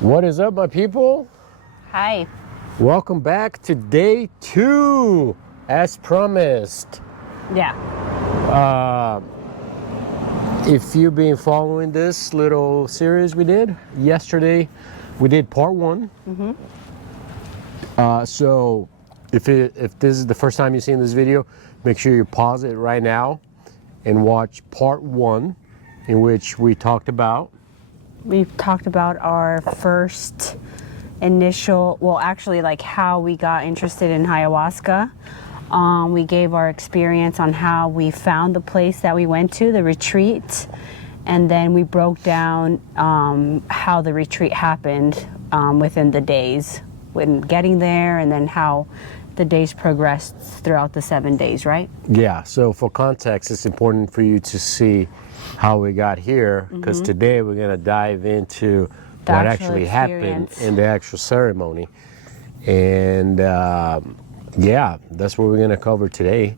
What is up, my people? Hi. Welcome back to day 2, as promised. Yeah. If you've been following this little series we did yesterday, we did part 1. So if this is the first time you've seen this video, make sure you pause it right now and watch part 1, in which we talked about our first initial, well, actually, like how we got interested in ayahuasca. We gave our experience on how we found the place that we went to, the retreat, and then we broke down how the retreat happened within the days when getting there, and then how the days progressed throughout the 7 days, right? Yeah, so for context, it's important for you to see how we got here, because today we're going to dive into what actually happened in the actual ceremony. And yeah, that's what we're going to cover today.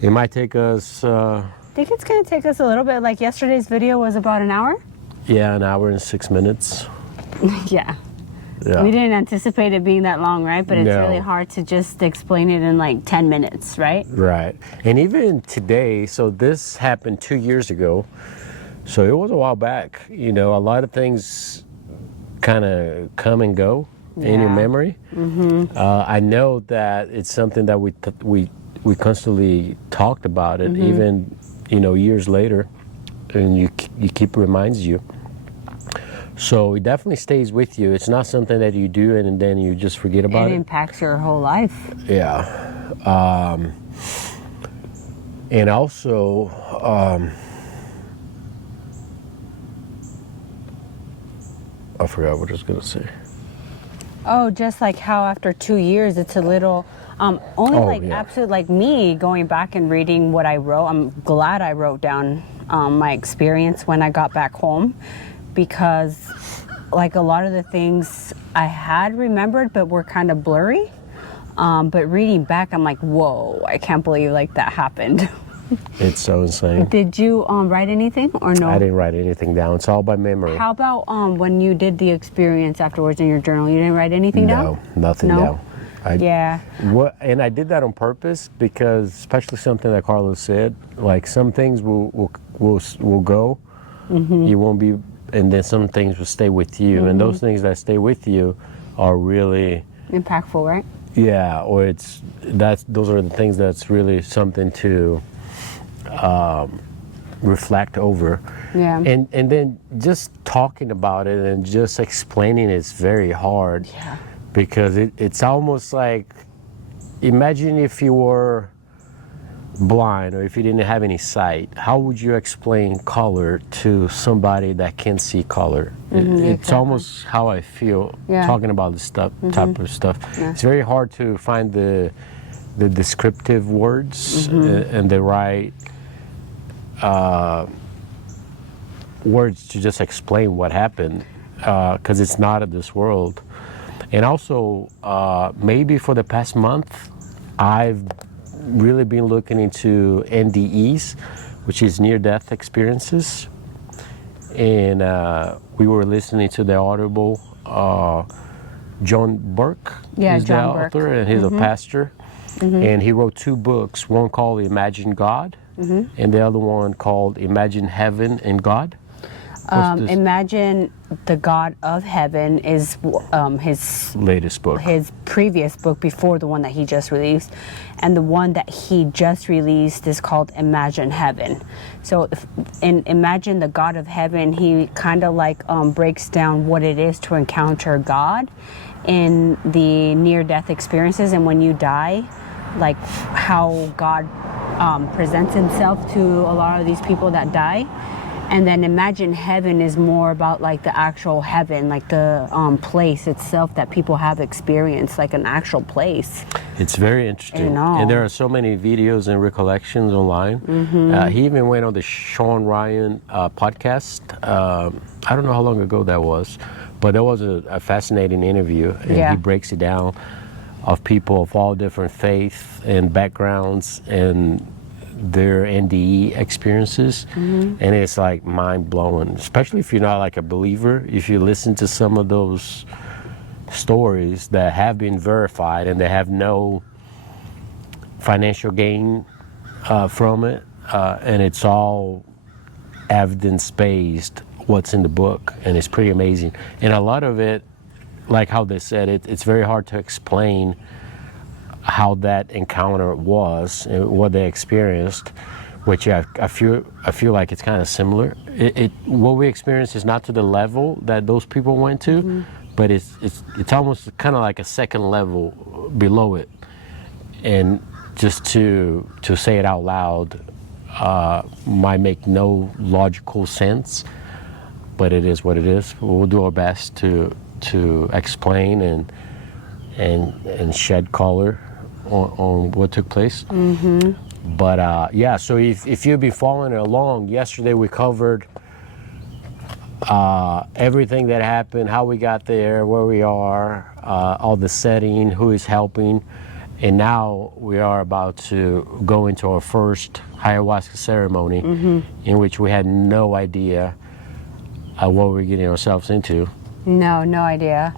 It might take us... I think it's going to take us a little bit. Like yesterday's video was about an hour? Yeah, an hour and 6 minutes. Yeah. Yeah. We didn't anticipate it being that long, right? But it's No. really hard to just explain it in like 10 minutes, right? Right. And even today, so this happened 2 years ago. So it was a while back. You know, a lot of things kind of come and go in your memory. I know that it's something that we constantly talked about it, even, you know, years later, and you keep reminds you. So it definitely stays with you. It's not something that you do and then you just forget about it. It impacts your whole life. Yeah. And also, I forgot what I was going to say. Oh, just like how after 2 years, it's a little, absolute, like me going back and reading what I wrote. I'm glad I wrote down my experience when I got back home, because like a lot of the things I had remembered but were kind of blurry. But reading back, I'm like, whoa, I can't believe like that happened. It's so insane. Did you write anything or no? I didn't write anything down. It's all by memory. How about when you did the experience afterwards in your journal? You didn't write anything down? No, nothing down. And I did that on purpose because, especially something that Carlos said, like some things will go, you won't be, and then some things will stay with you, and those things that stay with you are really impactful, right? Yeah, or those are the things that's really something to reflect over. Yeah. And then just talking about it and just explaining it is very hard. Yeah. Because it's almost like, imagine if you were blind or if you didn't have any sight, how would you explain color to somebody that can see color? It's almost how I feel talking about this stuff, type of stuff. Yeah. It's very hard to find the descriptive words and the right words to just explain what happened, because it's not of this world. And also, maybe for the past month, I've really been looking into NDEs, which is near-death experiences. And we were listening to the Audible, John Burke. Yeah, he's John the Burke. author, and he's a pastor. And he wrote 2 books, one called Imagine God, and the other one called Imagine Heaven and God. Imagine the God of Heaven is his latest book. His previous book before the one that he just released. And the one that he just released is called Imagine Heaven. So in Imagine the God of Heaven, he kind of like breaks down what it is to encounter God in the near-death experiences, and when you die, like how God presents himself to a lot of these people that die. And then Imagine Heaven is more about like the actual heaven, like the place itself that people have experienced, like an actual place. It's very interesting. And there are so many videos and recollections online. He even went on the Sean Ryan podcast. I don't know how long ago that was, but that was a fascinating interview. And he breaks it down of people of all different faiths and backgrounds, and their NDE experiences, and it's like mind-blowing, especially if you're not like a believer. If you listen to some of those stories that have been verified and they have no financial gain from it, and it's all evidence-based, what's in the book, and it's pretty amazing. And a lot of it, like how they said it, it's very hard to explain how that encounter was and what they experienced, which I feel like it's kind of similar. What we experienced is not to the level that those people went to, but it's almost kind of like a second level below it. And just to say it out loud might make no logical sense, but it is what it is. We'll do our best to explain and shed color on what took place. But yeah, so if you've been following along, yesterday we covered everything that happened, how we got there, where we are, all the setting, who is helping, and now we are about to go into our first ayahuasca ceremony, in which we had no idea what we were getting ourselves into. No idea.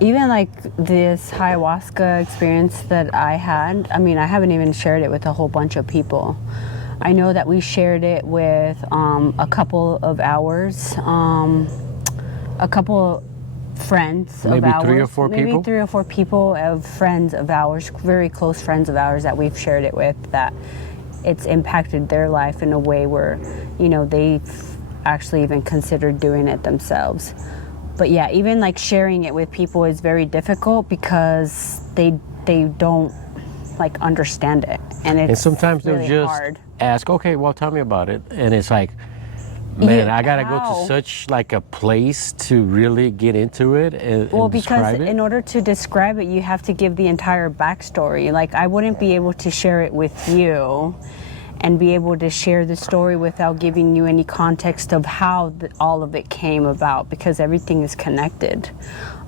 Even like this ayahuasca experience that I had, I mean, I haven't even shared it with a whole bunch of people. I know that we shared it with a couple of ours, a couple friends Maybe of ours. three or four people? Maybe 3 or 4 people of friends of ours, very close friends of ours that we've shared it with, that it's impacted their life in a way where, you know, they've actually even considered doing it themselves. But yeah, even like sharing it with people is very difficult because they don't like understand it, and sometimes really they'll just hard. ask, okay, well, tell me about it, and it's like, man, I gotta go how? to such like a place to really get into it and Well, describe because it. in order to describe it, you have to give the entire backstory. Like, I wouldn't be able to share it with you and be able to share the story without giving you any context of how all of it came about, because everything is connected.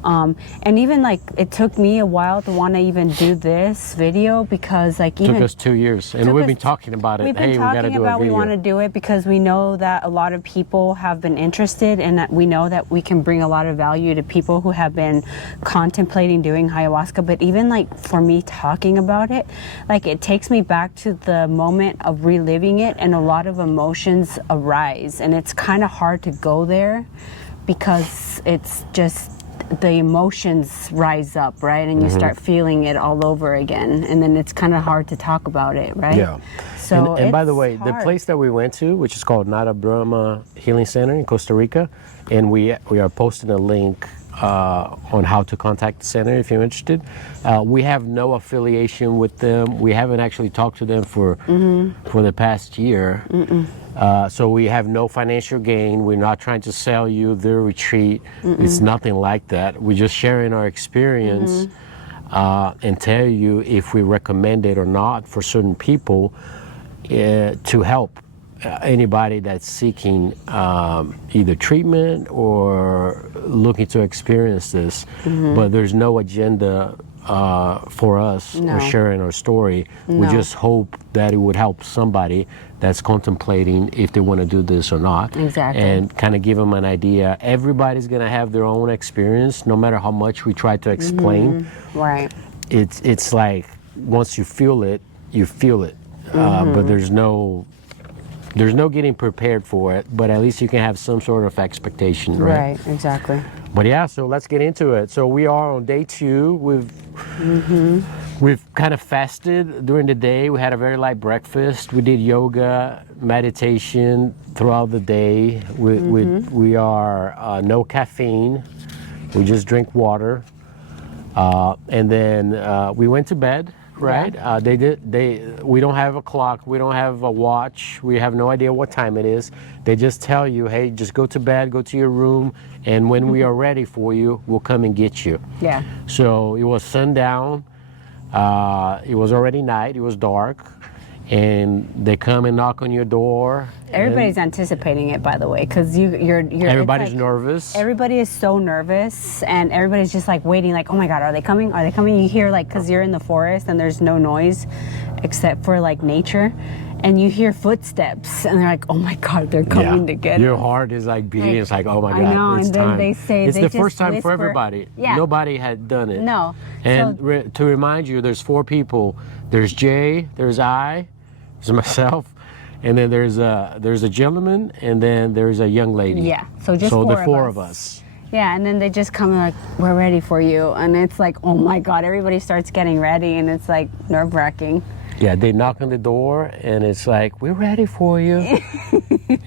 And even like, it took me a while to want to even do this video, because like Took us 2 years, and we've been talking about it. We've Hey, been we gotta talking do a about we video. want to do it because we know that a lot of people have been interested, and that we know that we can bring a lot of value to people who have been contemplating doing ayahuasca. But even like for me talking about it, like it takes me back to the moment of reliving it, and a lot of emotions arise, and it's kind of hard to go there because it's just the emotions rise up, right? And you start feeling it all over again, and then it's kind of hard to talk about it, right? Yeah. So and by the it's way, hard. the place that we went to, which is called Brahma Healing Center in Costa Rica, and we are posting a link on how to contact the center if you're interested. We have no affiliation with them. We haven't actually talked to them for the past year. So we have no financial gain. We're not trying to sell you their retreat. It's nothing like that. We're just sharing our experience and tell you if we recommend it or not for certain people to help anybody that's seeking either treatment or looking to experience this. But there's no agenda for us or sharing our story. We just hope that it would help somebody that's contemplating if they want to do this or not. Exactly. And kind of give them an idea. Everybody's going to have their own experience, no matter how much we try to explain. Right. It's like once you feel it, you feel it. But there's no getting prepared for it, but at least you can have some sort of expectation, right? Right, exactly. But yeah, so let's get into it. So we are on day 2. We've kind of fasted during the day. We had a very light breakfast. We did yoga, meditation throughout the day. We are no caffeine. We just drink water. And then we went to bed. Right? Yeah. We don't have a clock. We don't have a watch. We have no idea what time it is. They just tell you, hey, just go to bed, go to your room, and when we are ready for you, we'll come and get you. Yeah. So it was sundown. It was already night. It was dark. and they come and knock on your door. Everybody's anticipating it, by the way, because you're. Everybody's like, nervous. Everybody is so nervous, and everybody's just like waiting, like, oh my God, are they coming? Are they coming? You hear like, because you're in the forest and there's no noise except for like nature, and you hear footsteps, and they're like, oh my God, they're coming to get Your us. heart is like beating. It's like, oh my God, I know, it's and then time. they say It's they the just first time for whisper. everybody. Yeah. Nobody had done it. No. And So- to remind you, there's 4 people. There's Jay, there's there's myself, and then there's a gentleman, and then there's a young lady. Yeah, so just the 4 of of us. Yeah, and then they just come and like, we're ready for you. And it's like, oh my God, everybody starts getting ready, and it's like nerve-wracking. Yeah, they knock on the door, and it's like, we're ready for you.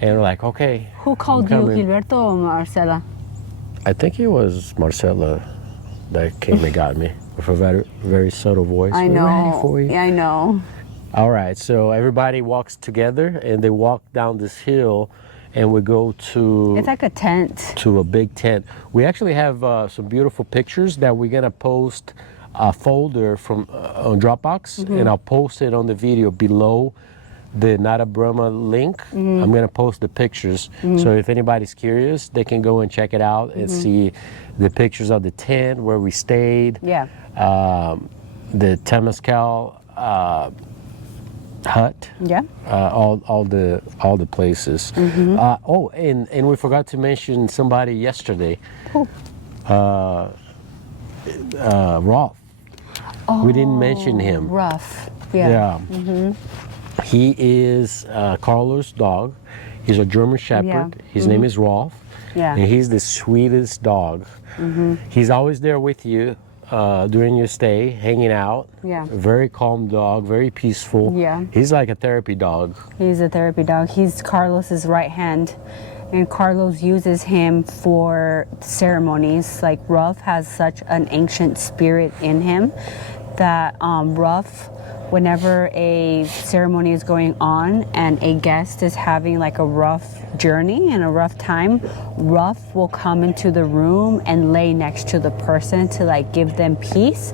And we're like, okay. Who called you, Gilberto or Marcela? I think it was Marcela that came and got me with a very, very subtle voice. I know. We're ready for you. Yeah, I know. All right, so everybody walks together, and they walk down this hill, and we go to... It's like a tent. To a big tent. We actually have some beautiful pictures that we're gonna post a folder from on Dropbox, and I'll post it on the video below the Not a Brahma link. I'm gonna post the pictures, so if anybody's curious, they can go and check it out and see the pictures of the tent where we stayed. Yeah. The Temazcal hut. Yeah. All the places. And we forgot to mention somebody yesterday. Who? Rolf. We didn't mention him. Rough. Yeah. He is Carlos' dog. He's a German Shepherd. Yeah. His name is Rolf. Yeah. And he's the sweetest dog. He's always there with you during your stay, hanging out. Yeah. Very calm dog, very peaceful. Yeah. He's like a therapy dog. He's a therapy dog. He's Carlos's right hand, and Carlos uses him for ceremonies. Like Ruff has such an ancient spirit in him that Ruff, whenever a ceremony is going on and a guest is having like a rough journey and a rough time, Ruff will come into the room and lay next to the person to like give them peace.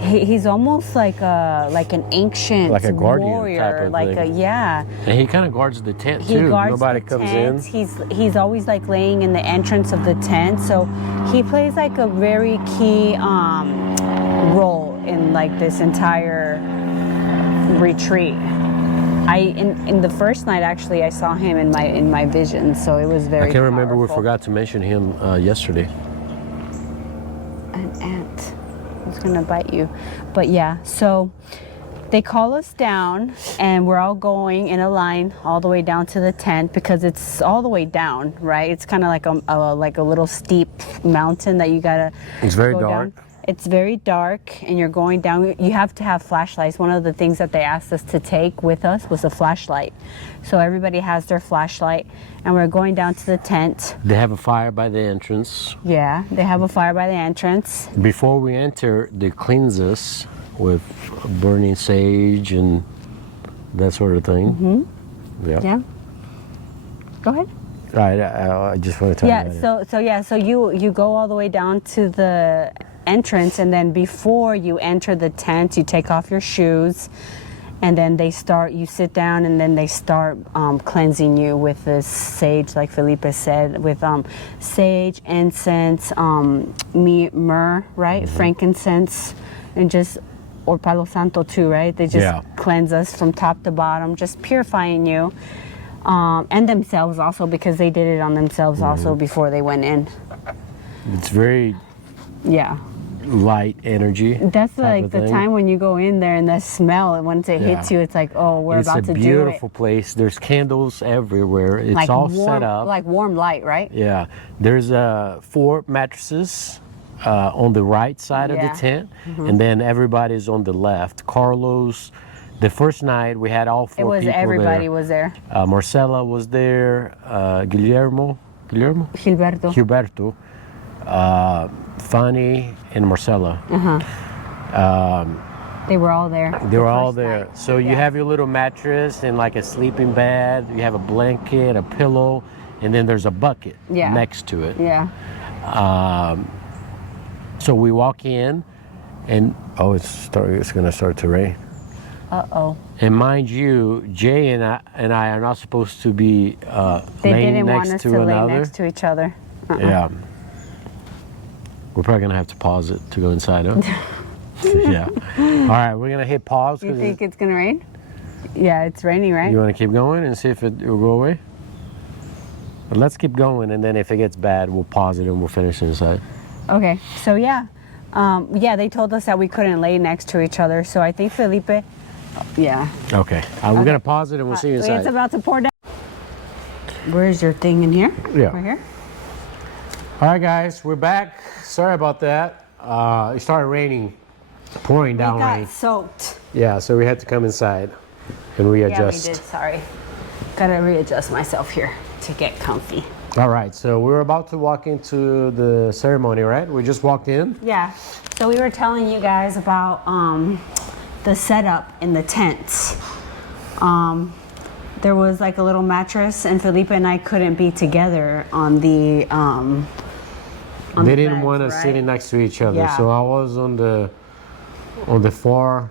He's almost like an ancient Like a guardian warrior, type of like thing. yeah. And he kind of guards the tent He too. guards Nobody the comes tent. in. He's always like laying in the entrance of the tent, so he plays like a very key role in like this entire retreat. In the first night actually I saw him in my vision, so it was very I can't remember. We powerful. forgot to mention him yesterday. An ant was gonna bite you, but yeah, so they call us down and we're all going in a line all the way down to the tent because it's all the way down, right? It's kind of like a little steep mountain that you gotta It's very go dark. down. It's very dark and you're going down. You have to have flashlights. One of the things that they asked us to take with us was a flashlight. So everybody has their flashlight and we're going down to the tent. They have a fire by the entrance. Yeah, they have a fire by the entrance. Before we enter, they cleanse us with burning sage and that sort of thing. Yeah. Go ahead. All right, I just want to talk about it. So you go all the way down to the entrance, and then before you enter the tent, you take off your shoes, and then you sit down, and then they start cleansing you with this sage, like Felipe said, with sage, incense, myrrh, right, frankincense, and just or Palo Santo too, right? They just cleanse us from top to bottom, just purifying you. And themselves also, because they did it on themselves also before they went in. It's very light energy. That's like the time when you go in there and the smell, and once it hits you, it's like, oh, we're about to do it. It's a beautiful place. There's candles everywhere. It's like all warm, set up. like warm light, right? Yeah. There's 4 mattresses on the right side of the tent, and then everybody's on the left. Carlos, the first night we had all 4 people everybody there. was there. Marcela was there. Gilberto, Fanny, and Marcela. They were all there. They were all there. So you have your little mattress and like a sleeping bag. You have a blanket, a pillow, and then there's a bucket next to it. Yeah. So we walk in, and it's going to start to rain. Uh-oh. And mind you, Jay and I are not supposed to be They laying didn't want next us to to another. lay next to each other. Yeah. We're probably gonna have to pause it to go inside, huh? Yeah. All right, we're gonna hit pause. You think it's gonna rain? Yeah, it's raining, right? You wanna keep going and see if it will go away? But let's keep going, and then if it gets bad, we'll pause it and we'll finish inside. Okay, so yeah. They told us that we couldn't lay next to each other, so I think Felipe, yeah. Okay. We're gonna pause it and we'll see you inside. It's about to pour down. Where's your thing in here? Yeah. Right here? All right, guys, we're back. Sorry about that. It started raining, pouring down We got rain. soaked. Yeah, so we had to come inside and readjust. Yeah, we did, sorry. Gotta readjust myself here to get comfy. All right, so we're about to walk into the ceremony, right? We just walked in. Yeah, so we were telling you guys about the setup in the tents. There was like a little mattress, and Felipe and I couldn't be together on the They didn't beds, want us right? sitting next to each other, Yeah. so I was on the far,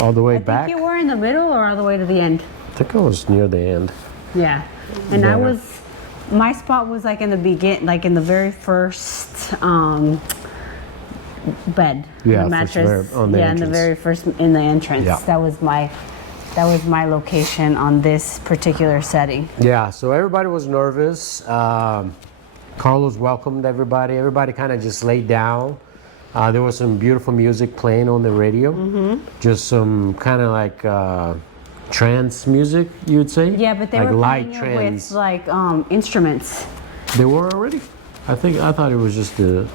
all the way I back. think you were in the middle or all the way to the end. I think I was near the end. Yeah, and I Yeah. my spot was like in the very first bed, Yeah, the first mattress. on the in the entrance. very first in the entrance. Yeah. That was my location on this particular setting. Yeah, so everybody was nervous. Carlos welcomed everybody. Everybody kind of just laid down. There was some beautiful music playing on the radio. Just some kind of like trance music, you'd say? Yeah, but they like were light playing it trance. with like instruments. They were already? I thought it was just the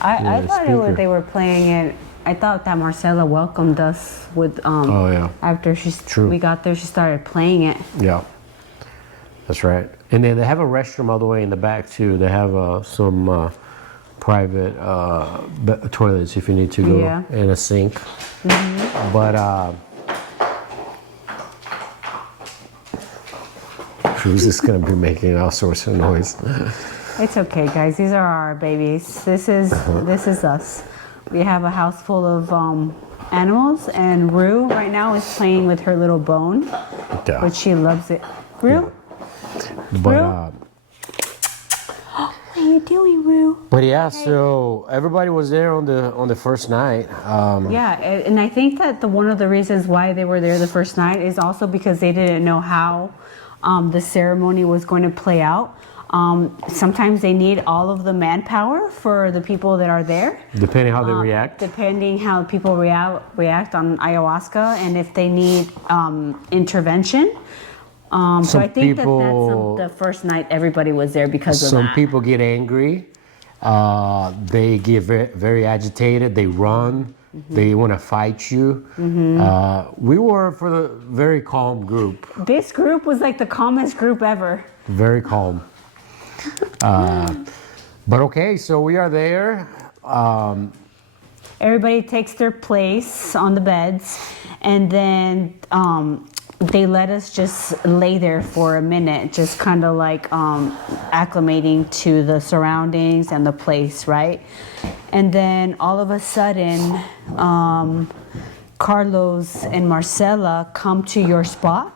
I thought speaker. they were playing it. I thought that Marcela welcomed us with Oh yeah. after True. we got there, she started playing it. Yeah. That's right. And then they have a restroom all the way in the back too. They have some private toilets if you need to go, Yeah. and a sink. But Cruz is gonna be making all sorts of noise. It's okay, guys. These are our babies. This is us. We have a house full of animals, and Rue right now is playing with her little bone, Yeah. but she loves it. Rue, But what are you doing, Rue? but yeah, so everybody was there on the first night. Yeah, and I think that one of the reasons why they were there the first night is also because they didn't know how the ceremony was going to play out. Sometimes they need all of the manpower for the people that are there. Depending how they react. Depending how people react on ayahuasca, and if they need intervention. So I think people- that's the first night everybody was there because of Some that. people get angry. They get very agitated. They run. They want to fight you. We were for the very calm group. This group was like the calmest group ever. Very calm. But okay, so we are there. Everybody takes their place on the beds, and then they let us just lay there for a minute, just kind of like acclimating to the surroundings and the place, right? And then all of a sudden, Carlos and Marcela come to your spot,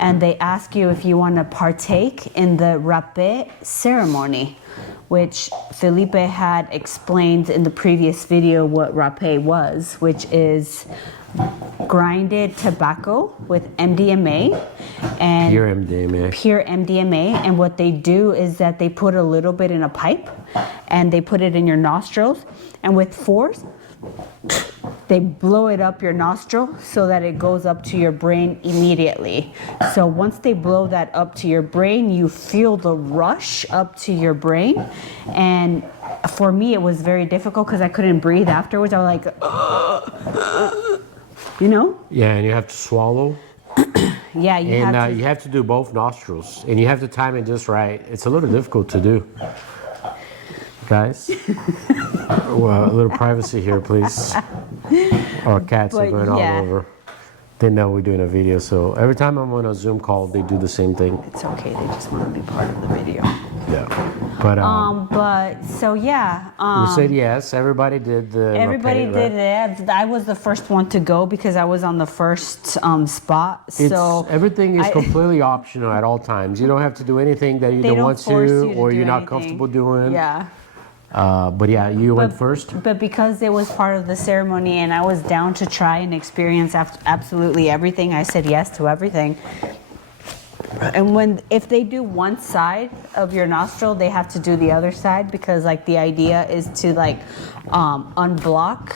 and they ask you if you want to partake in the rapé ceremony, which Felipe had explained in the previous video what rapé was, which is grinded tobacco with MDMA and Pure MDMA. pure MDMA. And what they do is that they put a little bit in a pipe and they put it in your nostrils, and with force they blow it up your nostril so that it goes up to your brain immediately. So once they blow that up to your brain, you feel the rush up to your brain. And for me, it was very difficult because I couldn't breathe afterwards. I was like, you know? Yeah, and you have to swallow. Yeah, you And have to. you have to do both nostrils. And you have to time it just right. It's a little difficult to do. Guys, well, a little privacy here, please. Our cats are But going yeah. all over. They know we're doing a video, so every time I'm on a Zoom call, they do the same thing. It's okay, they just want to be part of the video. But so yeah, we said yes. Everybody did the. everybody rapé, did right? it. I was the first one to go because I was on the first spot. So Everything is completely optional at all times. You don't have to do anything that you they don't don't want force to, you to or do you're not anything. comfortable doing. Yeah. But yeah, you went first. But because it was part of the ceremony and I was down to try and experience absolutely everything, I said yes to everything. And if they do one side of your nostril, they have to do the other side because like the idea is to like unblock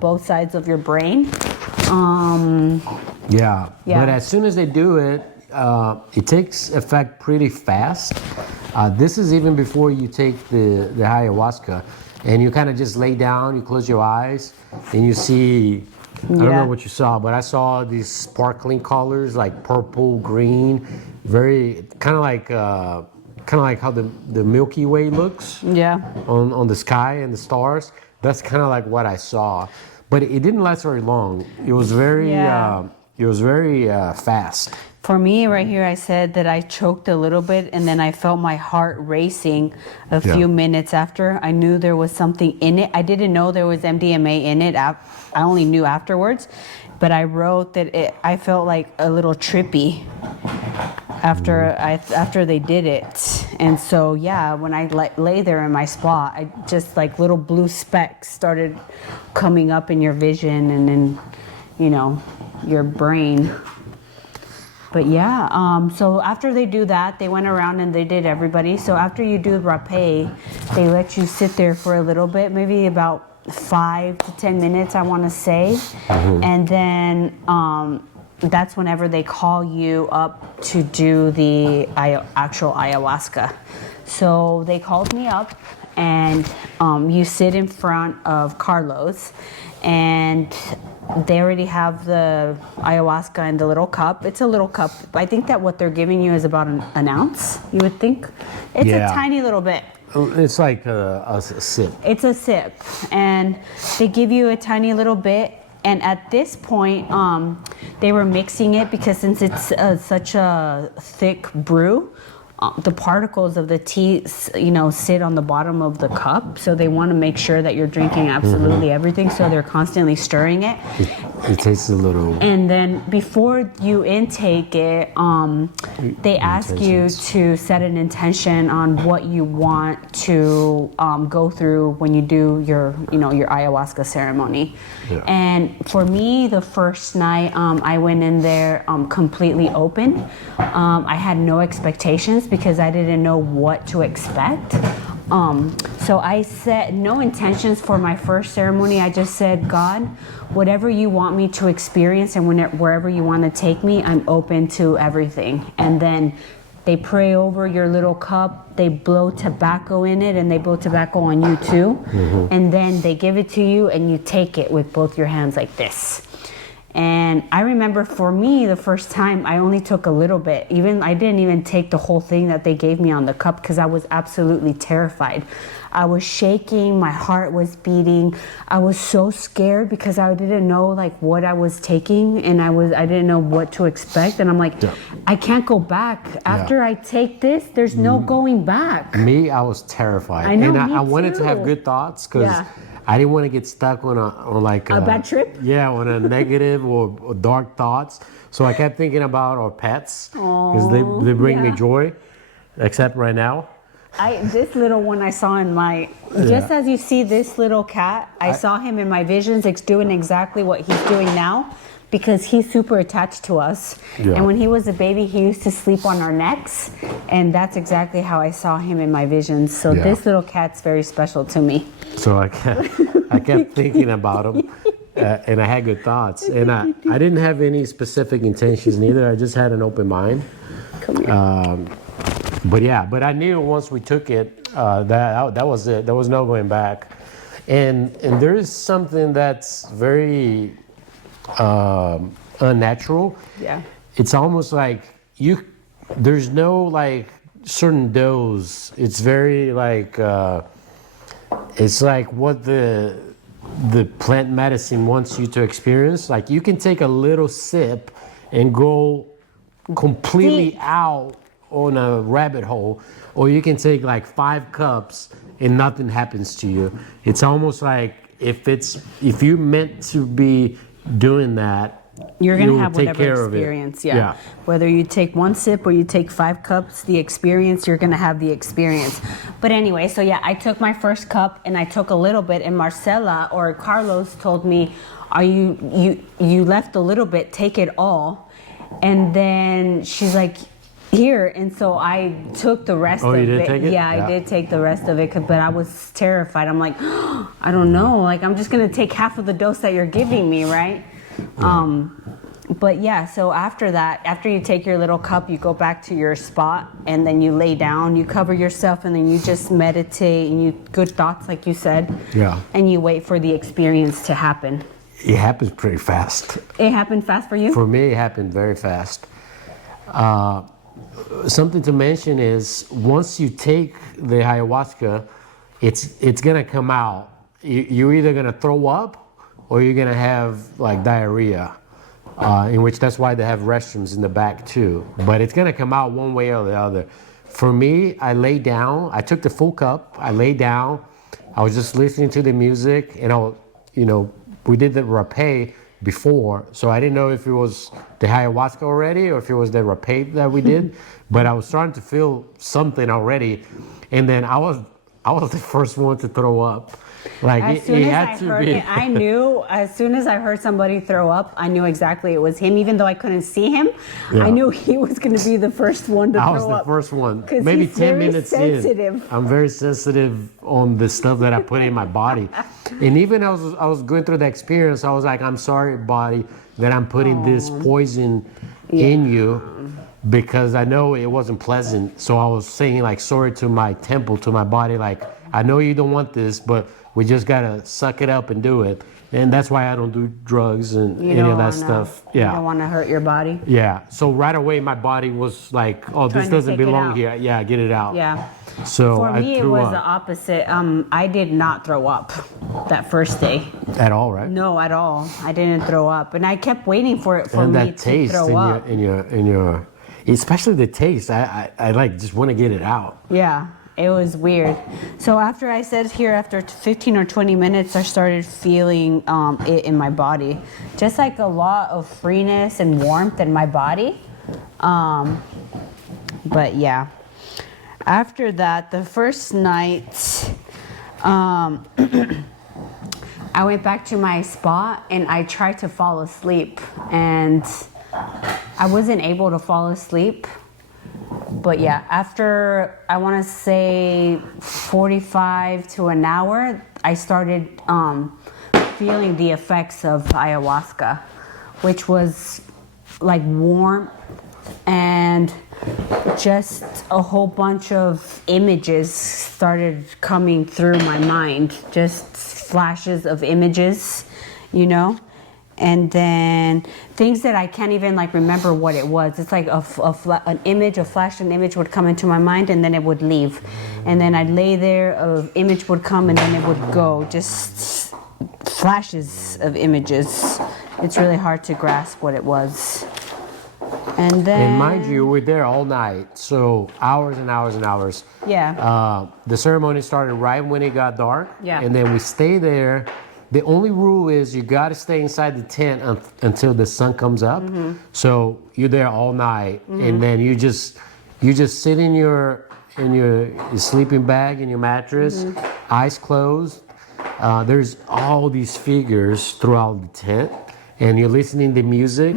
both sides of your brain. Yeah. Yeah. But as soon as they do it, it takes effect pretty fast. This is even before you take the ayahuasca, and you kind of just lay down, you close your eyes, and you see. I don't know what you saw, but I saw these sparkling colors like purple, green, very kind of like how the Milky Way looks. Yeah. On the sky and the stars. That's kind of like what I saw, but it didn't last very long. It was very fast. For me, right here, I said that I choked a little bit and then I felt my heart racing a few minutes after. I knew there was something in it. I didn't know there was MDMA in it. I only knew afterwards. But I wrote that I felt like a little trippy after they did it. And so, yeah, when I lay there in my spot, I just like little blue specks started coming up in your vision and then, your brain. But yeah, so after they do that, they went around and they did everybody. So after you do rapé, they let you sit there for a little bit, maybe about 5 to 10 minutes, I want to say. And then that's whenever they call you up to do the actual ayahuasca. So they called me up and you sit in front of Carlos and they already have the ayahuasca in the little cup. It's a little cup. I think that what they're giving you is about an ounce, you would think. It's a tiny little bit. It's like a sip. It's a sip. And they give you a tiny little bit. And at this point, they were mixing it because since it's such a thick brew, the particles of the tea, sit on the bottom of the cup. So they want to make sure that you're drinking absolutely everything. So they're constantly stirring it. It tastes a little. And then before you intake it, they ask you to set an intention on what you want to go through when you do your ayahuasca ceremony. Yeah. And for me, the first night, I went in there completely open. I had no expectations because I didn't know what to expect. So I set no intentions for my first ceremony. I just said, God, whatever you want me to experience and wherever you want to take me, I'm open to everything. And then they pray over your little cup. They blow tobacco in it, and they blow tobacco on you too. And then they give it to you, and you take it with both your hands like this. And I remember for me, the first time, I only took a little bit. I didn't even take the whole thing that they gave me on the cup because I was absolutely terrified. I was shaking, my heart was beating. I was so scared because I didn't know like what I was taking, and I didn't know what to expect. And I'm like, I can't go back. After I take this, there's no going back. Me, I was terrified. I know, and me I wanted too. to have good thoughts because I didn't want to get stuck on a bad trip? Yeah, on a negative or dark thoughts. So I kept thinking about our pets because they bring me joy, except right now. This little one I saw just as you see this little cat, I saw him in my visions doing exactly what he's doing now because he's super attached to us. Yeah. And when he was a baby, he used to sleep on our necks, and that's exactly how I saw him in my visions. So this little cat's very special to me. So I kept thinking about him, and I had good thoughts. And I didn't have any specific intentions neither. I just had an open mind. Come here. But I knew once we took it, that was it. There was no going back. And there is something that's very unnatural. Yeah. It's almost like there's no like certain dose. It's very like it's like what the plant medicine wants you to experience. Like you can take a little sip and go completely out on a rabbit hole, or you can take like 5 cups and nothing happens to you. It's almost like if you meant to be doing that, you're going to have take whatever care of it. experience. Yeah. Whether you take 1 sip or you take 5 cups, the experience, you're going to have the experience. But anyway, so yeah, I took my first cup and I took a little bit, and Marcela or Carlos told me, you left a little bit, take it all. And then she's like, here. And so I took the rest of you did it. take it? Yeah, I did take the rest of it, but I was terrified. I'm like, I don't know, like I'm just going to take half of the dose that you're giving me, right? But yeah, so after that, after you take your little cup, you go back to your spot and then you lay down, you cover yourself, and then you just meditate and you good thoughts, like you said. Yeah. And you wait for the experience to happen. It happens pretty fast. It happened fast for you? For me, it happened very fast. Something to mention is once you take the ayahuasca, it's gonna come out. You're either gonna throw up or you're gonna have like diarrhea, in which that's why they have restrooms in the back too. But it's gonna come out one way or the other. For me, I lay down. I took the full cup. I lay down. I was just listening to the music, and we did the rapé before, so I didn't know if it was the ayahuasca already or if it was the rapé that we did. But I was starting to feel something already, and then I was the first one to throw up. Like as soon it as had I to heard be. it, I knew. As soon as I heard somebody throw up, I knew exactly it was him. Even though I couldn't see him, Yeah. I knew he was going to be the first one to I throw was the up. first one. 'Cause Maybe he's 10 very minutes sensitive. in. I'm very sensitive on the stuff that I put in my body. And even I was going through the experience, I was like, I'm sorry, body, that I'm putting this poison in you, because I know it wasn't pleasant. So I was saying like sorry to my temple, to my body, like, I know you don't want this, but we just gotta suck it up and do it. And that's why I don't do drugs and any of that stuff. You don't want to hurt your body. Yeah. So right away, my body was like, "Oh, Trying this to doesn't take it belong out. here. Yeah, get it out." Yeah. So For I me, it threw was up. the opposite. I did not throw up that first day. At all, right? No, at all. I didn't throw up, and I kept waiting for it for And me that to taste throw up. in your, especially the taste. I like just want to get it out. Yeah, it was weird. So after I said here, after 15 or 20 minutes, I started feeling it in my body, just like a lot of freeness and warmth in my body. But yeah, after that, the first night, I went back to my spot and I tried to fall asleep, and I wasn't able to fall asleep. But yeah, after I want to say 45 to an hour, I started feeling the effects of ayahuasca, which was like warmth and just a whole bunch of images started coming through my mind, just flashes of images, and then things that I can't even like remember what it was. It's like an image, a flash, an image would come into my mind and then it would leave. And then I'd lay there, an image would come and then it would go. Just flashes of images. It's really hard to grasp what it was. And then... And mind you, we're there all night, so hours and hours and hours. Yeah. The ceremony started right when it got dark. Yeah. And then we stay there. The only rule is you got to stay inside the tent until the sun comes up. Mm-hmm. So you're there all night, and then you just sit in your sleeping bag in your mattress, eyes closed. There's all these figures throughout the tent, and you're listening to music.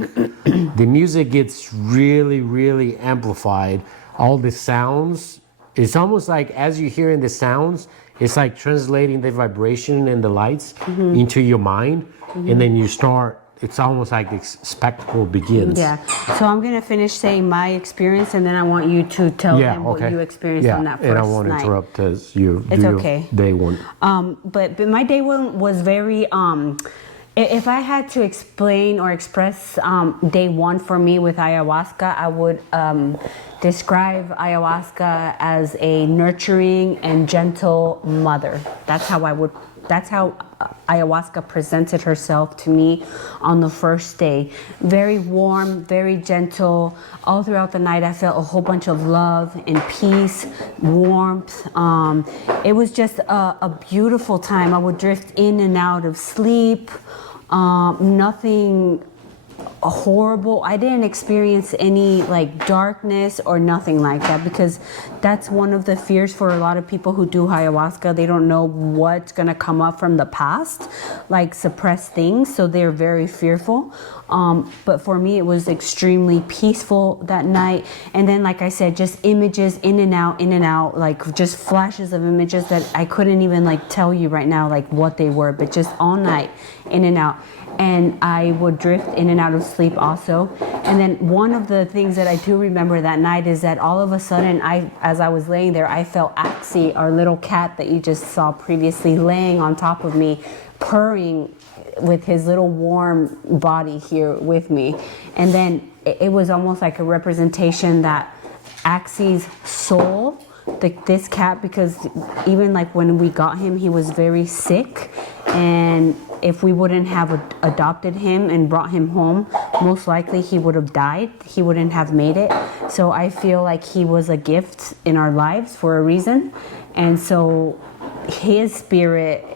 The music gets really, really amplified. All the sounds. It's almost like as you're hearing the sounds, it's like translating the vibration and the lights into your mind, and then you start. It's almost like the spectacle begins. Yeah. So I'm gonna finish saying my experience, and then I want you to tell them what you experienced on that first night. And I won't interrupt as you It's do okay. your day one. But my day one was very. If I had to explain or express day one for me with ayahuasca, I would describe ayahuasca as a nurturing and gentle mother. That's how I would That's how ayahuasca presented herself to me on the first day. Very warm, very gentle. All throughout the night I felt a whole bunch of love and peace, warmth. It was just a beautiful time. I would drift in and out of sleep. Nothing horrible. I didn't experience any like darkness or nothing like that, because that's one of the fears for a lot of people who do ayahuasca. They don't know what's going to come up from the past, like suppressed things, so they're very fearful. But for me it was extremely peaceful that night. And then, like I said, just images in and out, like just flashes of images that I couldn't even like tell you right now like what they were, but just all night in and out. And I would drift in and out of sleep also. And then one of the things that I do remember that night is that all of a sudden, as I was laying there, I felt Axie, our little cat that you just saw previously, laying on top of me, purring with his little warm body here with me. And then it was almost like a representation that Axie's soul, this cat, because even like when we got him, he was very sick, and if we wouldn't have adopted him and brought him home, most likely he would have died. He wouldn't have made it. So I feel like he was a gift in our lives for a reason. And so his spirit,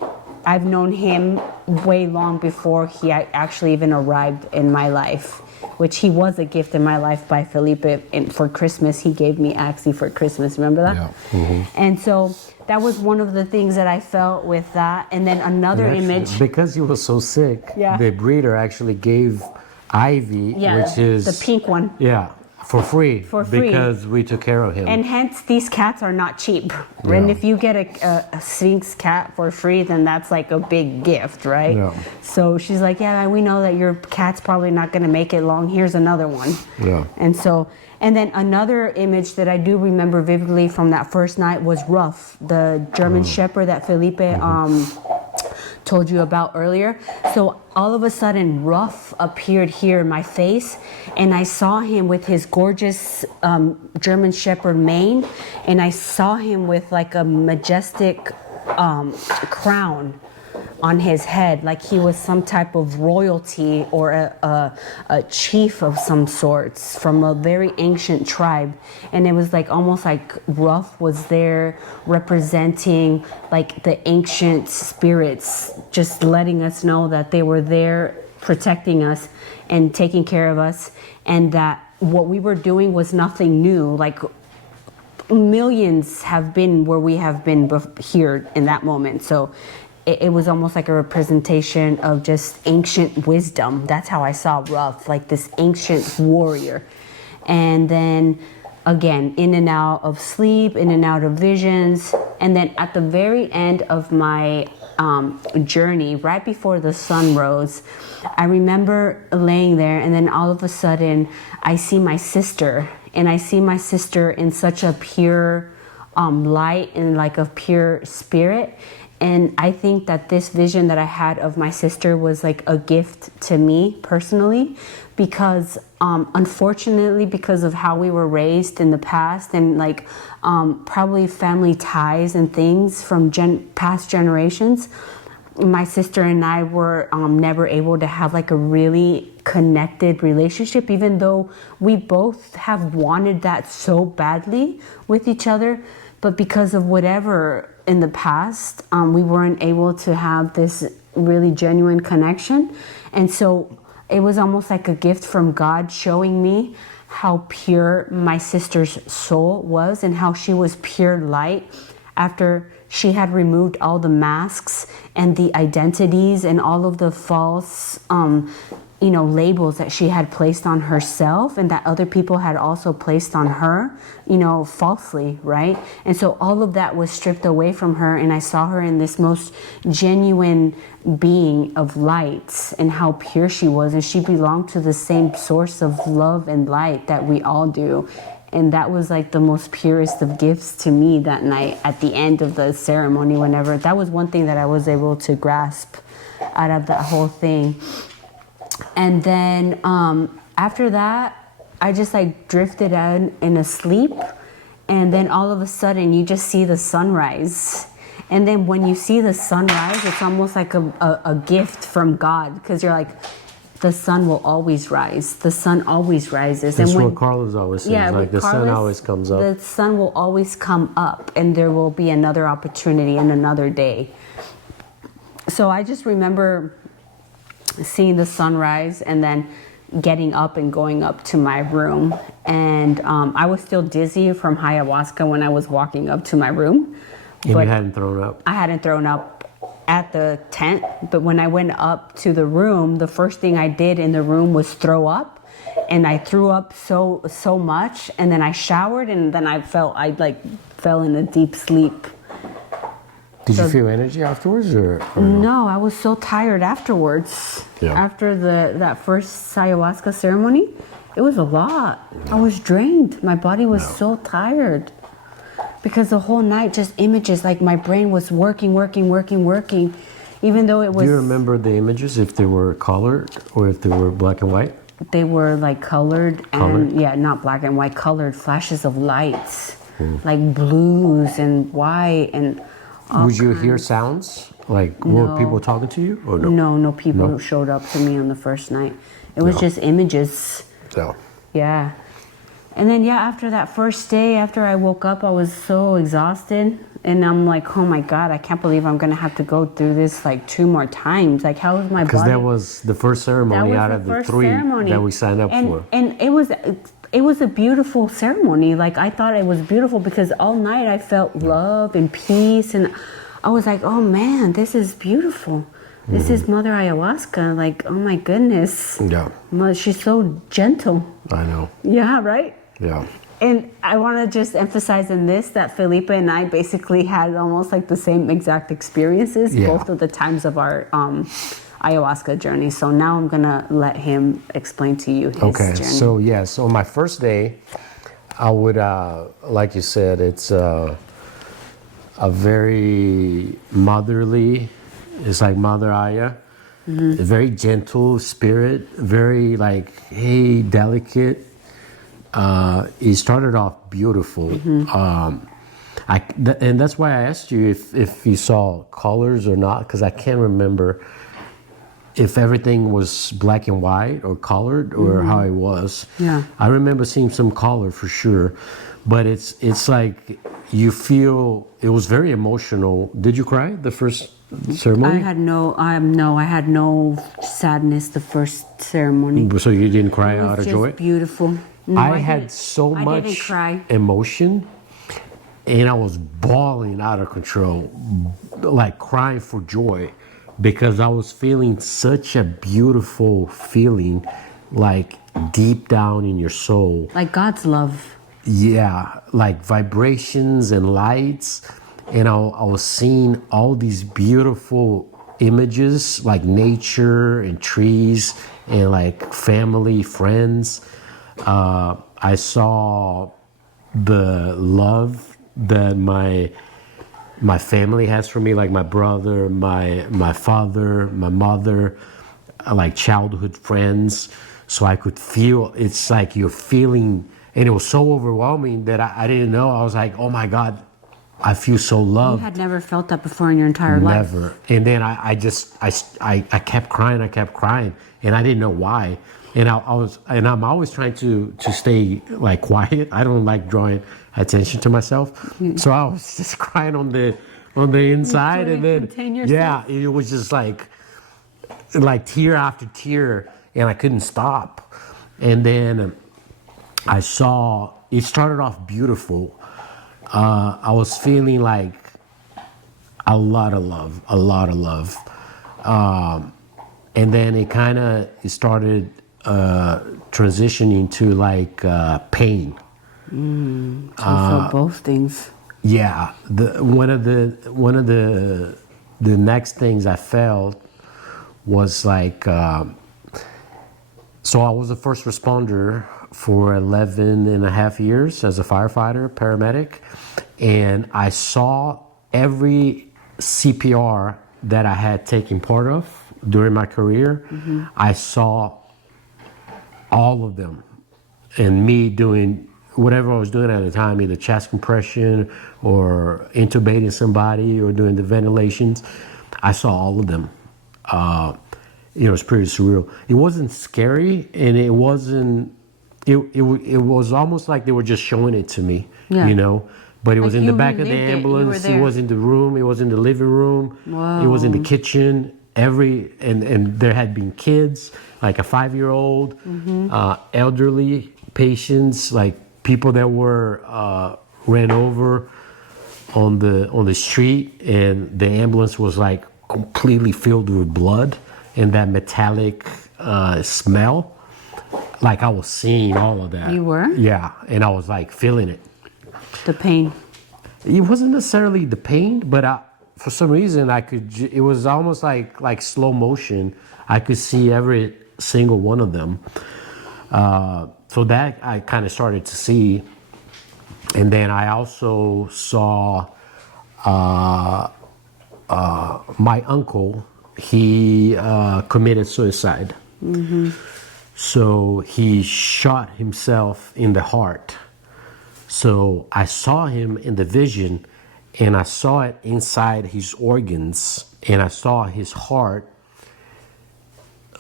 I've known him way long before he actually even arrived in my life, which he was a gift in my life by Felipe. And for Christmas, he gave me Axie for Christmas. Remember that? Yeah. Mm-hmm. And so that was one of the things that I felt with that. And then another image. Because he was so sick, Yeah. the breeder actually gave Ivy, which is the pink one. Yeah, for free. For free. Because we took care of him. And hence, these cats are not cheap. Yeah. And if you get a Sphinx cat for free, then that's like a big gift, right? Yeah. So she's like, yeah, we know that your cat's probably not going to make it long. Here's another one. Yeah. And so, and then another image that I do remember vividly from that first night was Ruff, the German Shepherd that Felipe told you about earlier. So all of a sudden, Ruff appeared here in my face, and I saw him with his gorgeous German Shepherd mane, and I saw him with like a majestic crown on his head, like he was some type of royalty or a chief of some sorts from a very ancient tribe. And it was like almost like Ruff was there representing like the ancient spirits, just letting us know that they were there protecting us and taking care of us, and that what we were doing was nothing new. Like millions have been where we have been here in that moment. So it was almost like a representation of just ancient wisdom. That's how I saw Ruff, like this ancient warrior. And then again, in and out of sleep, in and out of visions. And then at the very end of my journey, right before the sun rose, I remember laying there, and then all of a sudden I see my sister, and I see my sister in such a pure light and like a pure spirit. And I think that this vision that I had of my sister was like a gift to me personally, because unfortunately, because of how we were raised in the past, and like probably family ties and things from past generations, my sister and I were never able to have like a really connected relationship, even though we both have wanted that so badly with each other. But because of whatever in the past, we weren't able to have this really genuine connection. And so it was almost like a gift from God showing me how pure my sister's soul was, and how she was pure light after she had removed all the and the identities and all of the false labels that she had placed on herself, and that other people had also placed on her, falsely, right? And so all of that was stripped away from her, and I saw her in this most genuine being of light, and how pure she was, and she belonged to the same source of love and light that we all do. And that was like the most purest of gifts to me that night at the end of the ceremony. Whenever that was one thing that I was able to grasp out of that whole thing. And then after that, I just like drifted out in a sleep. And then all of a sudden you just see the sunrise. And then when you see the sunrise, it's almost like a gift from God, because you're like, the sun will always rise. The sun always rises. That's what Carlos always says. Yeah, like the sun always comes up. The sun will always come up, and there will be another opportunity and another day. So I just remember seeing the sunrise and then getting up and going up to my room. And I was still dizzy from ayahuasca when I was walking up to my room. And you hadn't thrown up? I hadn't thrown up at the tent, but when I went up to the room, the first thing I did in the room was throw up, and I threw up so much, and then I showered, and then I fell in a deep sleep. Did you feel energy afterwards, or no? I was so tired afterwards. Yeah. After that first ayahuasca ceremony, it was a lot. I was drained. My body was so tired. Because the whole night, just images, like my brain was working, even though it was... Do you remember the images, if they were colored or if they were black and white? They were like colored? And not black and white, colored flashes of lights, like blues and white and Would you hear sounds? Like, were people talking to you or no? No people showed up to me on the first night. It was just images. No. Yeah. And then, after that first day, after I woke up, I was so exhausted. And I'm like, oh my God, I can't believe I'm going to have to go through this like 2 more times. Like, how is my body? Because that was the first ceremony out of the 3 that we signed up for. And it was a beautiful ceremony. Like, I thought it was beautiful because all night I felt love and peace. And I was like, oh man, this is beautiful. This is Mother Ayahuasca. Like, oh my goodness. Yeah. She's so gentle. I know. Yeah, right? Yeah. And I want to just emphasize in this that Felipe and I basically had almost like the same exact experiences both of the times of our ayahuasca journey. So now I'm going to let him explain to you his journey. So my first day, I would, like you said, it's a very motherly, it's like Mother Aya, a very gentle spirit, very like, hey, delicate. It started off beautiful. And that's why I asked you if you saw colors or not, because I can't remember if everything was black and white or colored or how it was. Yeah. I remember seeing some color for sure, but it's like you feel, it was very emotional. Did you cry the first ceremony? I had no sadness the first ceremony. So you didn't cry out of joy? It was just beautiful. No, I had so much emotion, and I was bawling out of control, like crying for joy, because I was feeling such a beautiful feeling, like deep down in your soul. Like God's love. Yeah, like vibrations and lights. And I was seeing all these beautiful images, like nature and trees and like family, friends. I saw the love that my family has for me, like my brother, my father, my mother, like childhood friends. So I could feel, it's like you're feeling, and it was so overwhelming that I didn't know. I was like, oh my God, I feel so loved. You had never felt that before in your entire life. Never. And then I kept crying, and I didn't know why. And I'm always trying to stay like quiet. I don't like drawing attention to myself. So I was just crying on the inside, and then it was just like tear after tear, and I couldn't stop. And then I saw it started off beautiful. I was feeling like a lot of love, and then it started transitioning to like pain. So I felt both things. Yeah, one of the next things I felt was like, so I was a first responder for 11 and a half years as a firefighter, paramedic, and I saw every CPR that I had taken part of during my career. I saw all of them, and me doing whatever I was doing at the time, either chest compression or intubating somebody or doing the ventilations, I saw all of them. It was pretty surreal. It wasn't scary, and it wasn't. It was almost like they were just showing it to me, you know. But it was in the back of the ambulance. It was in the room. It was in the living room. Wow. It was in the kitchen. And there had been kids, like a 5-year-old, elderly patients, like people that were ran over on the street, and the ambulance was like completely filled with blood and that metallic smell. Like I was seeing all of that. You were? Yeah, and I was like feeling it. The pain. It wasn't necessarily the pain, but for some reason I could. It was almost like slow motion. I could see every single one of them. So that I kind of started to see, and then I also saw my uncle. He committed suicide. So he shot himself in the heart. So I saw him in the vision, and I saw it inside his organs, and I saw his heart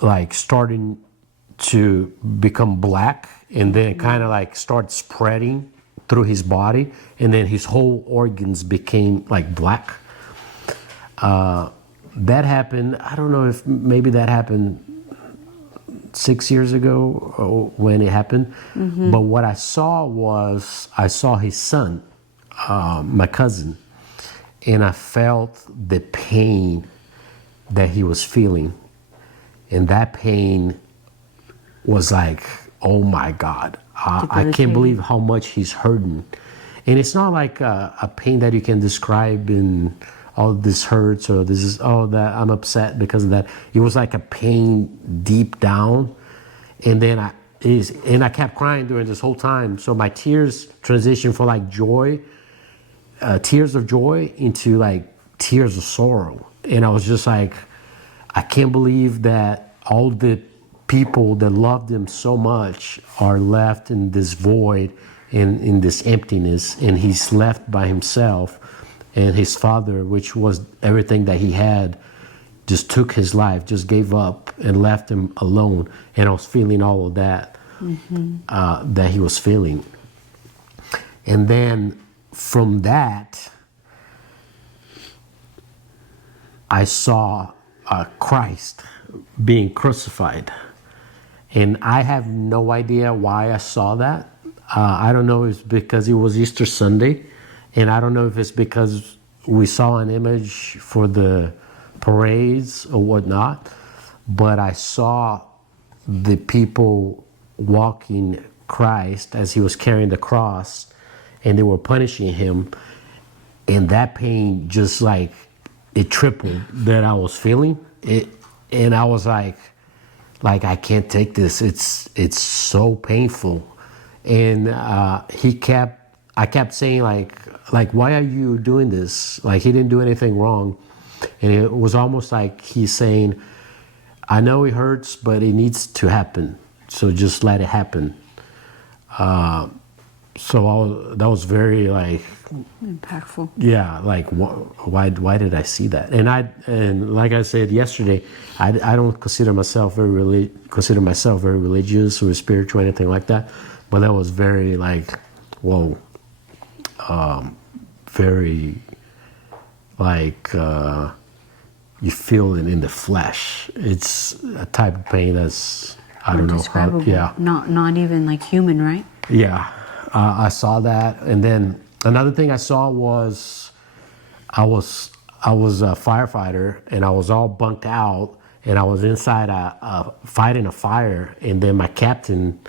like starting to become black, and then kind of like start spreading through his body, and then his whole organs became like black. That happened, I don't know if maybe that happened 6 years ago when it happened. But what I saw was, I saw his son, my cousin, and I felt the pain that he was feeling. And that pain was like, oh my God, I can't believe how much he's hurting. And it's not like a pain that you can describe in, oh, this hurts, or this is, oh, that I'm upset because of that. It was like a pain deep down. And then I kept crying during this whole time. So my tears transitioned from like joy, tears of joy, into like tears of sorrow. And I was just like, I can't believe that all the people that loved him so much are left in this void, in this emptiness, and he's left by himself. And his father, which was everything that he had, just took his life, just gave up and left him alone. And I was feeling all of that, that he was feeling. And then from that, I saw Christ being crucified. And I have no idea why I saw that. I don't know if it's because it was Easter Sunday. And I don't know if it's because we saw an image for the parades or whatnot, but I saw the people walking Christ as he was carrying the cross, and they were punishing him. And that pain just like, it tripled that I was feeling it. And I was like, I can't take this. It's so painful. And I kept saying like, why are you doing this? Like, he didn't do anything wrong. And it was almost like he's saying, I know it hurts, but it needs to happen. So just let it happen. So that was very like impactful. Yeah, like why did I see that? And like I said yesterday, I don't consider myself very religious or spiritual or anything like that. But that was very like, whoa. Very like you feel it in the flesh. It's a type of pain that's, I don't know how, yeah. Not even like human, right? Yeah, I saw that. And then another thing I saw was I was a firefighter, and I was all bunked out, and I was inside fighting a fire, and then my captain,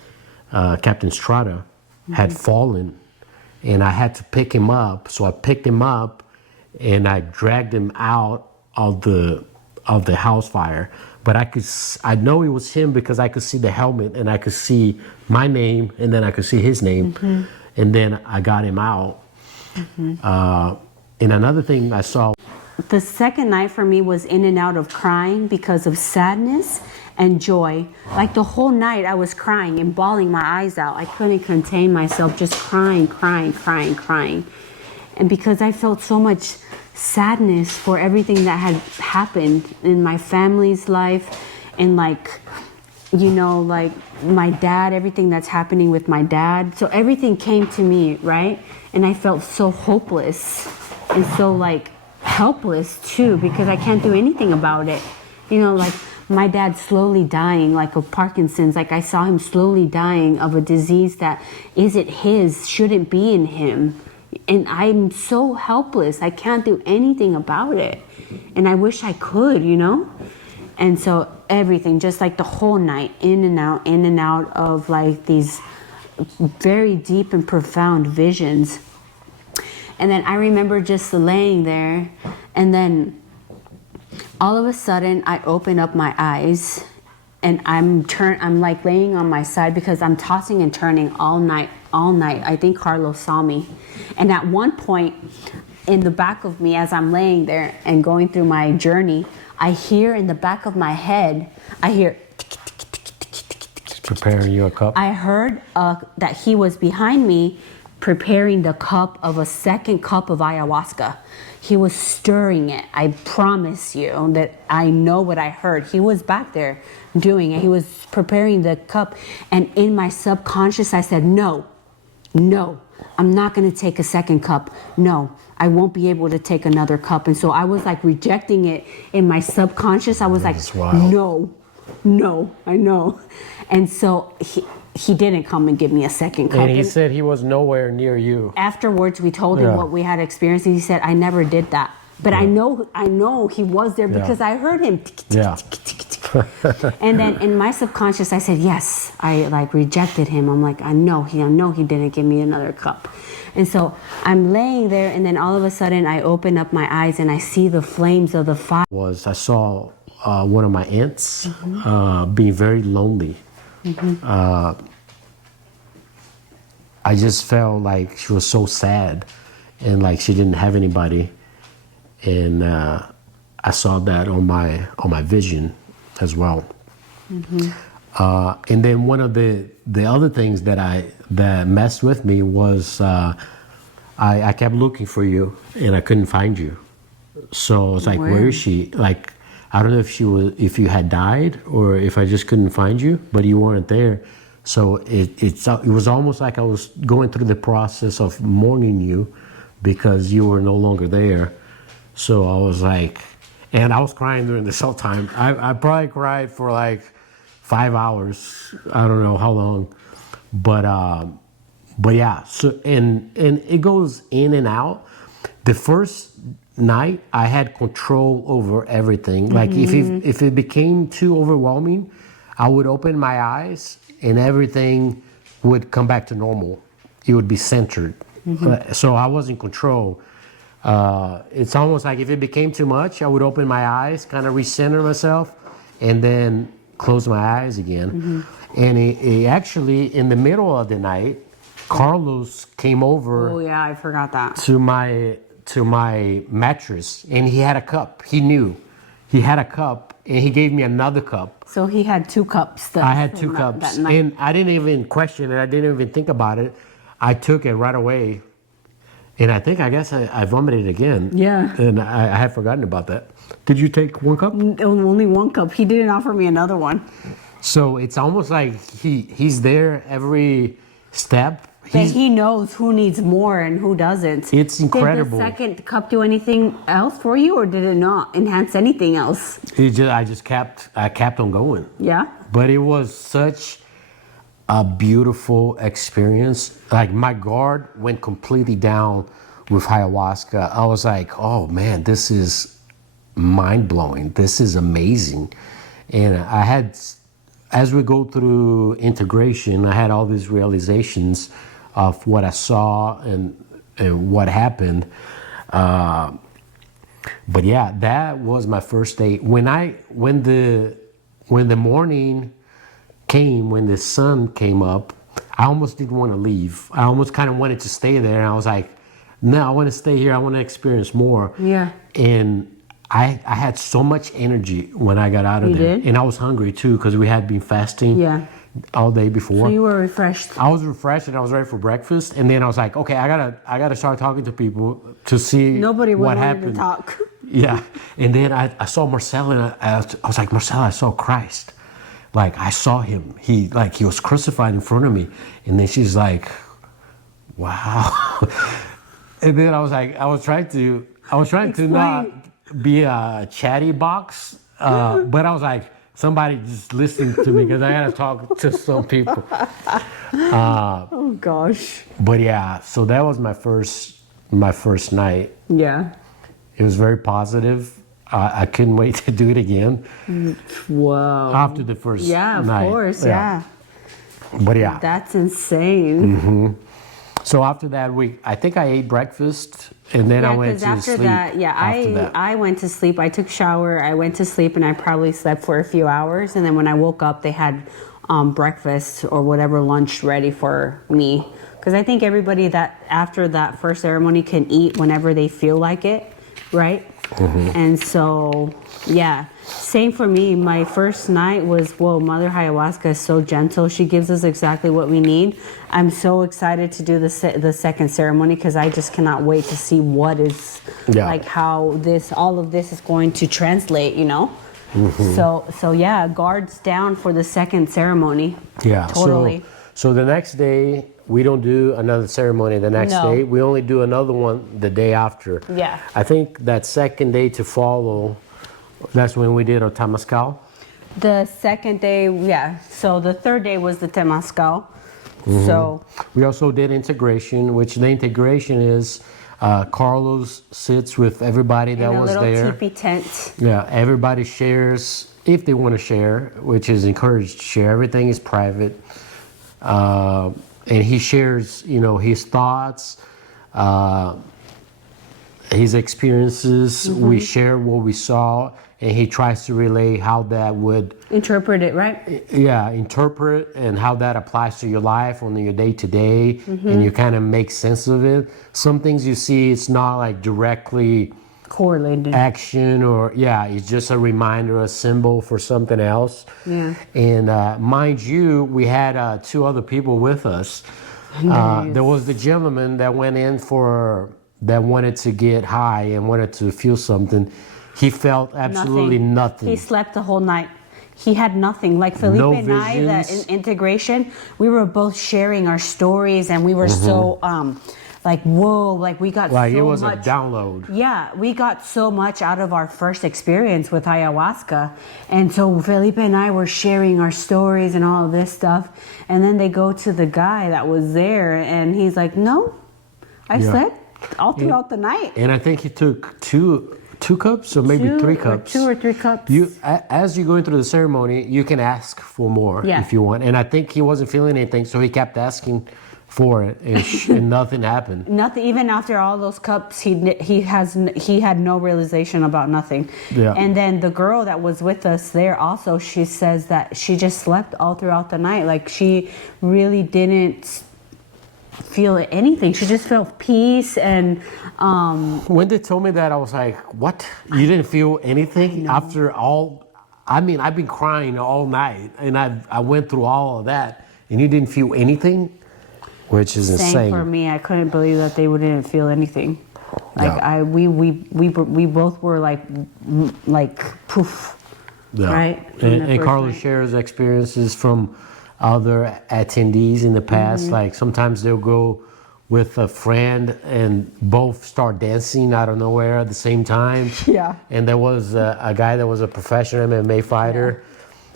Captain Strata, had fallen. And I had to pick him up, so I picked him up, and I dragged him out of the house fire. But I know it was him because I could see the helmet, and I could see my name, and then I could see his name, and then I got him out. And another thing I saw. The second night for me was in and out of crying because of sadness and joy. Like the whole night I was crying and bawling my eyes out. I couldn't contain myself, just crying. And because I felt so much sadness for everything that had happened in my family's life, and like, you know, like my dad, everything that's happening with my dad. So everything came to me, right? And I felt so hopeless and so like helpless too, because I can't do anything about it. You know, like my dad slowly dying, like of Parkinson's. Like I saw him slowly dying of a disease that isn't his, shouldn't be in him. And I'm so helpless. I can't do anything about it. And I wish I could, you know? And so everything, just like the whole night, in and out of like these very deep and profound visions. And then I remember just laying there, and then all of a sudden I open up my eyes, and I'm like laying on my side because I'm tossing and turning all night. I think Carlos saw me. And at one point in the back of me, as I'm laying there and going through my journey, I hear in the back of my head, I hear Preparing you a cup? I heard that he was behind me preparing the cup of a second cup of ayahuasca. He was stirring it. I promise you that I know what I heard. He was back there doing it. He was preparing the cup. And in my subconscious, I said, no, I'm not going to take a second cup. No, I won't be able to take another cup. And so I was like rejecting it in my subconscious. I was like, no, I know. And so he didn't come and give me a second cup. And he said he was nowhere near you. Afterwards, we told him what we had experienced, and he said, I never did that. But I know he was there because I heard him. And then in my subconscious, I said, yes, I like rejected him. I'm like, I know he didn't give me another cup. And so I'm laying there, and then all of a sudden I open up my eyes and I see the flames of the fire. I saw one of my aunts being very lonely. I just felt like she was so sad, and like she didn't have anybody. And I saw that on my vision as well. And then one of the other things that messed with me was I kept looking for you and I couldn't find you. So I was like, where is she? Like, I don't know if you had died or if I just couldn't find you, but you weren't there. So it was almost like I was going through the process of mourning you because you were no longer there. So I was like, and I was crying during this whole time. I probably cried for like 5 hours. I don't know how long, but yeah. So and it goes in and out. The first night I had control over everything. Like if it became too overwhelming, I would open my eyes and everything would come back to normal. It would be centered. So I was in control. It's almost like if it became too much, I would open my eyes, kind of recenter myself, and then close my eyes again. And it actually, in the middle of the night, Carlos came over. Oh yeah, I forgot that. To my mattress, and he had a cup. He knew he had a cup, and he gave me another cup. So he had 2 cups. I had 2 cups, and I didn't even question it. I didn't even think about it. I took it right away, and I guess I vomited again. Yeah. And I had forgotten about that. Did you take 1 cup? Only 1 cup. He didn't offer me another one. So it's almost like he's there every step. He knows who needs more and who doesn't. It's incredible. Did the second cup do anything else for you, or did it not enhance anything else? I kept on going. Yeah. But it was such a beautiful experience. Like my guard went completely down with ayahuasca. I was like, oh man, this is mind blowing. This is amazing. And I had, as we go through integration, I had all these realizations of what I saw and what happened. But yeah, that was my first day. When the morning came, when the sun came up, I almost didn't want to leave. I almost kind of wanted to stay there. And I was like, no, I want to stay here. I want to experience more. Yeah. And I had so much energy when I got out of You there. did? And I was hungry too because we had been fasting Yeah. all day before. So you were refreshed. I was refreshed and I was ready for breakfast. And then I was like, okay, I gotta start talking to people to see Nobody what wanted happened. to talk. Yeah. And then I saw Marcel and I was like, Marcel, I saw Christ. Like I saw him. He was crucified in front of me. And then she's like, wow. And then I was trying to Explain. not be a chatty box, but I was like, somebody just listening to me because I gotta talk to some people. Oh gosh. But yeah, so that was my first night. Yeah. It was very positive. I couldn't wait to do it again Whoa. after the first Yeah, of night. course. Yeah. But yeah. That's insane. So after that, I think I ate breakfast and then I went to after sleep. that, I went to sleep. I took a shower. I went to sleep, and I probably slept for a few hours. And then when I woke up, they had breakfast or whatever lunch ready for me. Because I think everybody that after that first ceremony can eat whenever they feel like it, right? And so, yeah, same for me. My first night was, whoa, Mother Ayahuasca is so gentle. She gives us exactly what we need. I'm so excited to do the second ceremony because I just cannot wait to see what is, like how all of this is going to translate, you know? So yeah, guards down for the second ceremony. Yeah, totally. So the next day, we don't do another ceremony the next day. We only do another one the day after. Yeah. I think that second day to follow, that's when we did our Temazcal. The second day, yeah. So the third day was the Temazcal. So we also did integration, which the integration is Carlos sits with everybody that was there. In a little teepee tent. Yeah, everybody shares if they want to share, which is encouraged to share. Everything is private. And he shares, his thoughts, his experiences. We share what we saw, and he tries to relay how that would interpret it, right? Yeah, interpret and how that applies to your life on your day to day, and you kind of make sense of it. Some things you see, it's not like directly correlated action, or it's just a reminder, a symbol for something else. Yeah. And mind you, we had two other people with us. There was the gentleman that went in that wanted to get high and wanted to feel something. He felt absolutely nothing. He slept the whole night. He had nothing. Like Felipe and I, the integration, we were both sharing our stories, and we were so like, whoa, like we got like so it was much, a download. Yeah, we got so much out of our first experience with ayahuasca. And so Felipe and I were sharing our stories and all of this stuff. And then they go to the guy that was there, and he's like, no, I slept all throughout the night. And I think he took two cups or maybe 3 cups. 2 or 3 cups. As you're going through the ceremony, you can ask for more if you want. And I think he wasn't feeling anything, so he kept asking for it, and nothing happened. Nothing. Even after all those cups, he had no realization about nothing. Yeah. And then the girl that was with us there also, she says that she just slept all throughout the night. Like she really didn't feel anything. She just felt peace. And when they told me that, I was like, what? You didn't feel anything after all? I mean, I've been crying all night, and I went through all of that, and you didn't feel anything? Which is insane. Same for me. I couldn't believe that they didn't feel anything. Like we both were like poof. Yeah. Right. And Carlos shares experiences from other attendees in the past. Like sometimes they'll go with a friend and both start dancing out of nowhere at the same time. Yeah. And there was a guy that was a professional MMA fighter.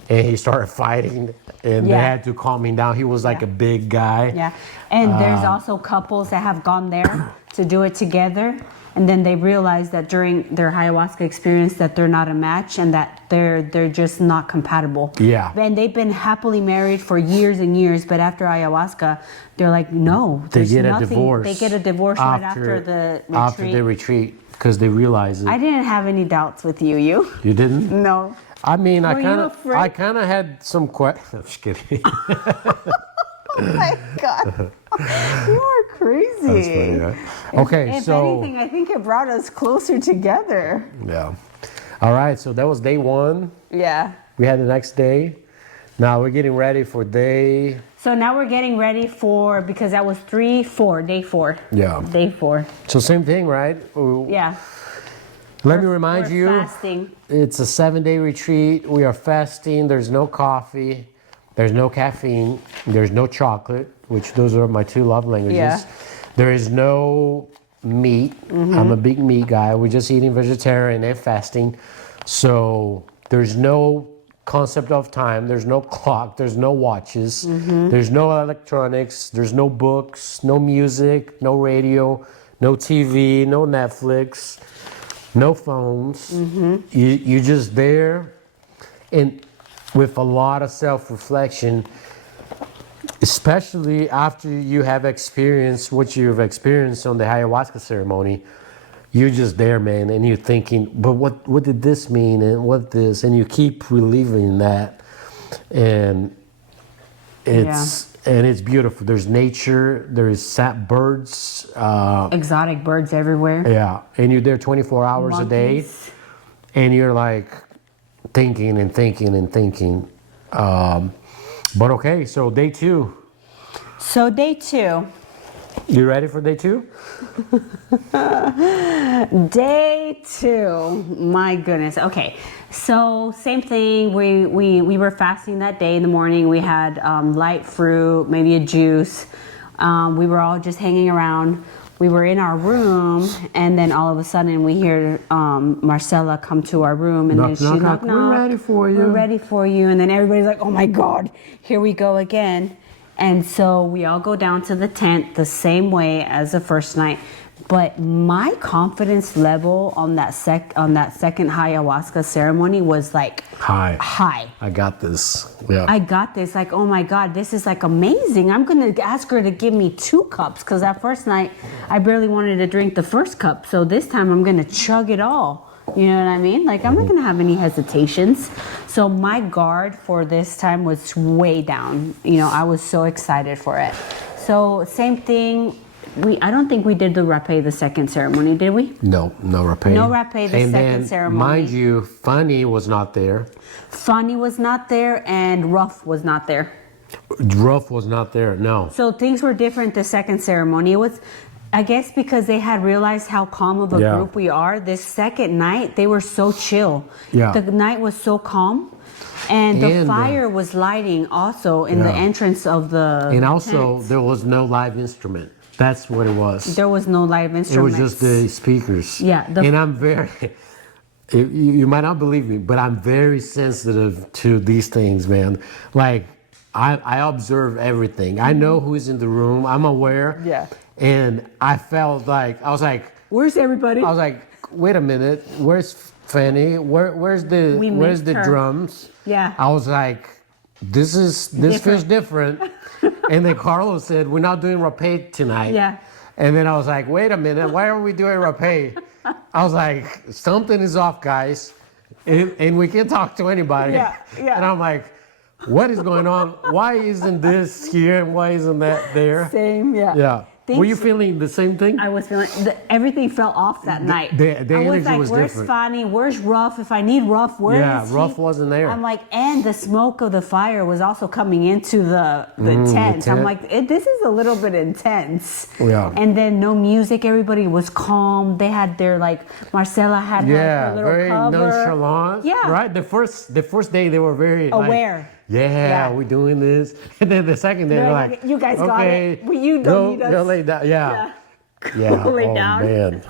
And he started fighting, and they had to calm him down. He was like a big guy. Yeah, and there's also couples that have gone there to do it together, and then they realize that during their ayahuasca experience that they're not a match and that they're just not compatible. Yeah. And they've been happily married for years and years, but after ayahuasca, they're like, no, They get nothing. a divorce. They get a divorce right after the retreat. After the retreat, because they realize it. I didn't have any doubts with you. You? You didn't? No. I mean, Were you afraid? I kind of had some questions. I'm just kidding. Oh my God. You are crazy. That's funny, right? Okay, if so... anything, I think it brought us closer together. Yeah. All right, so that was day 1. Yeah. We had the next day. Now we're getting ready for day. So now we're getting ready for, because that was day 4. Yeah. Day 4. So same thing, right? Yeah. Let me remind we're you, fasting. it's a 7-day retreat. We are fasting. There's no coffee. There's no caffeine. There's no chocolate, which those are my 2 love languages. Yeah. There is no meat. I'm a big meat guy. We're just eating vegetarian and fasting. So there's no concept of time. There's no clock. There's no watches. There's no electronics. There's no books, no music, no radio, no TV, no Netflix, no phones. You're just there, and with a lot of self-reflection, especially after you have experienced what you've experienced on the ayahuasca ceremony. You're just there, man, and you're thinking, but what did this mean, and what this, and you keep reliving that, and it's beautiful. There's nature, there's birds, Exotic birds everywhere. yeah, and you're there 24 hours a day, Monkeys. and you're like thinking and thinking and thinking. But okay, so day 2. So day 2. You ready for day 2? Day 2. My goodness. Okay. So same thing. We were fasting that day in the morning. We had light fruit, maybe a juice. We were all just hanging around. We were in our room, and then all of a sudden we hear Marcela come to our room, and then she knock, We're ready for you. We're ready for you. And then everybody's like, oh my God, here we go again. And so we all go down to the tent the same way as the first night. But my confidence level on that second ayahuasca ceremony was like high. I got this. Yeah. I got this. Like, oh my God, this is like amazing. I'm going to ask her to give me 2 cups, because that first night I barely wanted to drink the first cup. So this time I'm going to chug it all. You know what I mean? Like, I'm not going to have any hesitations. So my guard for this time was way down. You know, I was so excited for it. So same thing. I don't think we did the rapé the second ceremony, did we? No rapé. No rapé the second ceremony. Mind you, Fanny was not there. Fanny was not there, and Ruff was not there. Ruff was not there, no. So things were different the second ceremony. It was, I guess, because they had realized how calm of a group we are. This second night, they were so chill. Yeah. The night was so calm. And the fire was lighting also in the entrance of the And also, tent. there was no live instrument. That's what it was. There was no live It instruments. was just the speakers. Yeah. And I'm very, you might not believe me, but I'm very sensitive to these things, man. Like, I observe everything. I know who's in the room. I'm aware. Yeah. And I felt like, I was like, Where's everybody? I was like, wait a minute, where's Fanny? Where's the her. drums? Yeah. I was like, this feels different. And then Carlos said, we're not doing rapé tonight. Yeah. And then I was like, wait a minute, why aren't we doing rapé? I was like, something is off, guys. And we can't talk to anybody. Yeah. And I'm like, what is going on? Why isn't this here and why isn't that there? Same, yeah. Yeah. Were you feeling the same thing? I was feeling, everything fell off that night. The I was energy like, was where's different. Fanny? Where's Ruff? If I need Ruff, where is he? Ruff wasn't there. I'm like, and the smoke of the fire was also coming into the tent. I'm like, this is a little bit intense. Yeah. And then no music. Everybody was calm. They had their, like, Marcela had her little very cover. nonchalant. Yeah. Right? The first day they were very aware. Like, yeah, we're doing this. And then the second day they're like, you guys got it. Well, you don't need us. Go lay down. Yeah. Go lay down. Man.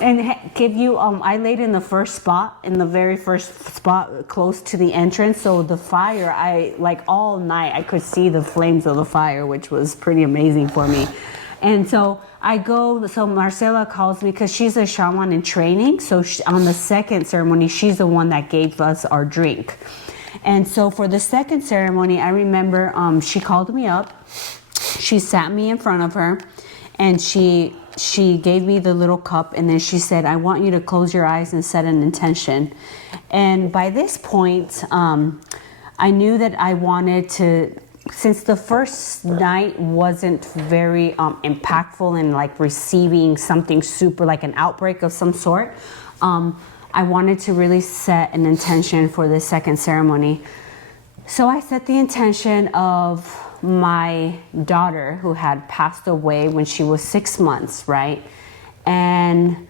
And give you, I laid in the first spot, in the very first spot close to the entrance. So the fire, like all night, I could see the flames of the fire, which was pretty amazing for me. And so so Marcela calls me because she's a shaman in training. So on the second ceremony, she's the one that gave us our drink. And so for the second ceremony, I remember she called me up. She sat me in front of her, and she gave me the little cup, and then she said, I want you to close your eyes and set an intention. And by this point, I knew that I wanted to, since the first night wasn't very impactful in like receiving something super, like an outbreak of some sort, I wanted to really set an intention for this second ceremony. So I set the intention of my daughter who had passed away when she was 6 months, right? And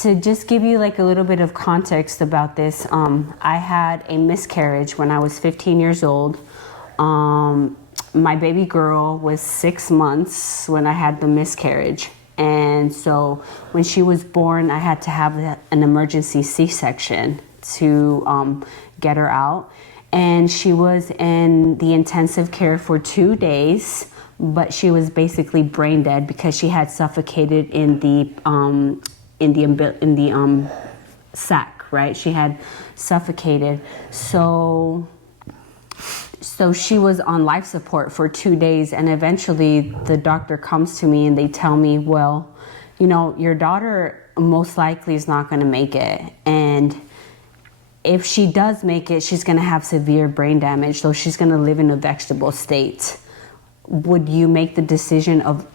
to just give you like a little bit of context about this, I had a miscarriage when I was 15 years old. My baby girl was 6 months when I had the miscarriage. And so when she was born, I had to have an emergency C-section to get her out. And she was in the intensive care for 2 days, but she was basically brain dead because she had suffocated in the sac, right? She had suffocated. So she was on life support for 2 days, and eventually the doctor comes to me and they tell me, well, you know, your daughter most likely is not going to make it, and if she does make it, she's going to have severe brain damage, so she's going to live in a vegetable state. Would you make the decision of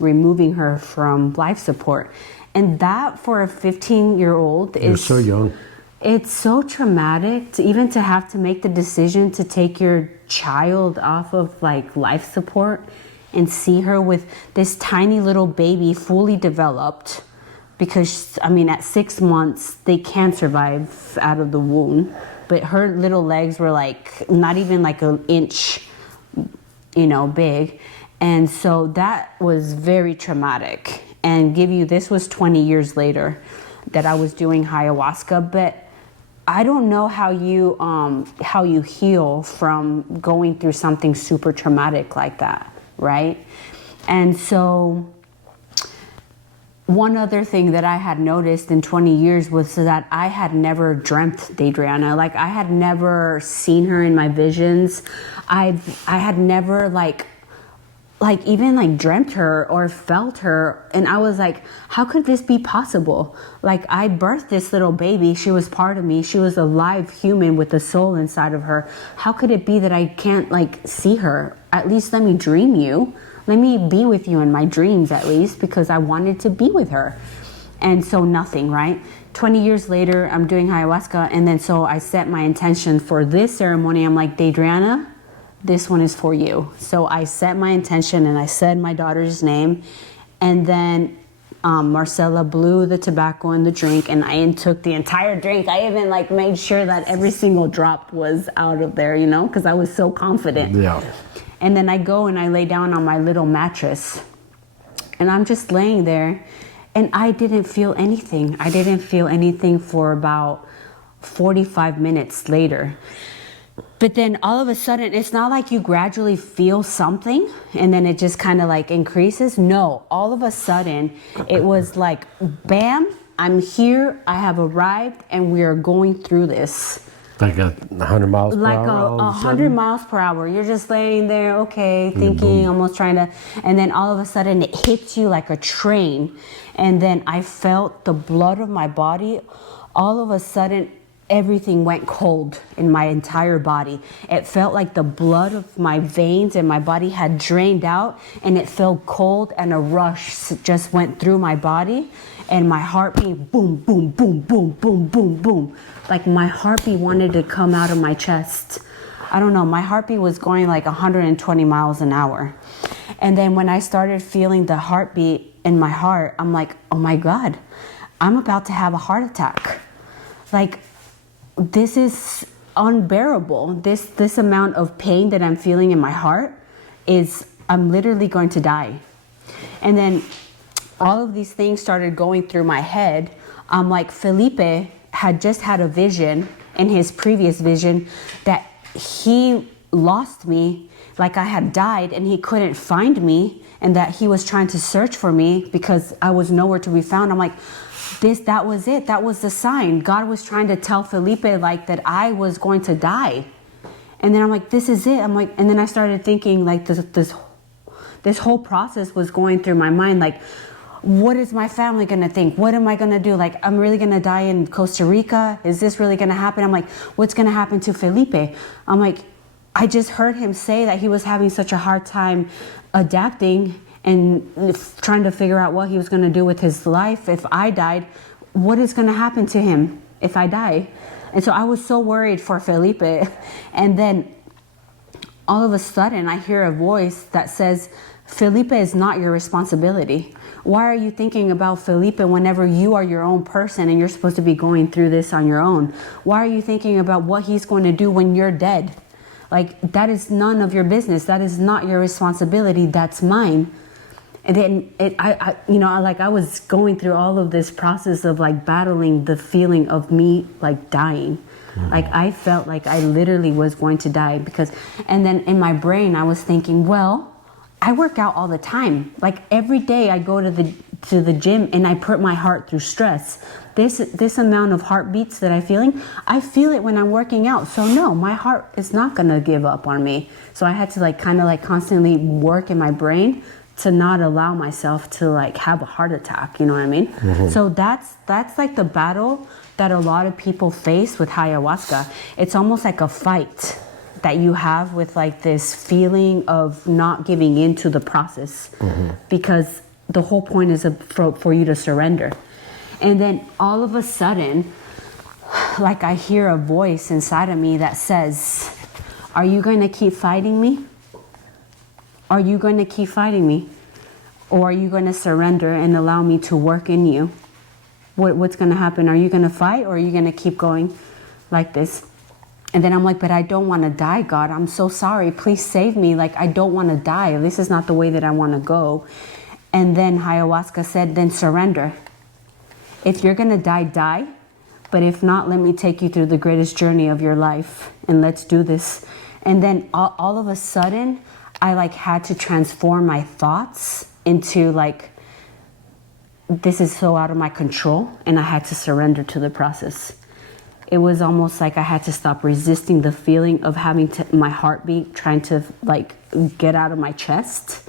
removing her from life support? And that, for a 15-year-old, is so young. It's so traumatic to even to have to make the decision to take your child off of like life support and see her with this tiny little baby fully developed, because I mean at 6 months they can survive out of the womb, but her little legs were like not even like an inch, you know, big. And so that was very traumatic. And this was 20 years later that I was doing ayahuasca, but I don't know how you heal from going through something super traumatic like that, right? And so one other thing that I had noticed in 20 years was that I had never dreamt Adriana. Like, I had never seen her in my visions. I had never even dreamt her or felt her. And I was like, how could this be possible? Like, I birthed this little baby. She was part of me. She was a live human with a soul inside of her. How could it be that I can't see her? At least let me dream you. Let me be with you in my dreams, at least, because I wanted to be with her. And so nothing, right? 20 years later, I'm doing ayahuasca. And then so I set my intention for this ceremony. I'm like, Adriana, this one is for you. So I set my intention and I said my daughter's name, and then Marcella blew the tobacco in the drink, and I took the entire drink. I even made sure that every single drop was out of there, because I was so confident. Yeah. And then I go and I lay down on my little mattress, and I'm just laying there, and I didn't feel anything. I didn't feel anything for about 45 minutes later. But then all of a sudden, it's not like you gradually feel something and then it just kind of increases. No, all of a sudden it was like, bam, I'm here, I have arrived, and we are going through this. Like 100 miles per hour? Like 100 miles per hour. You're just laying there, okay, thinking, almost trying to, and then all of a sudden it hits you like a train. And then I felt the blood of my body. All of a sudden, everything went cold in my entire body. It felt like the blood of my veins and my body had drained out, and it felt cold, and a rush just went through my body, and my heartbeat, boom, boom, boom, boom, boom, boom, boom. Like my heartbeat wanted to come out of my chest. I don't know, my heartbeat was going 120 miles an hour. And then when I started feeling the heartbeat in my heart, I'm like, oh my God, I'm about to have a heart attack. This is unbearable. This amount of pain that I'm feeling in my heart I'm literally going to die. And then all of these things started going through my head. Felipe had just had a vision in his previous vision that he lost me, like I had died and he couldn't find me, and that he was trying to search for me because I was nowhere to be found. I'm like, that was it. That was the sign. God was trying to tell Felipe that I was going to die. And then I'm like, this is it. And then I started thinking this whole process was going through my mind. What is my family going to think? What am I going to do? I'm really going to die in Costa Rica? Is this really going to happen? I'm like, what's going to happen to Felipe? I'm like, I just heard him say that he was having such a hard time adapting and trying to figure out what he was going to do with his life. If I died, what is going to happen to him? if I die? And so I was so worried for Felipe. And then all of a sudden I hear a voice that says, Felipe is not your responsibility. Why are you thinking about Felipe whenever you are your own person and you're supposed to be going through this on your own? Why are you thinking about what he's going to do when you're dead? Like, that is none of your business. That is not your responsibility. That's mine. And then I was going through all of this process of like battling the feeling of me like dying. Like, I felt like I literally was going to die and then in my brain I was thinking, well, I work out all the time. Like, every day I go to the gym and I put my heart through stress. This amount of heartbeats that I feel it when I'm working out. So no, my heart is not gonna give up on me. So I had to like kind of like constantly work in my brain to not allow myself to like have a heart attack. You know what I mean? So that's like the battle that a lot of people face with ayahuasca. It's almost like a fight that you have with like this feeling of not giving into the process, because the whole point is for you to surrender. And then all of a sudden, like, I hear a voice inside of me that says, are you going to keep fighting me? Are you going to keep fighting me? Or are you going to surrender and allow me to work in you? What's going to happen? Are you going to fight, or are you going to keep going like this? And then I'm like, but I don't want to die, God. I'm so sorry. Please save me. Like, I don't want to die. This is not the way that I want to go. And then ayahuasca said, then surrender. If you're going to die, die. But if not, let me take you through the greatest journey of your life. And let's do this. And then all of a sudden, I like had to transform my thoughts into like, this is so out of my control. And I had to surrender to the process. It was almost like I had to stop resisting the feeling of having my heartbeat trying to like get out of my chest,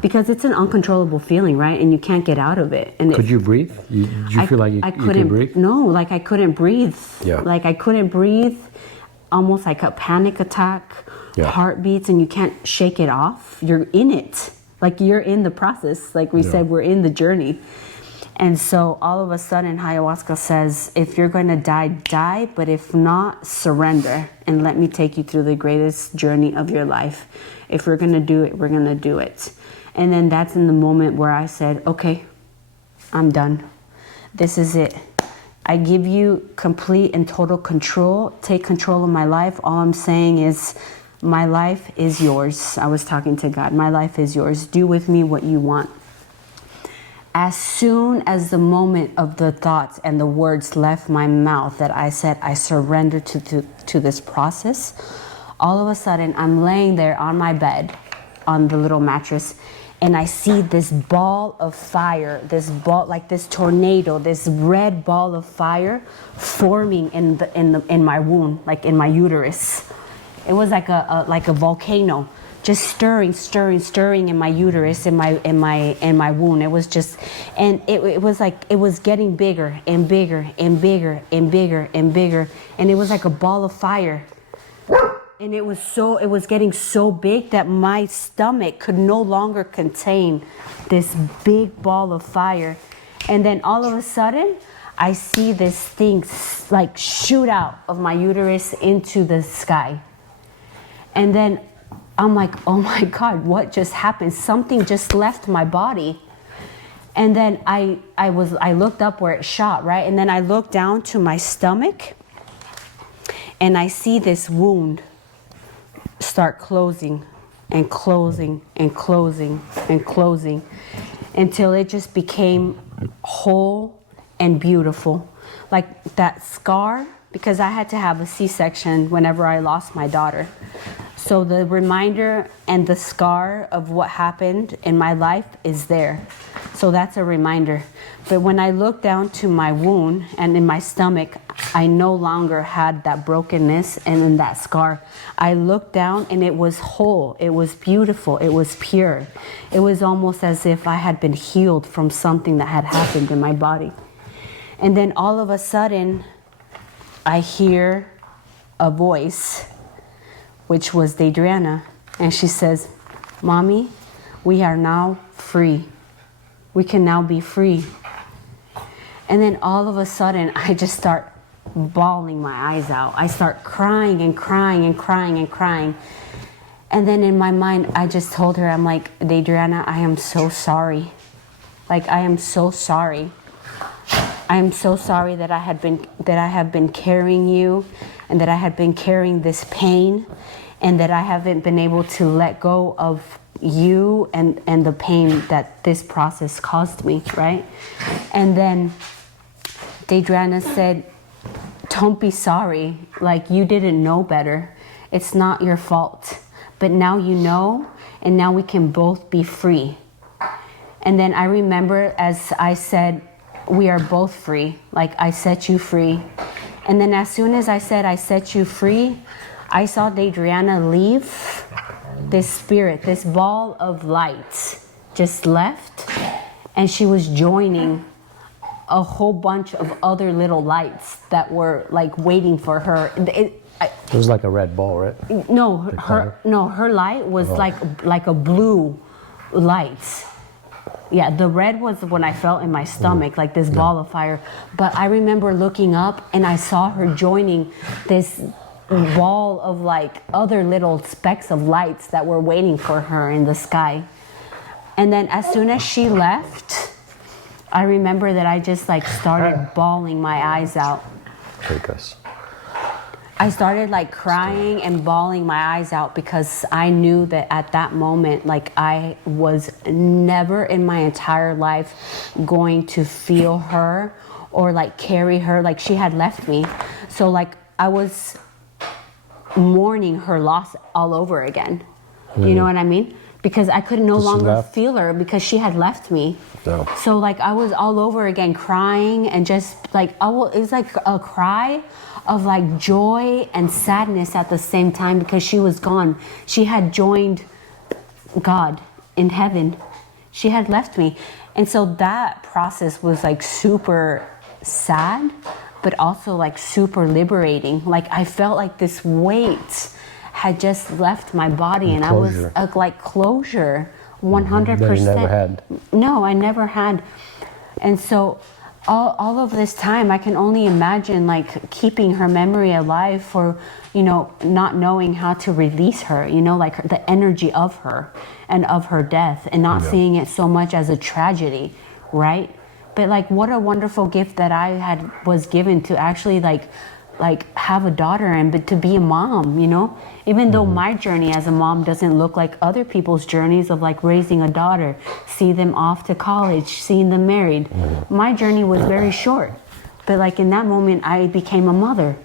because it's an uncontrollable feeling, right? And you can't get out of it. And could you breathe? Did you feel like you could breathe? No, like I couldn't breathe. Yeah. Like I couldn't breathe, almost like a panic attack, heartbeats, and you can't shake it off. You're in it. Like, you're in the process. Like we said, we're in the journey. And so all of a sudden, ayahuasca says, if you're going to die, die. But if not, surrender. And let me take you through the greatest journey of your life. If we're going to do it, we're going to do it. And then that's in the moment where I said, okay, I'm done. This is it. I give you complete and total control. Take control of my life. All I'm saying is, my life is yours. I was talking to God. My life is yours. Do with me what you want. As soon as the moment of the thoughts and the words left my mouth that I said, I surrender to this process, all of a sudden I'm laying there on my bed, on the little mattress, and I see this ball of fire, this ball, like this tornado, this red ball of fire forming in my womb, like in my uterus. It was like a volcano, just stirring in my uterus, in my womb. It was just, and it was like it was getting bigger and bigger and bigger and bigger and bigger, and it was like a ball of fire. And it was getting so big that my stomach could no longer contain this big ball of fire. And then all of a sudden, I see this thing like shoot out of my uterus into the sky. And then I'm like, oh my God, what just happened? Something just left my body. And then I looked up where it shot, right? And then I looked down to my stomach, and I see this wound start closing and closing and closing and closing until it just became whole and beautiful. Like that scar, because I had to have a C-section whenever I lost my daughter. So the reminder and the scar of what happened in my life is there. So that's a reminder. But when I looked down to my wound and in my stomach, I no longer had that brokenness and in that scar. I looked down and it was whole. It was beautiful. It was pure. It was almost as if I had been healed from something that had happened in my body. And then all of a sudden, I hear a voice, which was Adriana, and she says, Mommy, we are now free. We can now be free. And then all of a sudden, I just start bawling my eyes out. I start crying and crying and crying and crying. And then in my mind, I just told her, I'm like, Adriana, I am so sorry. Like, I am so sorry. I am so sorry that I have been carrying you, and that I have been carrying this pain, and that I haven't been able to let go of you and the pain that this process caused me, right? And then Adriana said, don't be sorry. Like, you didn't know better. It's not your fault. But now you know, and now we can both be free. And then I remember, as I said, we are both free. Like, I set you free. And then as soon as I said I set you free, I saw Adriana leave. This spirit, this ball of light just left, and she was joining a whole bunch of other little lights that were like waiting for her. It was like a red ball, right? No, her light was like a blue light. Yeah, the red was when I felt in my stomach, like this ball of fire. But I remember looking up and I saw her joining this ball of like other little specks of lights that were waiting for her in the sky. And then as soon as she left, I remember that I just like started bawling my eyes out. Take us. I started like crying and bawling my eyes out, because I knew that at that moment, like, I was never in my entire life going to feel her or like carry her. Like, she had left me. So like I was mourning her loss all over again. You know what I mean? Because I could no longer feel her, because she had left me. No. So like I was all over again crying, and just like it was like a cry of like joy and sadness at the same time, because she was gone. She had joined God in heaven. She had left me. And so that process was like super sad, but also like super liberating. Like, I felt like this weight had just left my body, and I was like closure, 100%. That you never had. No, I never had. And so all of this time, I can only imagine like keeping her memory alive, for, you know, not knowing how to release her, you know, like the energy of her and of her death, and not seeing it so much as a tragedy, right? But like, what a wonderful gift that I was given to actually like have a daughter, and but to be a mom, you know, even though my journey as a mom doesn't look like other people's journeys of like raising a daughter, see them off to college, seeing them married. My journey was very short, but like in that moment I became a mother.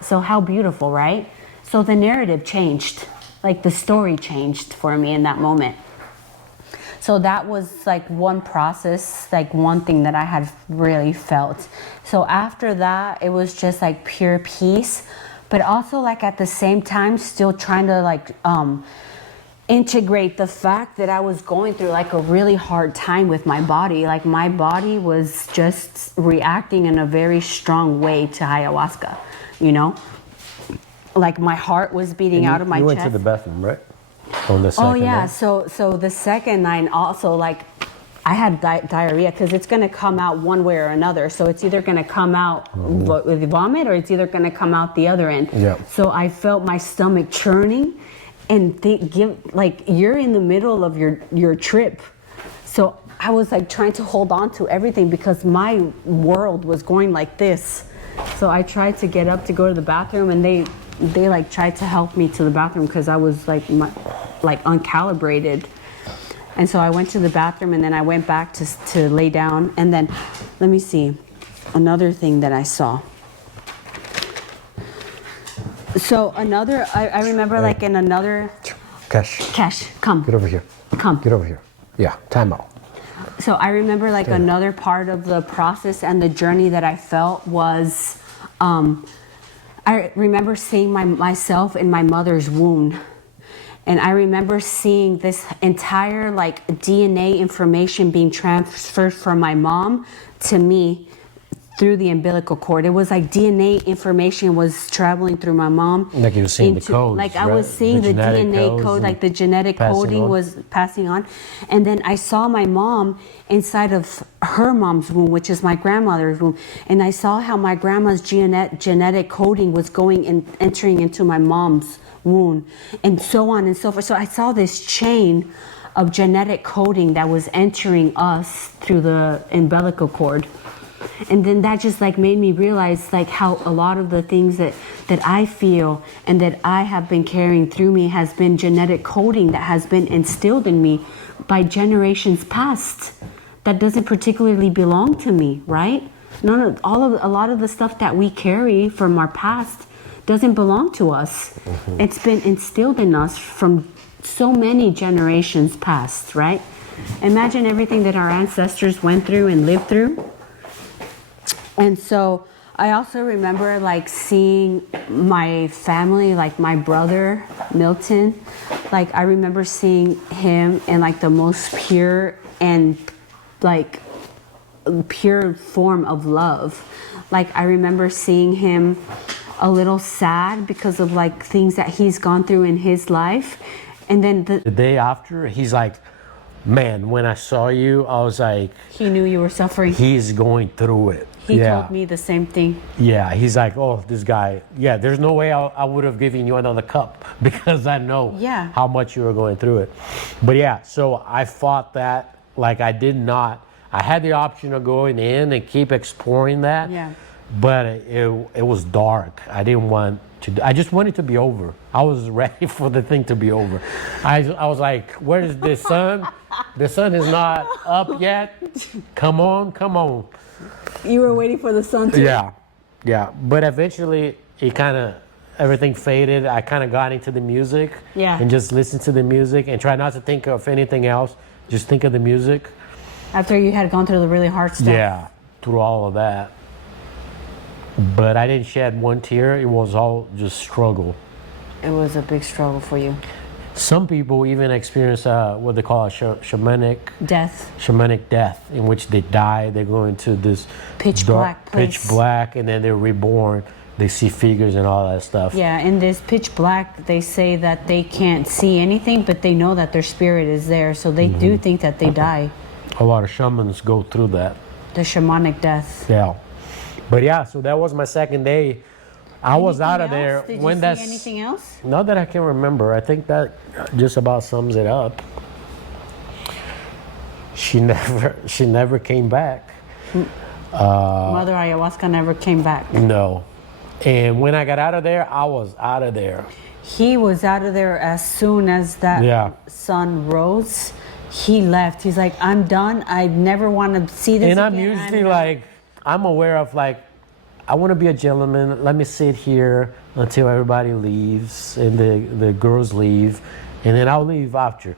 So how beautiful, right? So the narrative changed, like the story changed for me in that moment. So that was like one process, like one thing that I had really felt. So after that, it was just like pure peace, but also like at the same time, still trying to like integrate the fact that I was going through like a really hard time with my body. Like, my body was just reacting in a very strong way to ayahuasca, you know? Like, my heart was beating out of my chest. You went to the bathroom, right? On the second yeah. night? So the second night also, like, I had diarrhea, because it's going to come out one way or another. So it's either going to come out with vomit, or it's either going to come out the other end. Yeah. So I felt my stomach churning, and like, you're in the middle of your trip. So I was like trying to hold on to everything, because my world was going like this. So I tried to get up to go to the bathroom, and they like tried to help me to the bathroom, because I was like uncalibrated. And so I went to the bathroom, and then I went back to lay down. And then, let me see, another thing that I saw. So I remember like in another... Cash, come. Get over here. Come. Get over here. Yeah, time out. So I remember like another part of the process and the journey that I felt was, I remember seeing myself in my mother's womb. And I remember seeing this entire like DNA information being transferred from my mom to me through the umbilical cord. It was like DNA information was traveling through my mom. Like you were seeing the codes, Like I was seeing the genetic DNA codes code, and like the genetic passing coding on. was passing on. And then I saw my mom inside of her mom's womb, which is my grandmother's womb. And I saw how my grandma's genetic coding was going and entering into my mom's womb, and so on and so forth. So I saw this chain of genetic coding that was entering us through the umbilical cord. And then that just like made me realize like how a lot of the things that I feel and that I have been carrying through me has been genetic coding that has been instilled in me by generations past that doesn't particularly belong to me, right? A lot of the stuff that we carry from our past doesn't belong to us. Mm-hmm. It's been instilled in us from so many generations past, right? Imagine everything that our ancestors went through and lived through. And so I also remember like seeing my family, like my brother Milton, like I remember seeing him in like the most pure and like pure form of love. Like I remember seeing him a little sad because of like things that he's gone through in his life. And then the day after, he's like, man, when I saw you, I was like, he knew you were suffering. He's going through it. He told me the same thing. Yeah, he's like, oh, this guy, yeah, there's no way I would have given you another cup because I know how much you were going through it. But yeah, so I fought that. Like I had the option of going in and keep exploring that. Yeah. But it was dark. I didn't want to, I just wanted to be over. I was ready for the thing to be over. I was like, where is the sun? The sun is not up yet. Come on. You were waiting for the sun to... Yeah. But eventually, everything faded. I kind of got into the music. Yeah. And just listened to the music and try not to think of anything else. Just think of the music. After you had gone through the really hard stuff. Yeah, through all of that. But I didn't shed one tear. It was all just struggle. It was a big struggle for you. Some people even experience what they call a shamanic death, in which they die. They go into this pitch black place. Pitch black, and then they're reborn. They see figures and all that stuff. Yeah, in this pitch black, they say that they can't see anything, but they know that their spirit is there, so they do think that they die. A lot of shamans go through that. The shamanic death. Yeah. But yeah, so that was my second day. I was out of there. Did you see anything else? Not that I can remember. I think that just about sums it up. She never came back. Mother Ayahuasca never came back. No. And when I got out of there, I was out of there. He was out of there as soon as that sun rose. He left. He's like, I'm done. I never want to see this again. And I'm usually like, I'm aware of like, I want to be a gentleman. Let me sit here until everybody leaves and the girls leave, and then I'll leave after.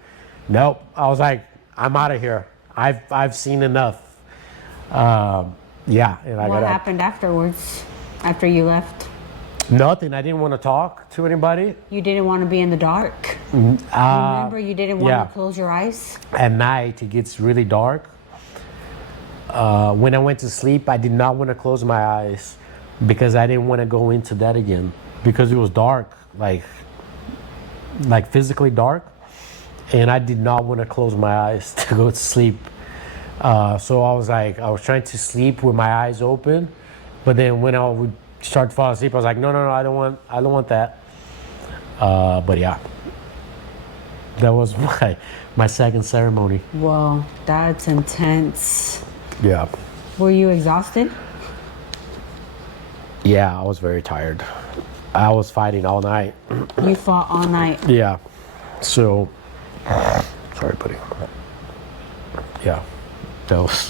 Nope. I was like, I'm out of here. I've seen enough. And what happened afterwards? After you left? Nothing. I didn't want to talk to anybody. You didn't want to be in the dark. Remember, you didn't want to close your eyes. At night, it gets really dark. When I went to sleep, I did not want to close my eyes because I didn't want to go into that again because it was dark, like physically dark, and I did not want to close my eyes to go to sleep. So I was trying to sleep with my eyes open, but then when I would start to fall asleep, I was like, no, I don't want that. But yeah, that was my second ceremony. Whoa, that's intense. Yeah. Were you exhausted? Yeah, I was very tired. I was fighting all night. You fought all night? Yeah. So, sorry, buddy. Yeah.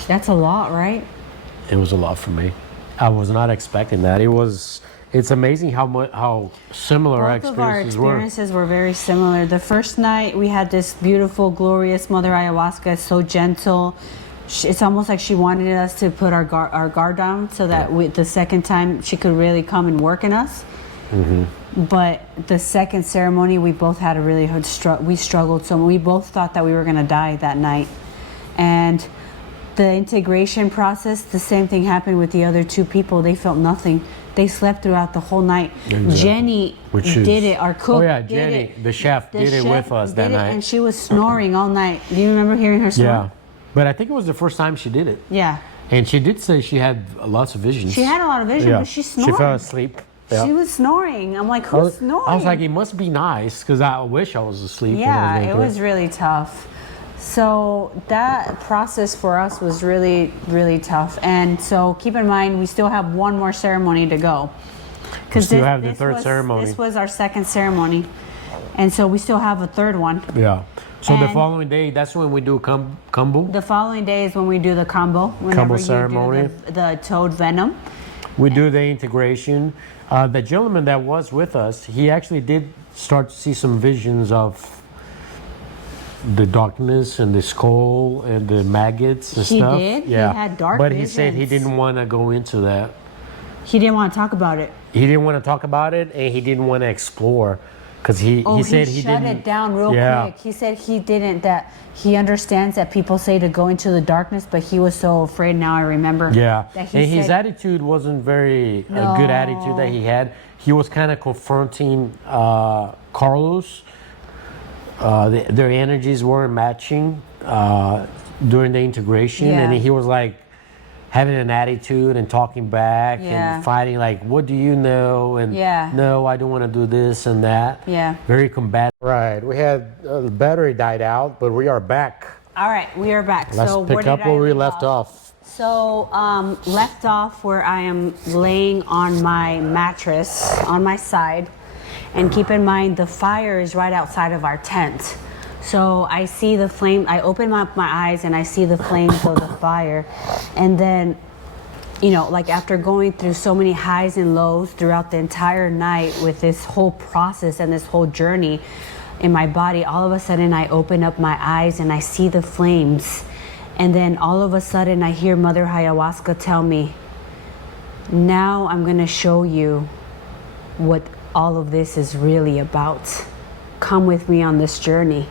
That's a lot, right? It was a lot for me. I was not expecting that. It's amazing how similar our experiences were very similar. The first night we had this beautiful, glorious Mother Ayahuasca, so gentle. It's almost like she wanted us to put our guard down so that the second time she could really come and work in us. Mm-hmm. But the second ceremony, we both had a really hard we struggled so much. We both thought that we were going to die that night. And the integration process, the same thing happened with the other two people. They felt nothing. They slept throughout the whole night. Exactly. Jenny did it. Our cook. Oh yeah, Jenny, the chef, did it with us that night, and she was snoring all night. Do you remember hearing her snore? Yeah, but I think it was the first time she did it. Yeah. And she did say she had lots of visions. She had a lot of vision, but she snored. She fell asleep. Yeah. She was snoring. I'm like, who's snoring? I was like, it must be nice because I wish I was asleep. Yeah, it was really tough. So that process for us was really, really tough. And so keep in mind, we still have one more ceremony to go. We still have the third ceremony. This was our second ceremony. And so we still have a third one. Yeah. So the following day, that's when we do kambu? The following day is when we do the kambu. Kambu ceremony. The toad venom. We do the integration. The gentleman that was with us, he actually did start to see some visions of the darkness and the skull and the maggots and stuff. He did? Yeah. He had dark But visions. he said he didn't want to go into that. He didn't want to talk about it. He didn't want to talk about it, and he didn't want to explore. Because he said he didn't. Shut it down real quick. He said he didn't, that he understands that people say to go into the darkness, but he was so afraid. Now I remember. Yeah. That and his attitude wasn't very a good attitude that he had. He was kind of confronting Carlos. Their energies weren't matching during the integration, and he was like having an attitude and talking back and fighting, like, what do you know? And no, I don't want to do this and that. Yeah. Very combative. Right. We had the battery died out, but we are back. All right, we are back. Let's pick up where we left off. So left off where I am laying on my mattress on my side. And keep in mind, the fire is right outside of our tent. So I see the flame, I open up my eyes and I see the flames of the fire. And then, you know, like after going through so many highs and lows throughout the entire night with this whole process and this whole journey in my body, all of a sudden I open up my eyes and I see the flames. And then all of a sudden I hear Mother Ayahuasca tell me, now I'm going to show you what all of this is really about. Come with me on this journey.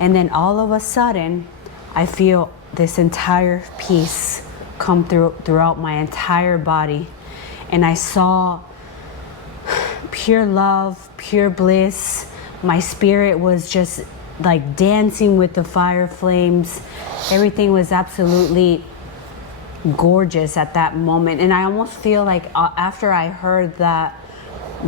And then all of a sudden, I feel this entire peace come throughout my entire body. And I saw pure love, pure bliss. My spirit was just like dancing with the fire flames. Everything was absolutely gorgeous at that moment. And I almost feel like after I heard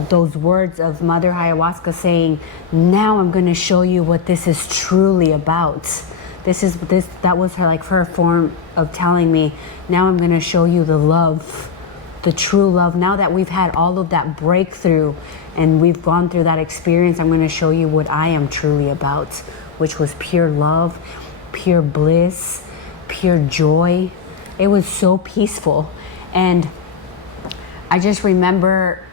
those words of Mother Ayahuasca saying, now I'm going to show you what this is truly about. That was her form of telling me, now I'm going to show you the love, the true love. Now that we've had all of that breakthrough and we've gone through that experience, I'm going to show you what I am truly about, which was pure love, pure bliss, pure joy. It was so peaceful. And I just remember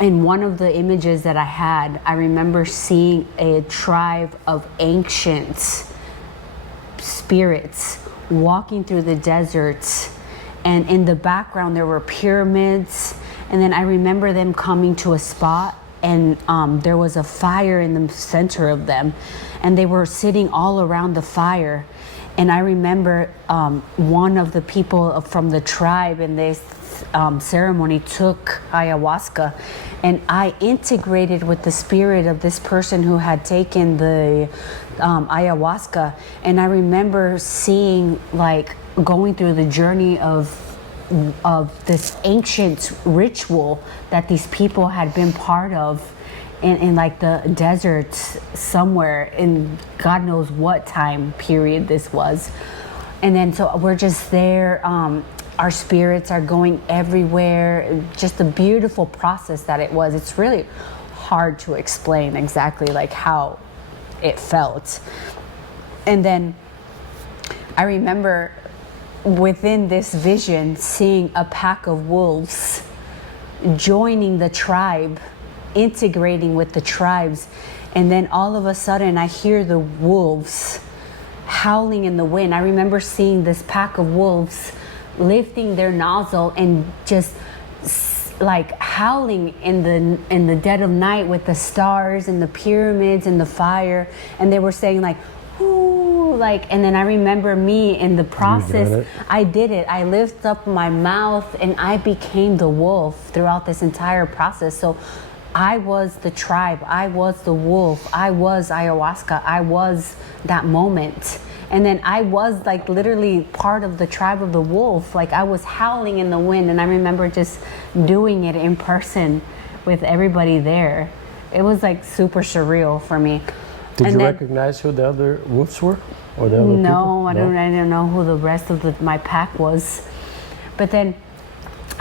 in one of the images that I had, I remember seeing a tribe of ancient spirits walking through the deserts, and in the background there were pyramids. And then I remember them coming to a spot, and there was a fire in the center of them, and they were sitting all around the fire. And I remember one of the people from the tribe in this ceremony took ayahuasca, and I integrated with the spirit of this person who had taken the ayahuasca. And I remember seeing, like, going through the journey of this ancient ritual that these people had been part of in like the deserts somewhere in God knows what time period this was. And then so we're just there, our spirits are going everywhere, just a beautiful process that it was. It's really hard to explain exactly like how it felt. And then I remember within this vision seeing a pack of wolves joining the tribe, integrating with the tribes. And then all of a sudden I hear the wolves howling in the wind. I remember seeing this pack of wolves lifting their nozzle and just like howling in the dead of night with the stars and the pyramids and the fire. And they were saying like, ooh, like, and then I remember me in the process. it? I did it. I lifted up my mouth and I became the wolf throughout this entire process. So I was the tribe. I was the wolf. I was ayahuasca. I was that moment. And then I was like literally part of the tribe of the wolf. Like I was howling in the wind. And I remember just doing it in person with everybody there. It was like super surreal for me. Did And you then- recognize who the other wolves were? Or the other No, people? I didn't know who the rest of my pack was. But then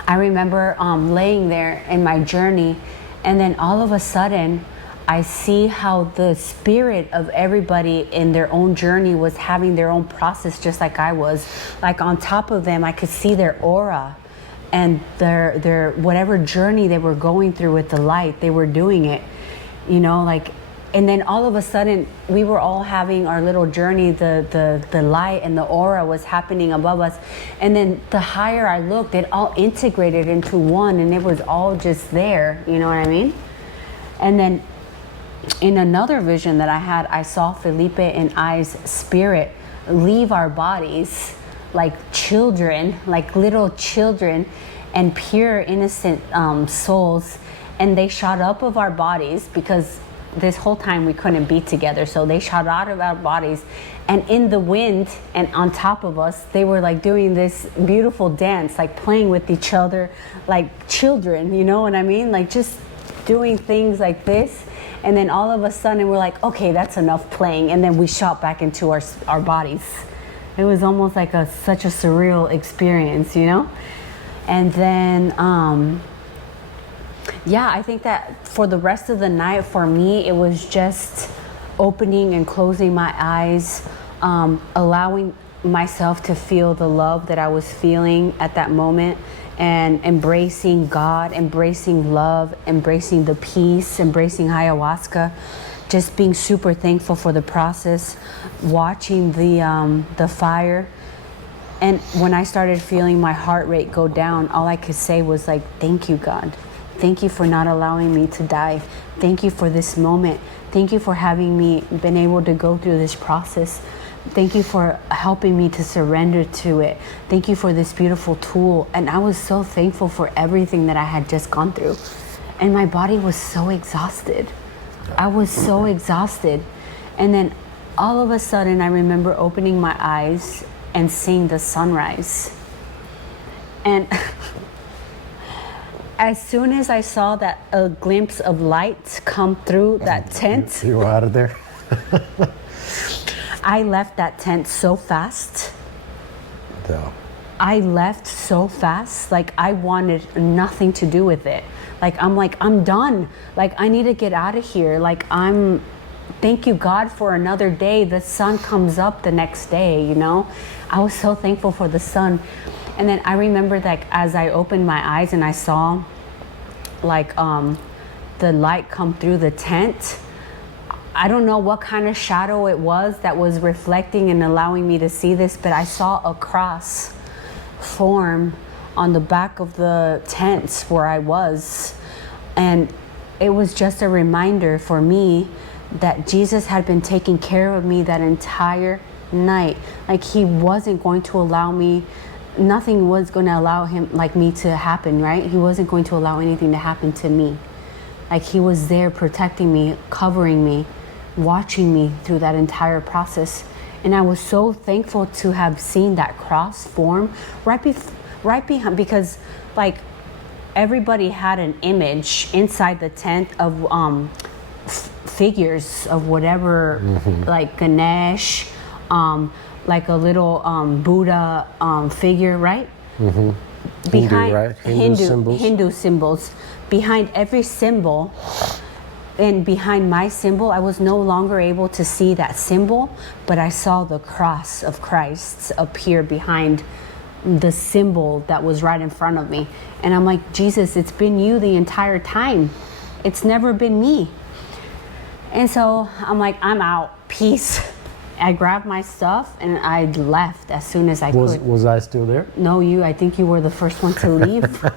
I remember laying there in my journey, and then all of a sudden I see how the spirit of everybody in their own journey was having their own process, just like I was. Like on top of them, I could see their aura and their whatever journey they were going through with the light, they were doing it, you know, like. And then all of a sudden, we were all having our little journey. The light and the aura was happening above us. And then the higher I looked, it all integrated into one, and it was all just there. You know what I mean? And then in another vision that I had, I saw Felipe and I's spirit leave our bodies like children, like little children, and pure innocent souls. And they shot up of our bodies because this whole time we couldn't be together, so they shot out of our bodies, and in the wind and on top of us, they were like doing this beautiful dance, like playing with each other like children, you know what I mean, like just doing things like this. And then all of a sudden we're like, okay, that's enough playing, and then we shot back into our bodies. It was almost like such a surreal experience, you know. And then yeah, I think that for the rest of the night, for me, it was just opening and closing my eyes, allowing myself to feel the love that I was feeling at that moment, and embracing God, embracing love, embracing the peace, embracing ayahuasca, just being super thankful for the process, watching the fire. And when I started feeling my heart rate go down, all I could say was like, thank you, God. Thank you for not allowing me to die. Thank you for this moment. Thank you for having me been able to go through this process. Thank you for helping me to surrender to it. Thank you for this beautiful tool. And I was so thankful for everything that I had just gone through. And my body was so exhausted. I was so exhausted. And then all of a sudden, I remember opening my eyes and seeing the sunrise. And as soon as I saw that a glimpse of light come through that tent, You were out of there? I left that tent so fast. No. I left so fast. Like I wanted nothing to do with it. I'm done. Like I need to get out of here. Thank you, God, for another day. The sun comes up the next day, you know? I was so thankful for the sun. And then I remember that as I opened my eyes and I saw the light come through the tent, I don't know what kind of shadow it was that was reflecting and allowing me to see this, but I saw a cross form on the back of the tents where I was. And it was just a reminder for me that Jesus had been taking care of me that entire night. Like he wasn't going to allow me, nothing was going to allow him, like me, to happen, right? He wasn't going to allow anything to happen to me. Like he was there protecting me, covering me, watching me through that entire process. And I was so thankful to have seen that cross form right behind, because like everybody had an image inside the tent of figures of whatever, like Ganesh, like a little Buddha figure, right? Behind right? Hindu symbols. Behind every symbol and behind my symbol, I was no longer able to see that symbol, but I saw the cross of Christ appear behind the symbol that was right in front of me. And I'm like, Jesus, it's been you the entire time. It's never been me. And so I'm like, I'm out. Peace. I grabbed my stuff and I left as soon as I could. Was I still there? No, I think you were the first one to leave.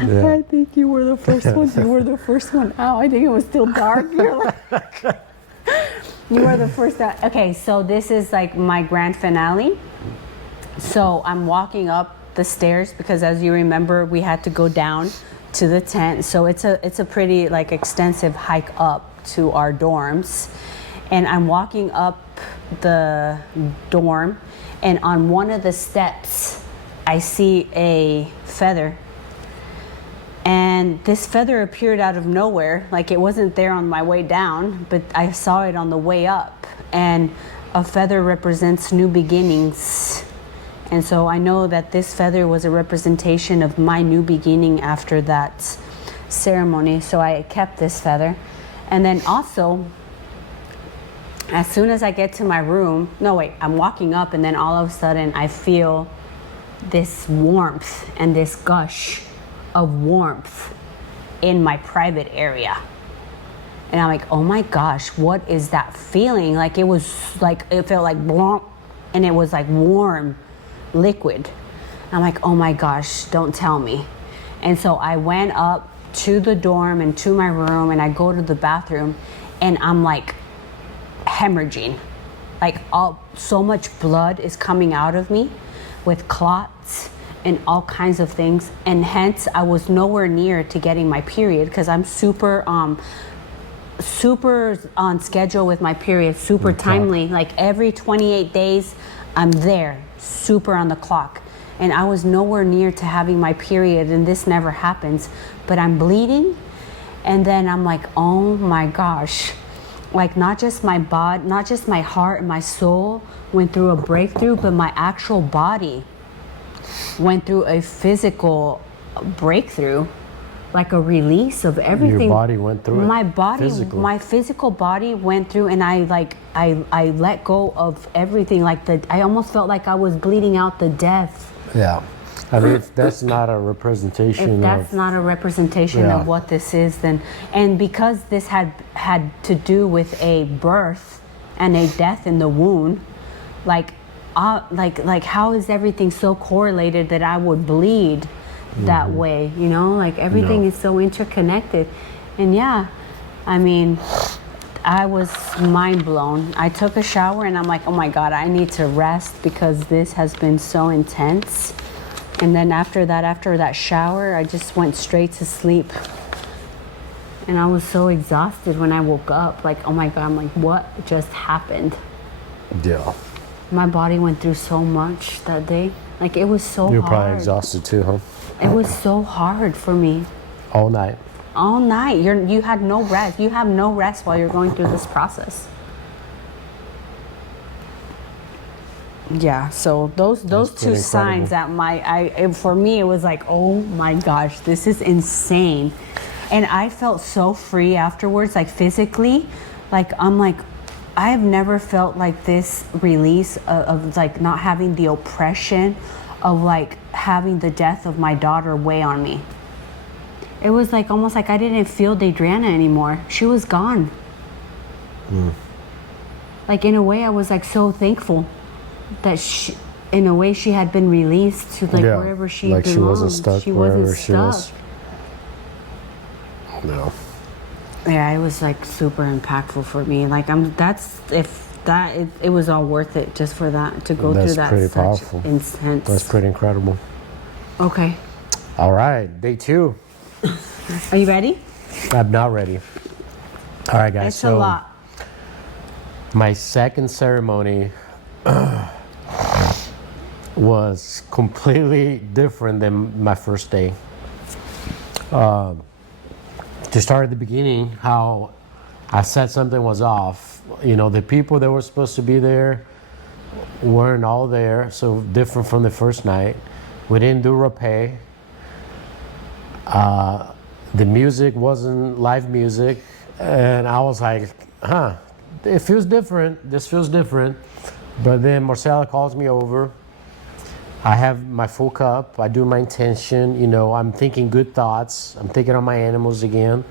Yeah. I think you were the first one. You were the first one out. I think it was still dark. You're like, You are the first that, okay, so this is like my grand finale. So I'm walking up the stairs because, as you remember, we had to go down to the tent. So it's a pretty like extensive hike up to our dorms. And I'm walking up the dorm, and on one of the steps, I see a feather. And this feather appeared out of nowhere, like it wasn't there on my way down, but I saw it on the way up. And a feather represents new beginnings. And so I know that this feather was a representation of my new beginning after that ceremony. So I kept this feather. And then also, as soon as I get to my room, I'm walking up, and then all of a sudden I feel this warmth and this gush of warmth in my private area. And I'm like, oh my gosh, what is that feeling? Like it felt like blomp, and it was like warm liquid. I'm like, oh my gosh, don't tell me. And so I went up to the dorm and to my room, and I go to the bathroom, and I'm like hemorrhaging. Like so much blood is coming out of me with clots and all kinds of things, and hence I was nowhere near to getting my period because I'm super on schedule with my period, super timely. Like every 28 days I'm there, super on the clock. And I was nowhere near to having my period, and this never happens, but I'm bleeding. And then I'm like, oh my gosh, like not just my body, not just my heart and my soul went through a breakthrough, but my actual body went through a physical breakthrough, like a release of everything. Your body went through my it body physically. My physical body went through, and I let go of everything. Like I almost felt like I was bleeding out the death. Yeah, I mean that's not a representation. If that's not a representation of what this is, then, and because this had to do with a birth and a death in the womb, like how is everything so correlated that I would bleed that way? You know, like everything is so interconnected. And yeah, I mean, I was mind blown. I took a shower, and I'm like, oh my God, I need to rest because this has been so intense. And then after that shower, I just went straight to sleep. And I was so exhausted when I woke up. Like, oh my God, I'm like, what just happened? Yeah. My body went through so much that day. Like, it was so hard. You're probably exhausted too, huh? It was so hard for me. All night. All night. You had no rest. You have no rest while you're going through this process. Yeah, so those two signs that for me it was like, oh my gosh, this is insane. And I felt so free afterwards, like physically. Like I'm like, I have never felt like this release of like not having the oppression of like having the death of my daughter weigh on me. It was like almost like I didn't feel Deidreana anymore. She was gone. Like in a way I was like so thankful that in a way she had been released to like wherever she belonged. She wasn't stuck wherever she was. No. Yeah, it was like super impactful for me. Like it was all worth it just for that, to go through that. That's pretty powerful. Intense. That's pretty incredible. Okay. All right, day 2. Are you ready? I'm not ready. All right, guys. It's a lot. My second ceremony was completely different than my first day. To start at the beginning, how I said something was off. You know, the people that were supposed to be there weren't all there, so different from the first night. We didn't do rapé. The music wasn't live music, and I was like, it feels different. This feels different. But then Marcela calls me over. I have my full cup. I do my intention. You know, I'm thinking good thoughts. I'm thinking of my animals again.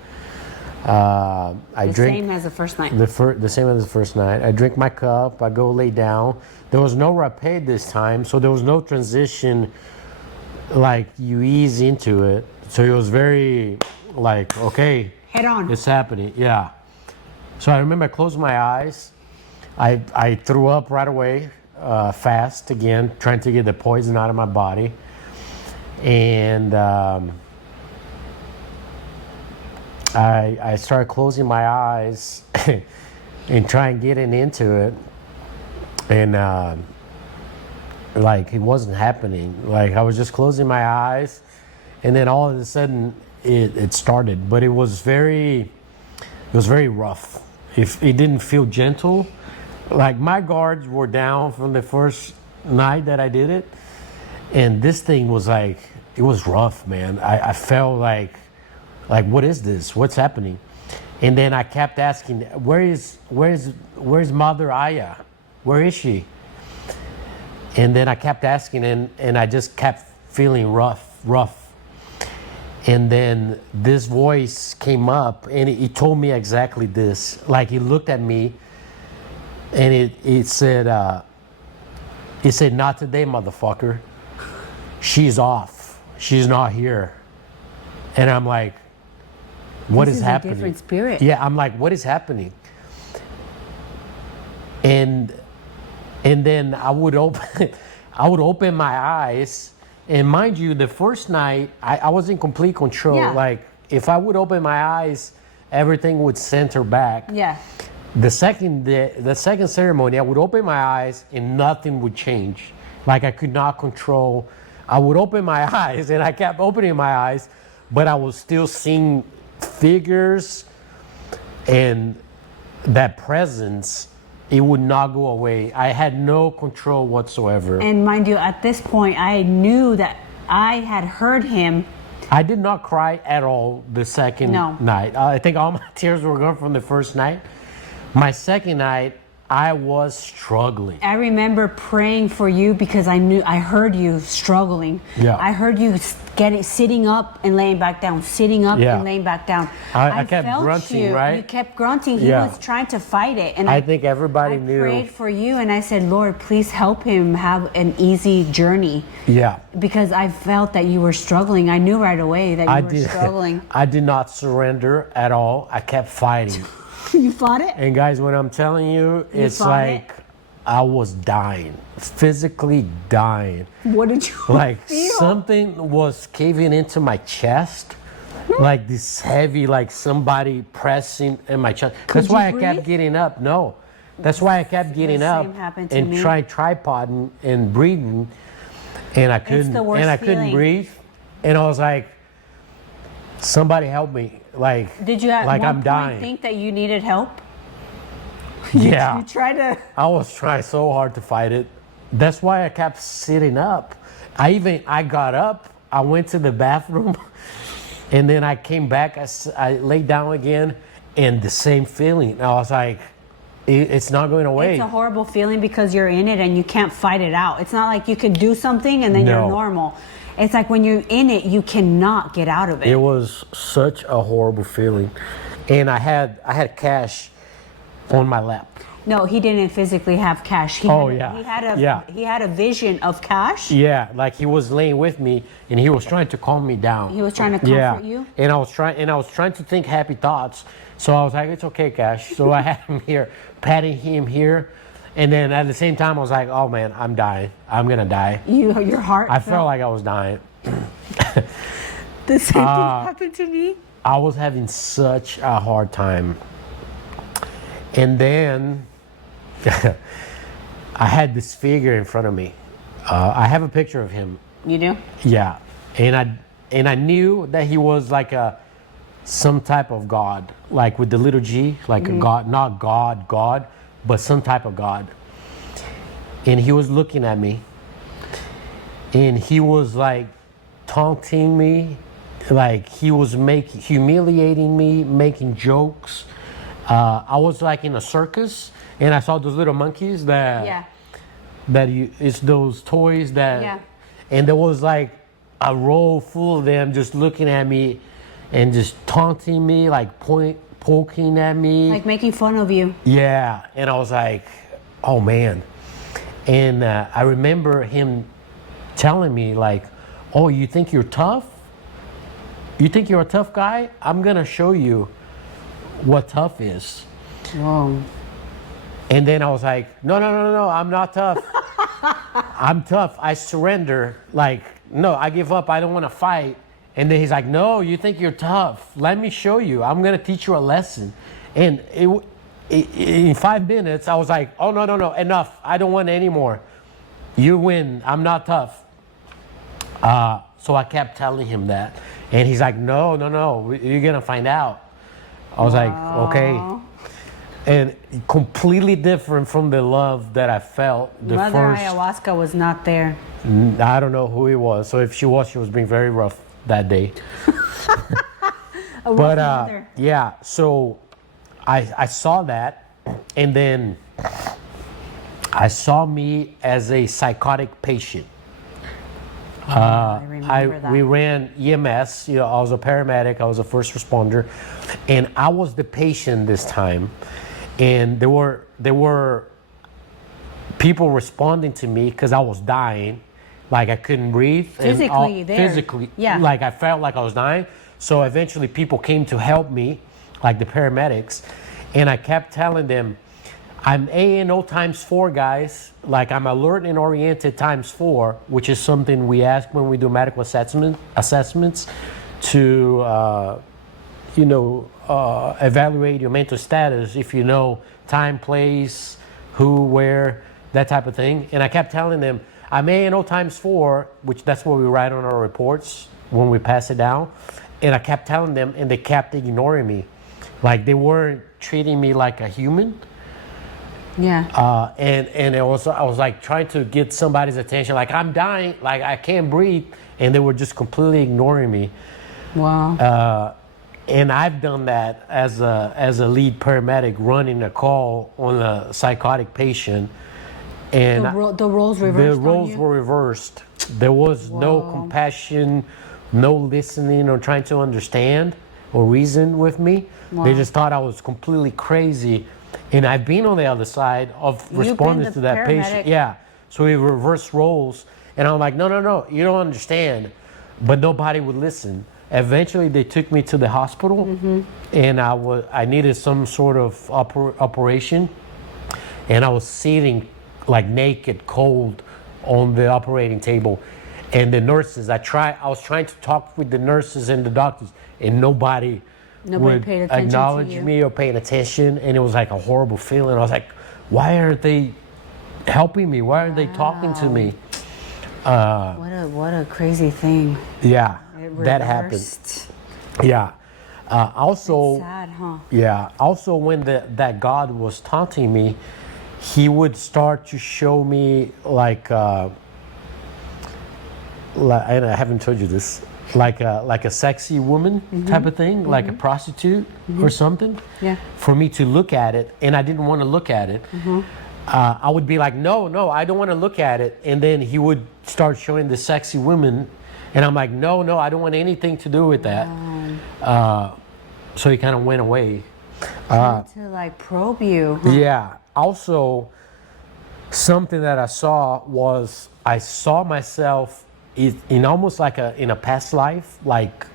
I drink same as the first night. The same as the first night. I drink my cup. I go lay down. There was no rapé this time, so there was no transition. Like you ease into it. So it was very like, okay, head on. It's happening. Yeah. So I remember I closed my eyes. I threw up right away, fast again, trying to get the poison out of my body. And I started closing my eyes and trying getting into it. And like it wasn't happening. Like I was just closing my eyes, and then all of a sudden it started. But it was very rough. If it didn't feel gentle, like my guards were down from the first night that I did it, and this thing was like, it was rough, man. I felt like what is this? What's happening? And then I kept asking, where's Mother Aya? Where is she? And then I kept asking, and I just kept feeling rough. And then this voice came up, and it told me exactly this. Like, he looked at me, and it said, not today, motherfucker. She's off. She's not here. And I'm like, what is happening? A different spirit. Yeah, I'm like, what is happening? And then I would open my eyes, and mind you, the first night I was in complete control. Yeah. Like if I would open my eyes, everything would center back. Yeah. The second ceremony, I would open my eyes and nothing would change. Like I could not control. I would open my eyes, and I kept opening my eyes, but I was still seeing figures, and that presence, it would not go away. I had no control whatsoever. And mind you, at this point, I knew that I had heard him. I did not cry at all the second night. I think all my tears were gone from the first night. My second night, I was struggling. I remember praying for you because I heard you struggling. Yeah. I heard you sitting up and laying back down, sitting up and laying back down. I kept felt grunting, you. right? You kept grunting. He was trying to fight it. And I think everybody knew. I prayed for you, and I said, Lord, please help him have an easy journey. Yeah. Because I felt that you were struggling. I knew right away that you were struggling. I did not surrender at all. I kept fighting. You fought it? And guys, what I'm telling you, it's like I was dying, physically dying. What did you like feel? Something was caving into my chest, like this heavy, like somebody pressing in my chest. That's why I kept getting up. No, that's why I kept getting up and trying tripoding and breathing, and I couldn't. And I couldn't breathe, and I was like, somebody help me. Like, did you at like one I'm point dying. Think that you needed help? Yeah. You tried to. I was trying so hard to fight it. That's why I kept sitting up. I got up. I went to the bathroom, and then I came back. I laid down again, and the same feeling. I was like, it's not going away. It's a horrible feeling because you're in it and you can't fight it out. It's not like you could do something and then you're normal. It's like when you're in it, you cannot get out of it. It was such a horrible feeling. And I had cash on my lap. No, he didn't physically have cash. He had a vision of cash. Yeah, like he was laying with me and he was trying to calm me down. He was trying to comfort you? And I was trying to think happy thoughts. So I was like, it's okay, Cash. So I had him here, patting him here. And then at the same time, I was like, oh man, I'm dying. I'm going to die. Your heart? I felt like I was dying. The same thing happened to me. I was having such a hard time. And then I had this figure in front of me. I have a picture of him. You do? Yeah. And I knew that he was like some type of God, like with the little G, like a God, not God, but some type of God. And he was looking at me, and he was like taunting me, like he was humiliating me, making jokes. I was like in a circus, and I saw those little monkeys it's those toys that, and there was like a row full of them just looking at me and just taunting me, like poking at me. Like making fun of you. Yeah, and I was like, oh man. And I remember him telling me like, oh, you think you're tough? You think you're a tough guy? I'm gonna show you what tough is. Whoa. And then I was like, no, I'm not tough. I'm tough. I surrender. Like, no, I give up. I don't want to fight. And then he's like, no, you think you're tough. Let me show you. I'm going to teach you a lesson. And in 5 minutes, I was like, oh, no, enough. I don't want any more. You win. I'm not tough. So I kept telling him that. And he's like, no, you're going to find out. I was like, okay. And completely different from the love that I felt. Mother Ayahuasca was not there. I don't know who he was. So if she was being very rough that day. But yeah, so I saw that, and then I saw me as a psychotic patient. I remember that. We ran EMS. I was a paramedic. I was a first responder, and I was the patient this time. And there were people responding to me because I was dying, like I couldn't breathe. Physically, yeah. Like I felt like I was dying. So eventually, people came to help me, like the paramedics, and I kept telling them, "I'm ANO times 4, guys. Like I'm alert and oriented times 4, which is something we ask when we do medical assessments to." Evaluate your mental status if you know time, place, who, where, that type of thing. And I kept telling them, I'm ANO times 4, which that's what we write on our reports when we pass it down. And I kept telling them, and they kept ignoring me. Like they weren't treating me like a human. Yeah. And I was like trying to get somebody's attention, like I'm dying, like I can't breathe. And they were just completely ignoring me. Wow. And I've done that as a lead paramedic, running a call on a psychotic patient. And the roles reversed. The roles were reversed. There was no compassion, no listening or trying to understand or reason with me. Wow. They just thought I was completely crazy. And I've been on the other side of responding to that patient. Yeah. So we reversed roles. And I'm like, no, you don't understand. But nobody would listen. Eventually, they took me to the hospital, and I needed some sort of operation, and I was sitting like naked, cold, on the operating table, and the nurses. I was trying to talk with the nurses and the doctors, and nobody would paid attention acknowledge to you. me or paying attention, and it was like a horrible feeling. I was like, why aren't they helping me? Why aren't they talking to me? What a crazy thing. Yeah. That happened. Yeah. Also, it's sad, huh? Yeah. Also, when that God was taunting me, He would start to show me and I haven't told you this, like a sexy woman type of thing, like a prostitute or something. Yeah. For me to look at it, and I didn't want to look at it. I would be like, no, I don't want to look at it, and then He would start showing the sexy woman. And I'm like, no, I don't want anything to do with that. So He kind of went away. To like probe you. Huh? Yeah. Also, something that I saw myself in almost like in a past life, like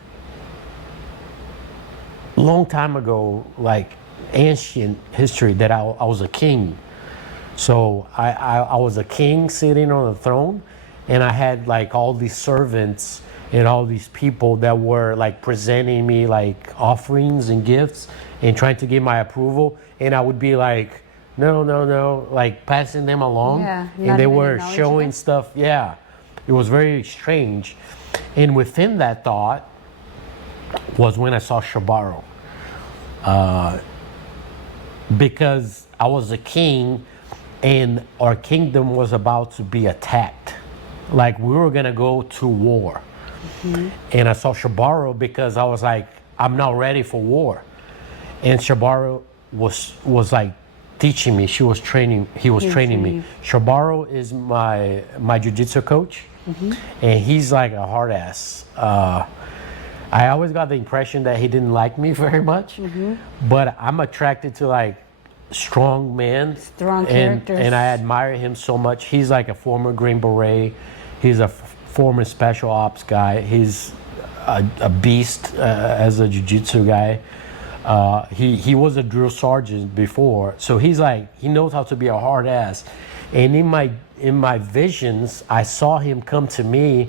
long time ago, like ancient history, that I was a king. So I was a king sitting on a throne. And I had like all these servants and all these people that were like presenting me like offerings and gifts and trying to get my approval. And I would be like, no, like passing them along. Yeah, and they were showing stuff. Yeah, it was very strange. And within that thought was when I saw Shabaro. Because I was a king and our kingdom was about to be attacked. Like we were gonna go to war. And I saw Shabaro because I was like, I'm not ready for war. And Shabaro was like teaching me. He was training me. Shabaro is my jiu-jitsu coach, and he's like a hard ass. I always got the impression that he didn't like me very much, but I'm attracted to like strong men, characters, and I admire him so much. He's like a former Green Beret. He's a former special ops guy. He's a beast as a jiu-jitsu guy. He was a drill sergeant before, so he's like, he knows how to be a hard ass. And in my visions, I saw him come to me,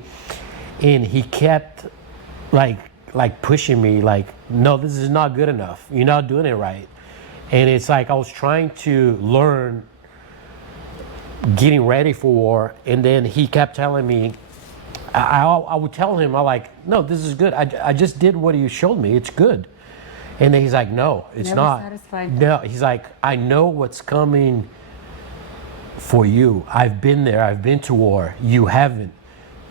and he kept like pushing me, like, no, this is not good enough. You're not doing it right. And it's like I was trying to learn, getting ready for war, and then he kept telling me, I would tell him, I'm like, no, this is good. I just did what you showed me. It's good. And then he's like, no, it's Never not. satisfied. No, he's like, I know what's coming for you. I've been there. I've been to war. You haven't.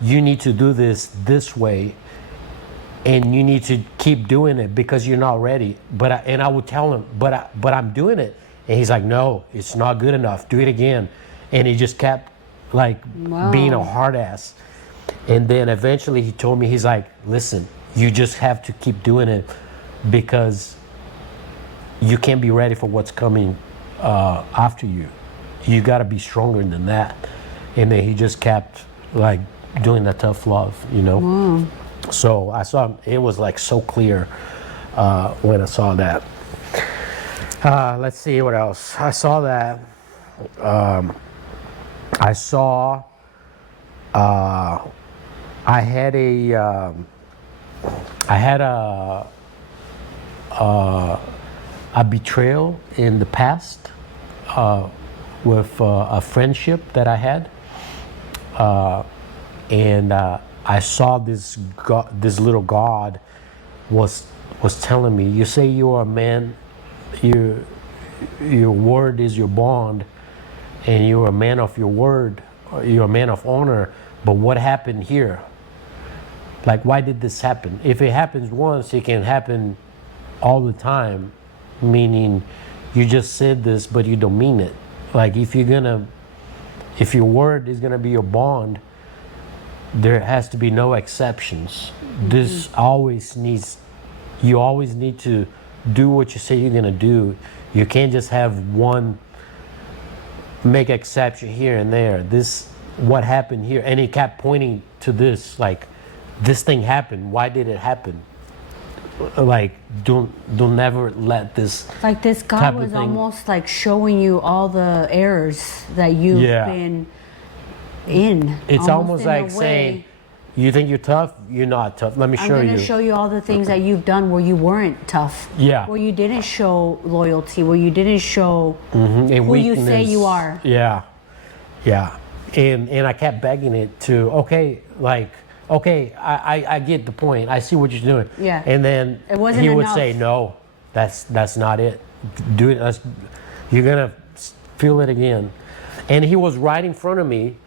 You need to do this way, and you need to keep doing it because you're not ready. And I would tell him, but I'm doing it. And he's like, no, it's not good enough. Do it again. And he just kept like being a hard ass. And then eventually he told me, he's like, listen, you just have to keep doing it because you can't be ready for what's coming after you. You got to be stronger than that. And then he just kept like doing that tough love, you know? So I saw, it was like so clear when I saw that. Let's see what else. I saw that. I saw, I had a betrayal in the past with a friendship that I had, and I saw this little God was telling me, you say you are a man, your word is your bond, and you're a man of your word, you're a man of honor, but what happened here? Like, why did this happen? If it happens once, it can happen all the time, meaning you just said this, but you don't mean it. Like, if your word is gonna be your bond, there has to be no exceptions. This always needs, you always need to do what you say you're gonna do. You can't just have one, make exception here and there. This, what happened here? And he kept pointing to this, like, this thing happened. Why did it happen? Like, don't never let this. Like this God was almost like showing you all the errors that you've been in. It's almost like saying, you think you're tough? You're not tough. Let me show you. I'm going to show you all the things that you've done where you weren't tough. Yeah. Where you didn't show loyalty, where you didn't show who you say you are. Yeah. Yeah. And I kept begging it to, okay, I get the point. I see what you're doing. Yeah. And then it wasn't he would enough. say, no, that's not it. Do it. You're going to feel it again. And he was right in front of me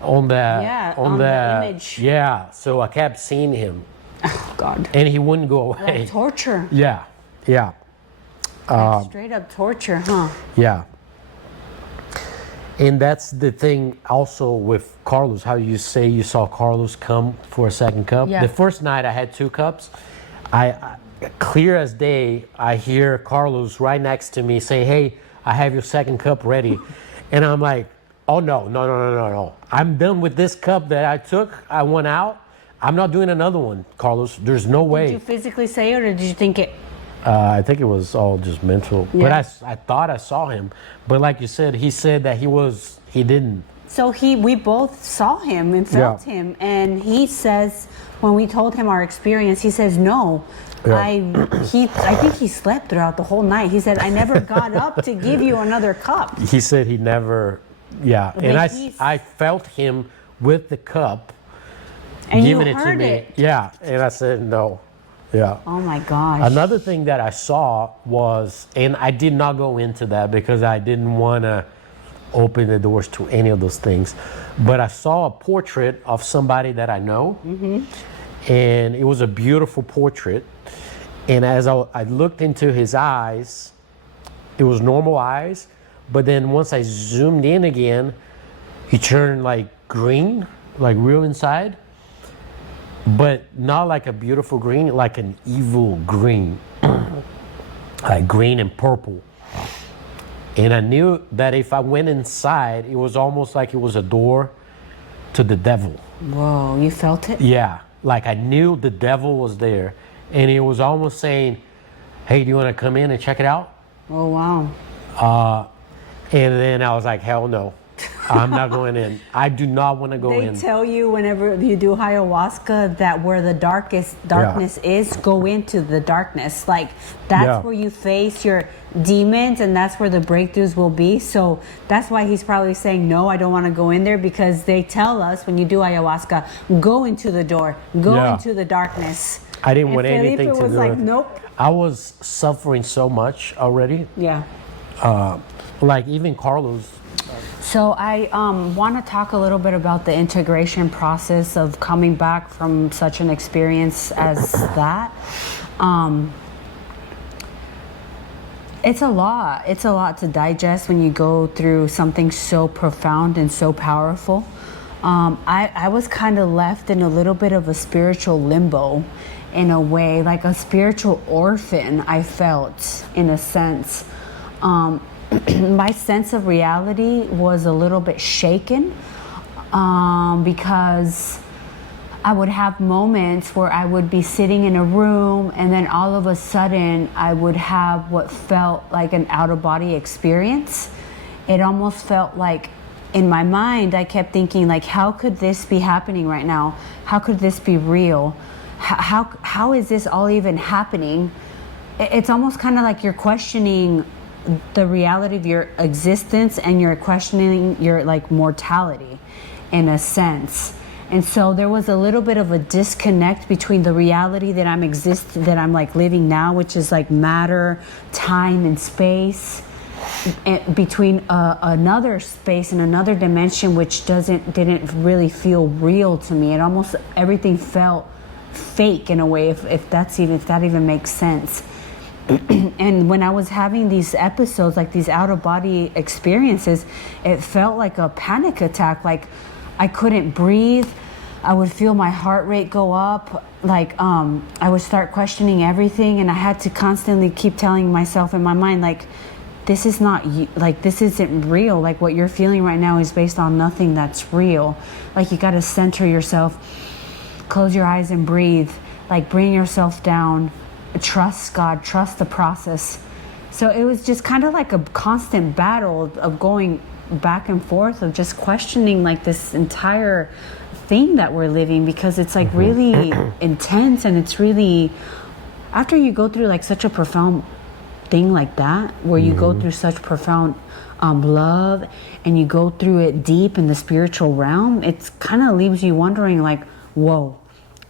on that. On the image. Yeah. So I kept seeing him. Oh, God. And he wouldn't go away. Like torture. Yeah. Yeah. Like straight up torture, huh? Yeah. And that's the thing also with Carlos, how you say you saw Carlos come for a second cup. Yeah. The first night I had 2 cups. I clear as day, I hear Carlos right next to me say, hey, I have your second cup ready. And I'm like, oh, no. I'm done with this cup that I took. I went out. I'm not doing another one, Carlos. There's no way. Did you physically say it, or did you think it? I think it was all just mental. Yeah. But I thought I saw him. But like you said, he said that he didn't. So we both saw him and felt him. And he says, when we told him our experience, he says, no. Yeah. I think he slept throughout the whole night. He said, I never got up to give you another cup. He said he never, and I felt him with the cup, and giving you it to heard me. it. Yeah, and I said no. Yeah. Oh my gosh. Another thing that I saw was, and I did not go into that because I didn't want to open the doors to any of those things, but I saw a portrait of somebody that I know, and it was a beautiful portrait. And as I looked into his eyes, it was normal eyes, but then once I zoomed in again, he turned like green, like real inside, but not like a beautiful green, like an evil green, like green and purple. And I knew that if I went inside, it was almost like it was a door to the devil. Whoa, you felt it? Yeah, like I knew the devil was there. And it was almost saying, hey, do you want to come in and check it out? Oh, wow. And then I was like, hell no, I'm not going in. I do not want to go in. They tell you whenever you do ayahuasca that where the darkness is, go into the darkness. Like that's where you face your demons, and that's where the breakthroughs will be. So that's why he's probably saying, no, I don't want to go in there, because they tell us when you do ayahuasca, go into the door, go into the darkness. I didn't want anything to do with it. Nope. I was suffering so much already. Yeah. Like even Carlos. So I want to talk a little bit about the integration process of coming back from such an experience as that. It's a lot. It's a lot to digest when you go through something so profound and so powerful. I was kind of left in a little bit of a spiritual limbo, in a way, like a spiritual orphan, I felt, in a sense. My sense of reality was a little bit shaken, because I would have moments where I would be sitting in a room, and then all of a sudden I would have what felt like an out-of-body experience. It almost felt like, in my mind, I kept thinking, like, how could this be happening right now? How could this be real? How is this all even happening? It's almost kind of like you're questioning the reality of your existence, and you're questioning your like mortality in a sense. And so there was a little bit of a disconnect between the reality that I'm like living now, which is like matter, time, and space, and between another space and another dimension which didn't really feel real to me. It almost, everything felt fake in a way, if that even makes sense. And when I was having these episodes, like these out-of-body experiences, it felt like a panic attack. Like I couldn't breathe. I would feel my heart rate go up. Like I would start questioning everything, and I had to constantly keep telling myself in my mind, like, this is not, like, this isn't real. Like what you're feeling right now is based on nothing that's real. Like you got to center yourself, close your eyes and breathe. Like bring yourself down. Trust God, trust the process. So it was just kind of like a constant battle of going back and forth, of just questioning like this entire thing that we're living, because it's like really intense, and it's really, after you go through like such a profound thing like that, where you go through such profound love, and you go through it deep in the spiritual realm, it's kind of leaves you wondering like, whoa,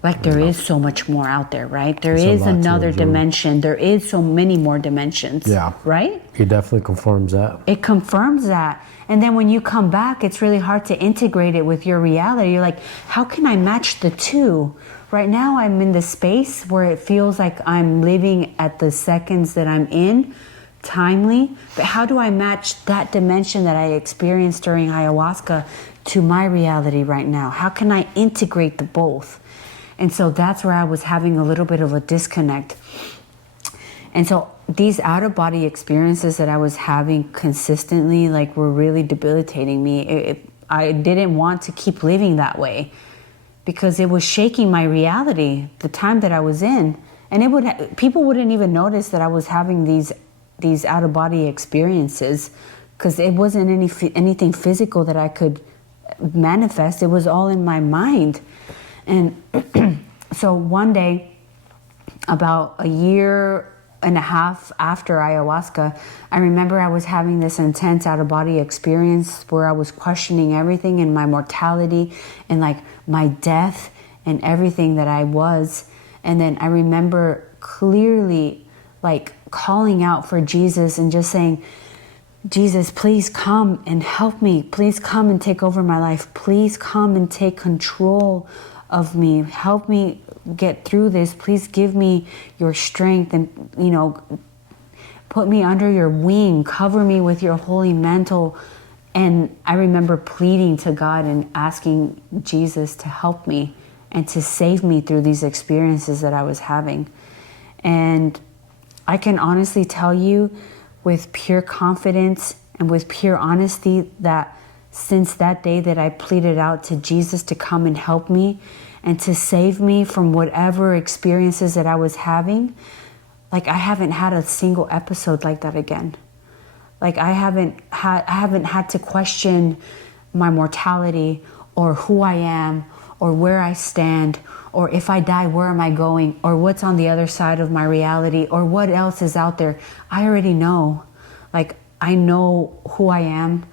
like there is so much more out there, right? There is another dimension. There is so many more dimensions. Yeah. Right? It definitely confirms that. It confirms that. And then when you come back, it's really hard to integrate it with your reality. You're like, how can I match the two? Right now I'm in the space where it feels like I'm living at the seconds that I'm in, timely. But how do I match that dimension that I experienced during ayahuasca to my reality right now? How can I integrate the both? And so that's where I was having a little bit of a disconnect. And so these out-of-body experiences that I was having consistently, like, were really debilitating me. I didn't want to keep living that way, because it was shaking my reality, the time that I was in. And people wouldn't even notice that I was having these out-of-body experiences, because it wasn't anything physical that I could manifest. It was all in my mind. And so one day, about a year and a half after ayahuasca, I remember I was having this intense out-of-body experience where I was questioning everything, and my mortality, and like my death, and everything that I was. And then I remember clearly like calling out for Jesus and just saying, Jesus, please come and help me. Please come and take over my life. Please come and take control of me. Help me get through this. Please give me your strength, and, you know, put me under your wing. Cover me with your holy mantle. And I remember pleading to God and asking Jesus to help me and to save me through these experiences that I was having. And I can honestly tell you with pure confidence and with pure honesty that since that day that I pleaded out to Jesus to come and help me and to save me from whatever experiences that I was having, like I haven't had a single episode like that again. Like I haven't had to question my mortality or who I am or where I stand or if I die, where am I going, or what's on the other side of my reality, or what else is out there. I already know. Like, I know who I am.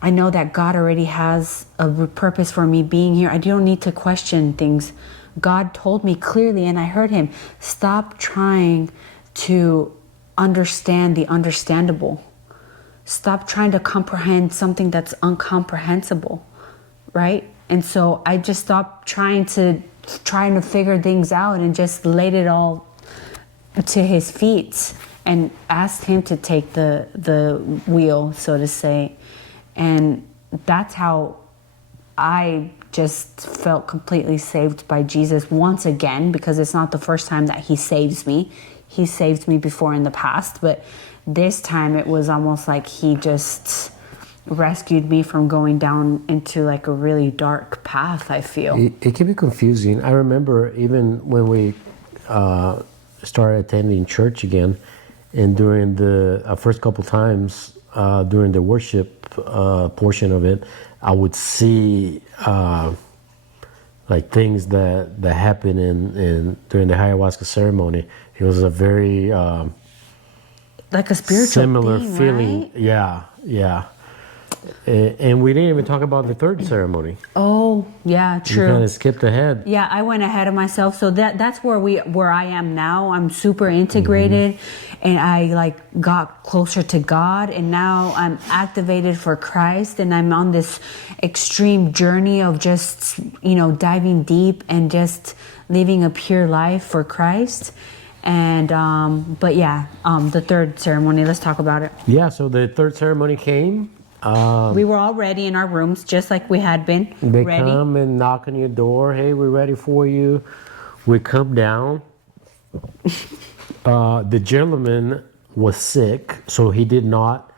I know that God already has a purpose for me being here. I don't need to question things. God told me clearly, and I heard him, stop trying to understand the understandable. Stop trying to comprehend something that's incomprehensible, right? And so I just stopped trying to figure things out and just laid it all to his feet and asked him to take the wheel, so to say. And that's how I just felt completely saved by Jesus once again, because it's not the first time that he saves me. He saved me before in the past, but this time it was almost like he just rescued me from going down into like a really dark path, I feel. It can be confusing. I remember even when we started attending church again, and during the first couple times during the worship portion of it, I would see like things that happen in during the ayahuasca ceremony. It was a very like a spiritual similar thing, feeling, right? Yeah. And we didn't even talk about the third ceremony. Oh, yeah, true. You kind of skipped ahead. Yeah, I went ahead of myself. So that's where I am now. I'm super integrated, and I like got closer to God, and now I'm activated for Christ, and I'm on this extreme journey of just, diving deep and just living a pure life for Christ. And but yeah, the third ceremony, let's talk about it. Yeah, so the third ceremony came. We were all ready in our rooms, just like we had been. They ready. come and knock on your door. Hey, we're ready for you. We come down. The gentleman was sick, so he did not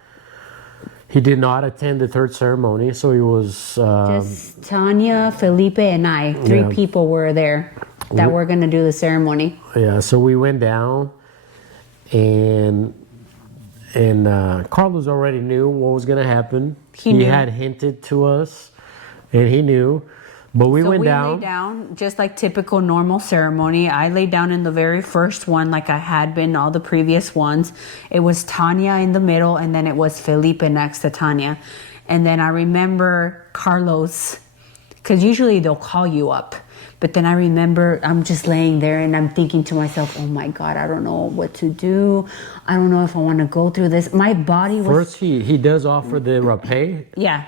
attend the third ceremony. So he was Just Tanya, Felipe, and I. Three people were there that were going to do the ceremony. Yeah, so we went down, and Carlos already knew what was going to happen. He knew. had hinted to us, and he knew. But we went down. We laid down, just like typical normal ceremony. I laid down in the very first one, like I had been all the previous ones. It was Tanya in the middle, and then it was Felipe next to Tanya. And then I remember Carlos, because usually they'll call you up. But then I remember I'm just laying there and I'm thinking to myself, oh my God, I don't know what to do. I don't know if I want to go through this. My body was... First, he does offer the rapé. Yeah.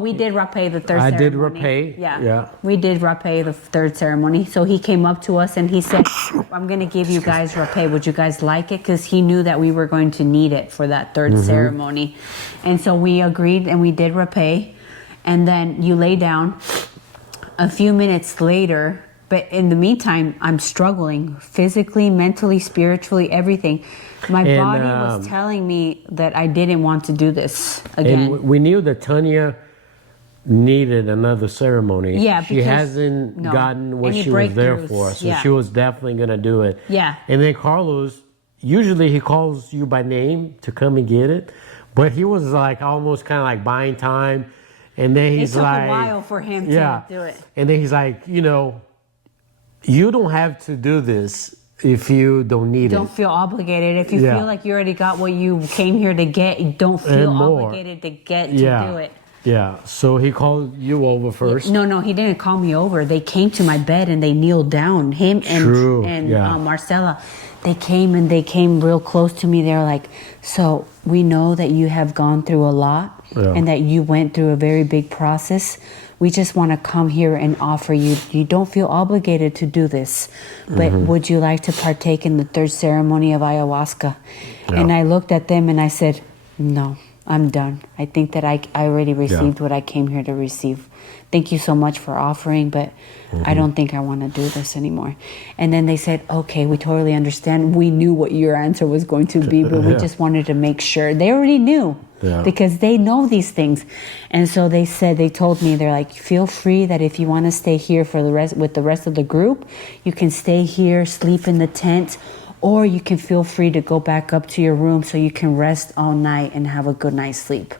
We did rapé the third ceremony. I did rapé. Yeah. We did rapé the third ceremony. So he came up to us and he said, I'm going to give you guys rapé. Would you guys like it? Because he knew that we were going to need it for that third ceremony. And so we agreed and we did rapé. And then you lay down. A few minutes later, but in the meantime, I'm struggling physically, mentally, spiritually, everything. My body was telling me that I didn't want to do this again. And we knew that Tanya needed another ceremony. Yeah, she hasn't gotten what she was there for, so she was definitely going to do it. Yeah. And then Carlos, usually he calls you by name to come and get it, but he was like almost kind of like buying time. And then he's like... It took a while for him to do it. And then he's like, you don't have to do this if you don't need it. Don't feel obligated. If you feel like you already got what you came here to get, you don't feel obligated to do it. Yeah. So he called you over first. No, he didn't call me over. They came to my bed and they kneeled down. Him and Marcela. They came real close to me. They're like, so we know that you have gone through a lot. Yeah. And that you went through a very big process. We just want to come here and offer you. You don't feel obligated to do this, but would you like to partake in the third ceremony of ayahuasca? Yeah. And I looked at them and I said, no, I'm done. I think that I already received what I came here to receive. Thank you so much for offering, but I don't think I want to do this anymore. And then they said, okay, we totally understand. We knew what your answer was going to be, but we just wanted to make sure. They already knew. Yeah. Because they know these things. And so they told me, they're like, feel free that if you want to stay here for with the rest of the group, you can stay here, sleep in the tent, or you can feel free to go back up to your room so you can rest all night and have a good night's sleep.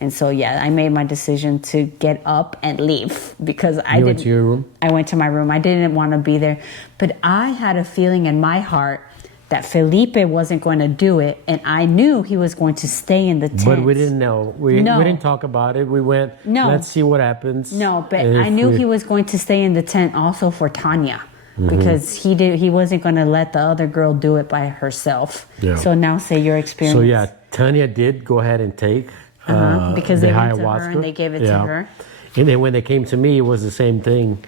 And so, yeah, I made my decision to get up and leave because You went to your room? I went to my room. I didn't want to be there. But I had a feeling in my heart that Felipe wasn't going to do it. And I knew he was going to stay in the tent. But we didn't know. We didn't talk about it. We went, let's see what happens. No, but I knew he was going to stay in the tent also for Tanya. Because he wasn't going to let the other girl do it by herself. Yeah. So now say your experience. So, yeah, Tanya did go ahead and take because the they went ayahuasca. to her and they gave it to her. And then when they came to me, it was the same thing.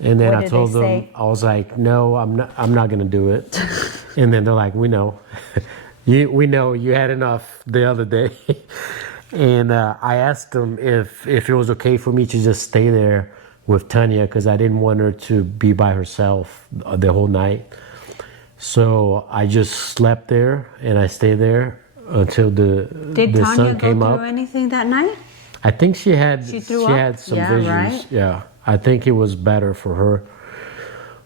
And then What I told them, say? I was like, no, I'm not going to do it. And then they're like, we know. We know you had enough the other day. And I asked them if it was okay for me to just stay there with Tanya because I didn't want her to be by herself the whole night. So I just slept there and I stayed there until the sun came up. Did Tanya go through anything that night? I think she had some visions. Right? Yeah, I think it was better for her.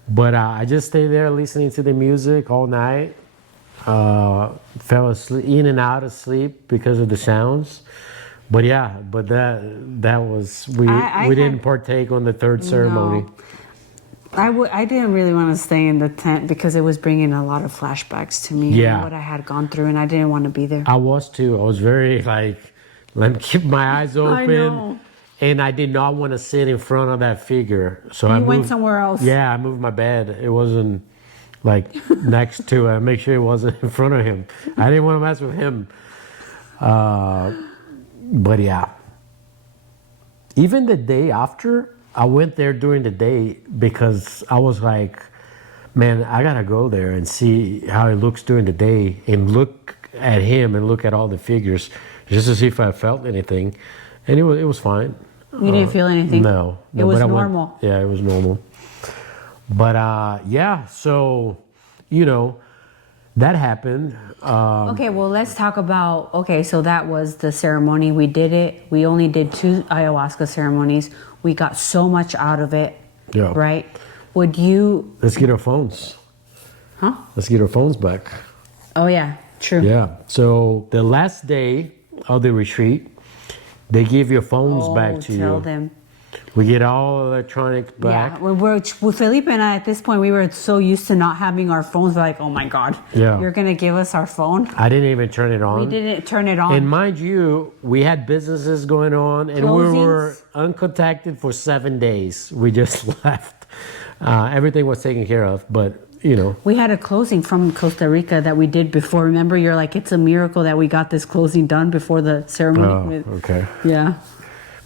But I just stayed there listening to the music all night. Fell asleep, in and out of sleep because of the sounds. But yeah, that was we didn't partake on the third ceremony. I didn't really want to stay in the tent because it was bringing a lot of flashbacks to me. Yeah. And what I had gone through, and I didn't want to be there. I was too. I was very like, let me keep my eyes open. I know. And I did not want to sit in front of that figure. So I went somewhere else. Yeah, I moved my bed. It wasn't like next to it. Make sure it wasn't in front of him. I didn't want to mess with him. But yeah. Even the day after, I went there during the day because I was like, man, I got to go there and see how it looks during the day and look at him and look at all the figures just to see if I felt anything. And it was fine. You didn't feel anything? No. It was normal? Yeah, it was normal. But yeah, so, that happened. Okay, well, let's talk about, so that was the ceremony. We did it. We only did 2 ayahuasca ceremonies. We got so much out of it, right? Would you... Let's get our phones. Huh? Let's get our phones back. Oh, yeah, true. Yeah, so the last day of the retreat, they give your phones back to you. Tell them. We get all electronics back. Yeah, with Felipe and I, at this point, we were so used to not having our phones. We're like, oh my God, you're going to give us our phone? I didn't even turn it on. We didn't turn it on. And mind you, we had businesses going on and Closings. we were uncontacted for 7 days. We just left. Everything was taken care of, but we had a closing from Costa Rica that we did before. Remember, you're like, it's a miracle that we got this closing done before the ceremony. Oh, okay. Yeah.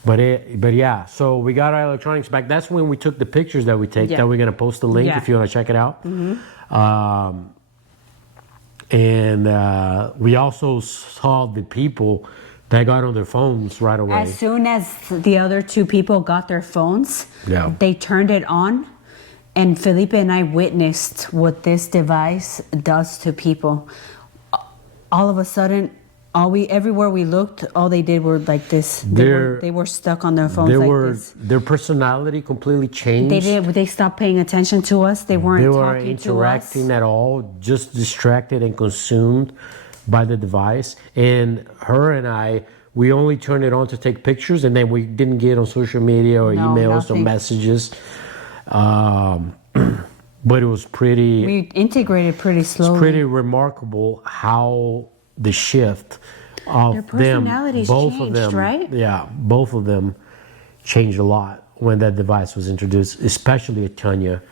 But yeah, so we got our electronics back. That's when we took the pictures that we take. That we're gonna post the link if you want to check it out. And we also saw the people that got on their phones right away. As soon as the other 2 people got their phones, they turned it on. And Felipe and I witnessed what this device does to people. All of a sudden, everywhere we looked, all they did were like this. They were stuck on their phones this. Their personality completely changed. They stopped paying attention to us. They weren't interacting at all, just distracted and consumed by the device. And her and I, we only turned it on to take pictures, and then we didn't get on social media or emails or messages. But it was pretty... We integrated pretty slowly. It's pretty remarkable how the shift of their personalities changed, right? Yeah, both of them changed a lot when that device was introduced, especially Tanya.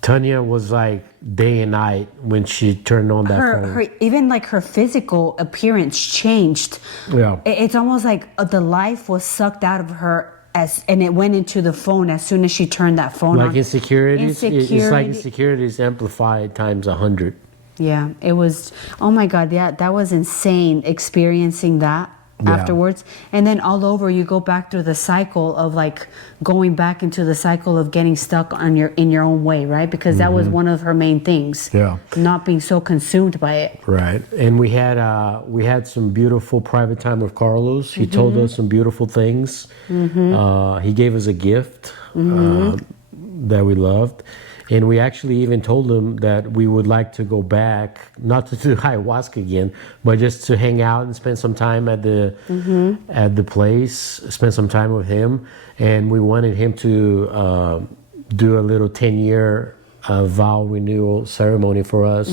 Tanya was like day and night when she turned on that phone. Even like her physical appearance changed. Yeah. It's almost like the life was sucked out of her and it went into the phone as soon as she turned that phone on. Like insecurities? It's like insecurities amplified times 100. Yeah, it was, oh my God, that was insane experiencing that afterwards. And then all over, you go back through the cycle of like going back into the cycle of getting stuck in your own way, right? Because that was one of her main things. Yeah. Not being so consumed by it. Right. And we had some beautiful private time with Carlos. He told us some beautiful things. He gave us a gift that we loved. And we actually even told him that we would like to go back, not to do ayahuasca again, but just to hang out and spend some time at the place, spend some time with him. And we wanted him to do a little 10-year vow renewal ceremony for us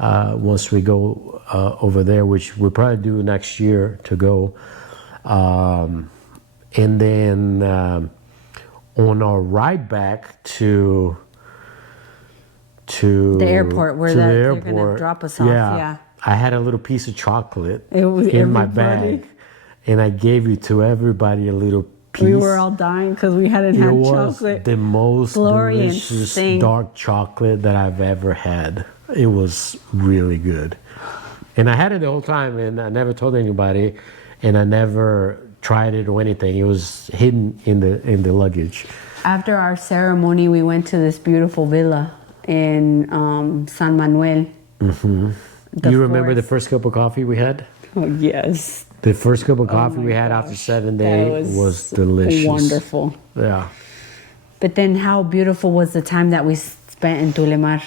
once we go over there, which we'll probably do next year to go. And then on our ride back to the airport where they're gonna drop us off. Yeah, I had a little piece of chocolate in in my bag, and I gave it to everybody a little piece. We were all dying because we hadn't had chocolate. The most Glorious delicious thing. dark chocolate that I've ever had. It was really good, and I had it the whole time, and I never told anybody, and I never tried it or anything. It was hidden in the luggage. After our ceremony, we went to this beautiful villa in San Manuel. You remember the first cup of coffee we had? Oh, yes. The first cup of coffee we had after 7 days was delicious. Wonderful. Yeah. But then how beautiful was the time that we spent in Tulemar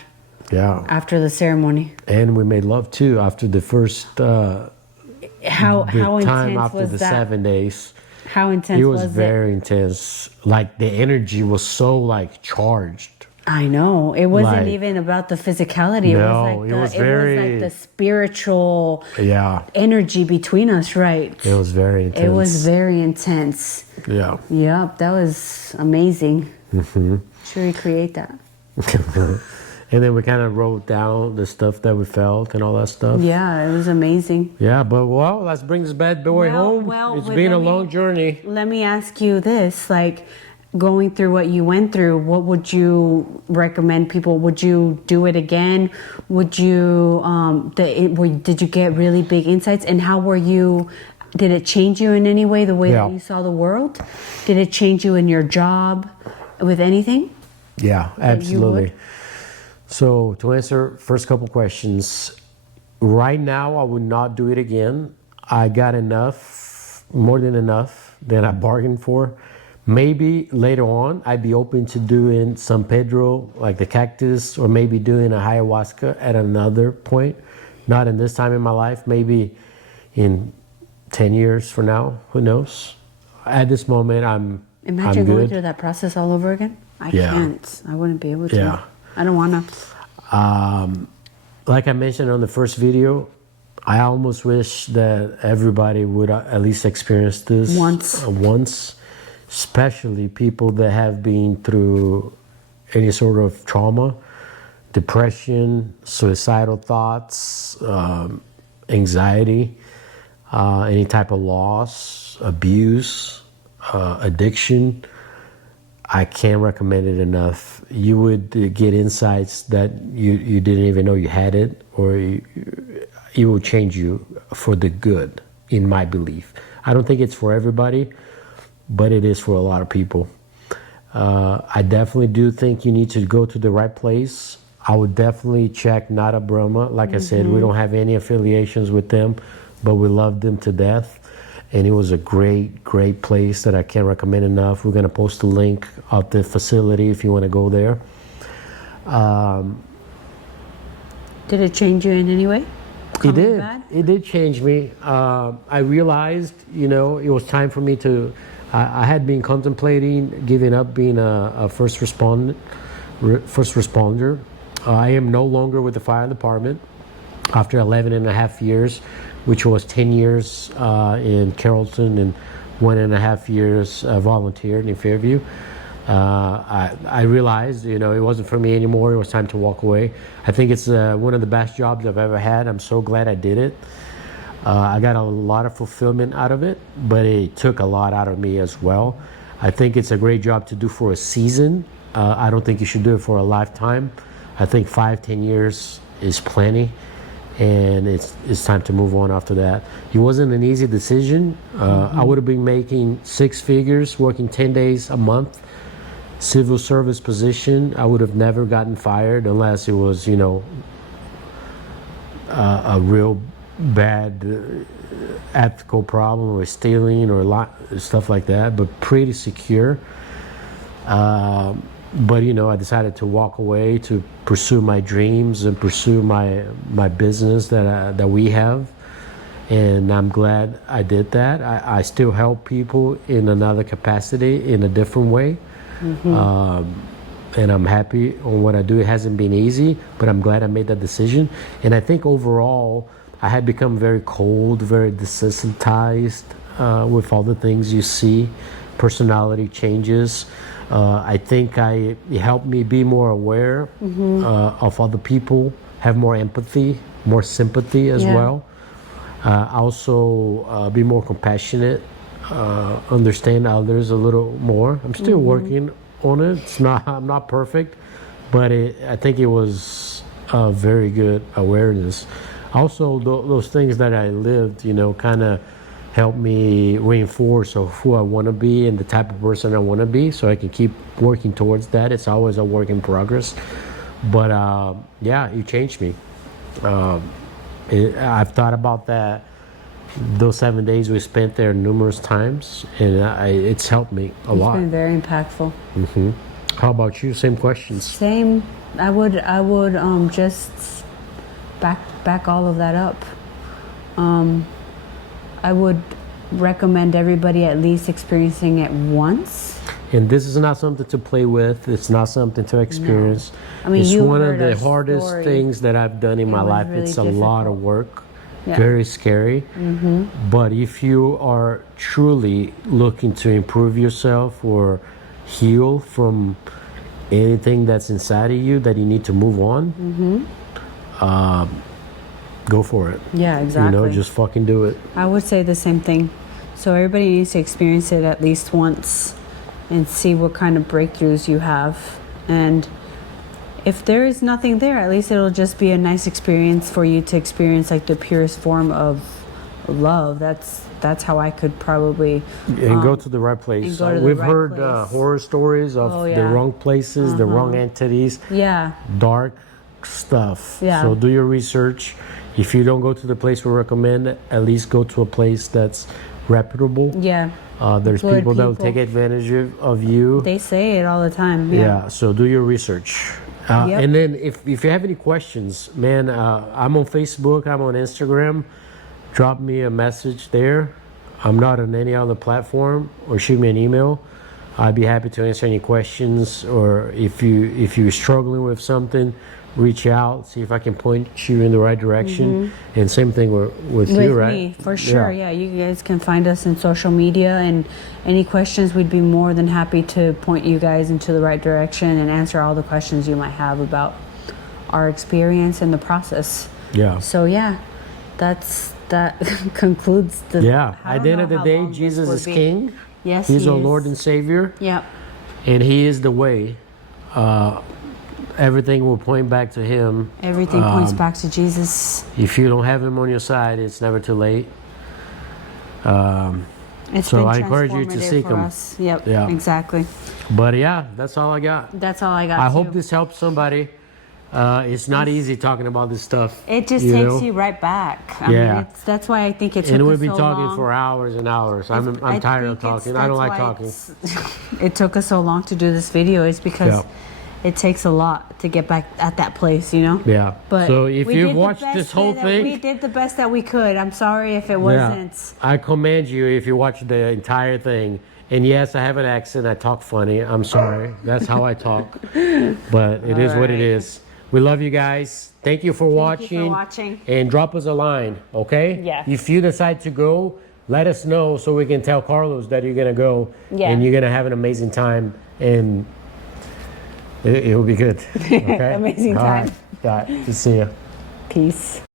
Yeah. after the ceremony? And we made love too after the first How time intense after was the that? 7 days. How intense It was was very intense. Like the energy was so like charged. I know. It wasn't Like- even about the physicality. No, it it was was very- like the spiritual Yeah. energy between us, right? It was very intense. It was very intense. Yeah. Yep, that was amazing. Should recreate that. And then we kind of wrote down the stuff that we felt and all that stuff. Yeah, it was amazing. Yeah, but well, let's bring this bad boy home. It's but been a let me- long journey. Let me ask you this, like going through what you went through, what would you recommend people? Would you do it again? Would you did you get really big insights, and how were you, did it change you in any way, the way that you saw the world? Did it change you in your job with anything? Yeah, absolutely. So to answer first couple questions, right now I would not do it again. I got enough, more than enough that I bargained for. Maybe later on I'd be open to doing San Pedro, like the cactus, or maybe doing a ayahuasca at another point. Not in this time in my life, maybe in 10 years from now, who knows? At this moment, Imagine I'm going good. through that process all over again. I Yeah. can't. I wouldn't be able to. Yeah. I don't want to. Like I mentioned on the first video, I almost wish that everybody would at least experience this once, especially people that have been through any sort of trauma, depression, suicidal thoughts, anxiety, any type of loss, abuse, addiction. I can't recommend it enough. You would get insights that you didn't even know you had it, or it will change you for the good, in my belief. I don't think it's for everybody, but it is for a lot of people. I definitely do think you need to go to the right place. I would definitely check Nada Brahma. Like I said, we don't have any affiliations with them, but we love them to death. And it was a great, great place that I can't recommend enough. We're going to post a link of the facility if you want to go there. Did it change you in any way? It did. Bad? It did change me. I realized, it was time for me to. I had been contemplating giving up being a first responder. I am no longer with the fire department after 11 and a half years, which was 10 years in Carrollton and 1.5 years volunteered in Fairview. I realized, it wasn't for me anymore. It was time to walk away. I think it's one of the best jobs I've ever had. I'm so glad I did it. I got a lot of fulfillment out of it, but it took a lot out of me as well. I think it's a great job to do for a season. I don't think you should do it for a lifetime. I think 5-10 years is plenty, and it's time to move on after that. It wasn't an easy decision. I would have been making 6 figures, working 10 days a month, civil service position. I would have never gotten fired unless it was, a real bad ethical problem or stealing or stuff like that, but pretty secure. but you know, I decided to walk away to pursue my dreams and pursue my business that we have, and I'm glad I did that. I still help people in another capacity, in a different way. And I'm happy on what I do. It hasn't been easy, but I'm glad I made that decision. And I think overall, I had become very cold, very desensitized with all the things you see, personality changes. I think it helped me be more aware of other people, have more empathy, more sympathy as well. Also be more compassionate, understand others a little more. I'm still working on it. I'm not perfect, but I think it was a very good awareness. Also, those things that I lived, you know, kind of helped me reinforce of who I want to be and the type of person I want to be, so I can keep working towards that. It's always a work in progress, but yeah, it changed me. I've thought about that, those 7 days we spent there numerous times, and it's helped me a lot. It's been very impactful. How about you? Same questions. Same. I would just back all of that up. I would recommend everybody at least experiencing it once. And this is not something to play with. It's not something to experience. No. I mean, it's you one of heard the our hardest story. things that I've done in my was life. really It's a lot of difficult. work, Yeah. very scary. But if you are truly looking to improve yourself or heal from anything that's inside of you that you need to move on, go for it. Yeah, exactly. You know, just fucking do it. I would say the same thing. So everybody needs to experience it at least once and see what kind of breakthroughs you have. And if there is nothing there, at least it'll just be a nice experience for you to experience like the purest form of love. That's how I could probably And go to the right place. and go to the We've right heard place. horror stories of Oh, the yeah. wrong places, the wrong entities, Yeah. dark stuff. Yeah. So do your research. If you don't go to the place we recommend, at least go to a place that's reputable. Yeah. There's Good people that will people. take advantage of you. They say it all the time. Yeah, so do your research. Yep. And then if you have any questions, man, I'm on Facebook, I'm on Instagram. Drop me a message there. I'm not on any other platform, or shoot me an email. I'd be happy to answer any questions, or if you're struggling with something, reach out, see if I can point you in the right direction. And same thing with you, right? Me, for sure. Yeah, you guys can find us in social media, and any questions, we'd be more than happy to point you guys into the right direction and answer all the questions you might have about our experience and the process. Yeah. So yeah, that concludes the. Yeah. I At don't the end know of the how day, long this Jesus would is be. King. Yes, He's he our is. Lord and Savior, Yep. and He is the way. Everything will point back to Him. Everything points back to Jesus. If you don't have Him on your side, it's never too late. It's So been I encourage you to transformative seek for him. us. Yep. Yeah. Exactly. But yeah, that's all I got. That's all I got. I too. hope this helps somebody. It's not easy talking about this stuff. It just you takes know? you right back. I Yeah. mean, that's why I think it took And us we've been so talking long. for hours and hours. I'm I tired of think talking. I don't like talking. It took us so long to do this video. It's because Yeah. it takes a lot to get back at that place, you know? Yeah. But So if we you've did the watched best this whole that thing, we did the best that we could. I'm sorry if it yeah, wasn't. I commend you if you watch the entire thing. And yes, I have an accent. I talk funny. I'm sorry. That's how I talk. But it is what it right. is. We love you guys. Thank you for watching. watching. And drop us a line, okay? Yeah. If you decide to go, let us know so we can tell Carlos that you're going to go. Yeah. And you're going to have an amazing time. And it will be good. Okay? Amazing All time. right. All right. Good to see you. Peace.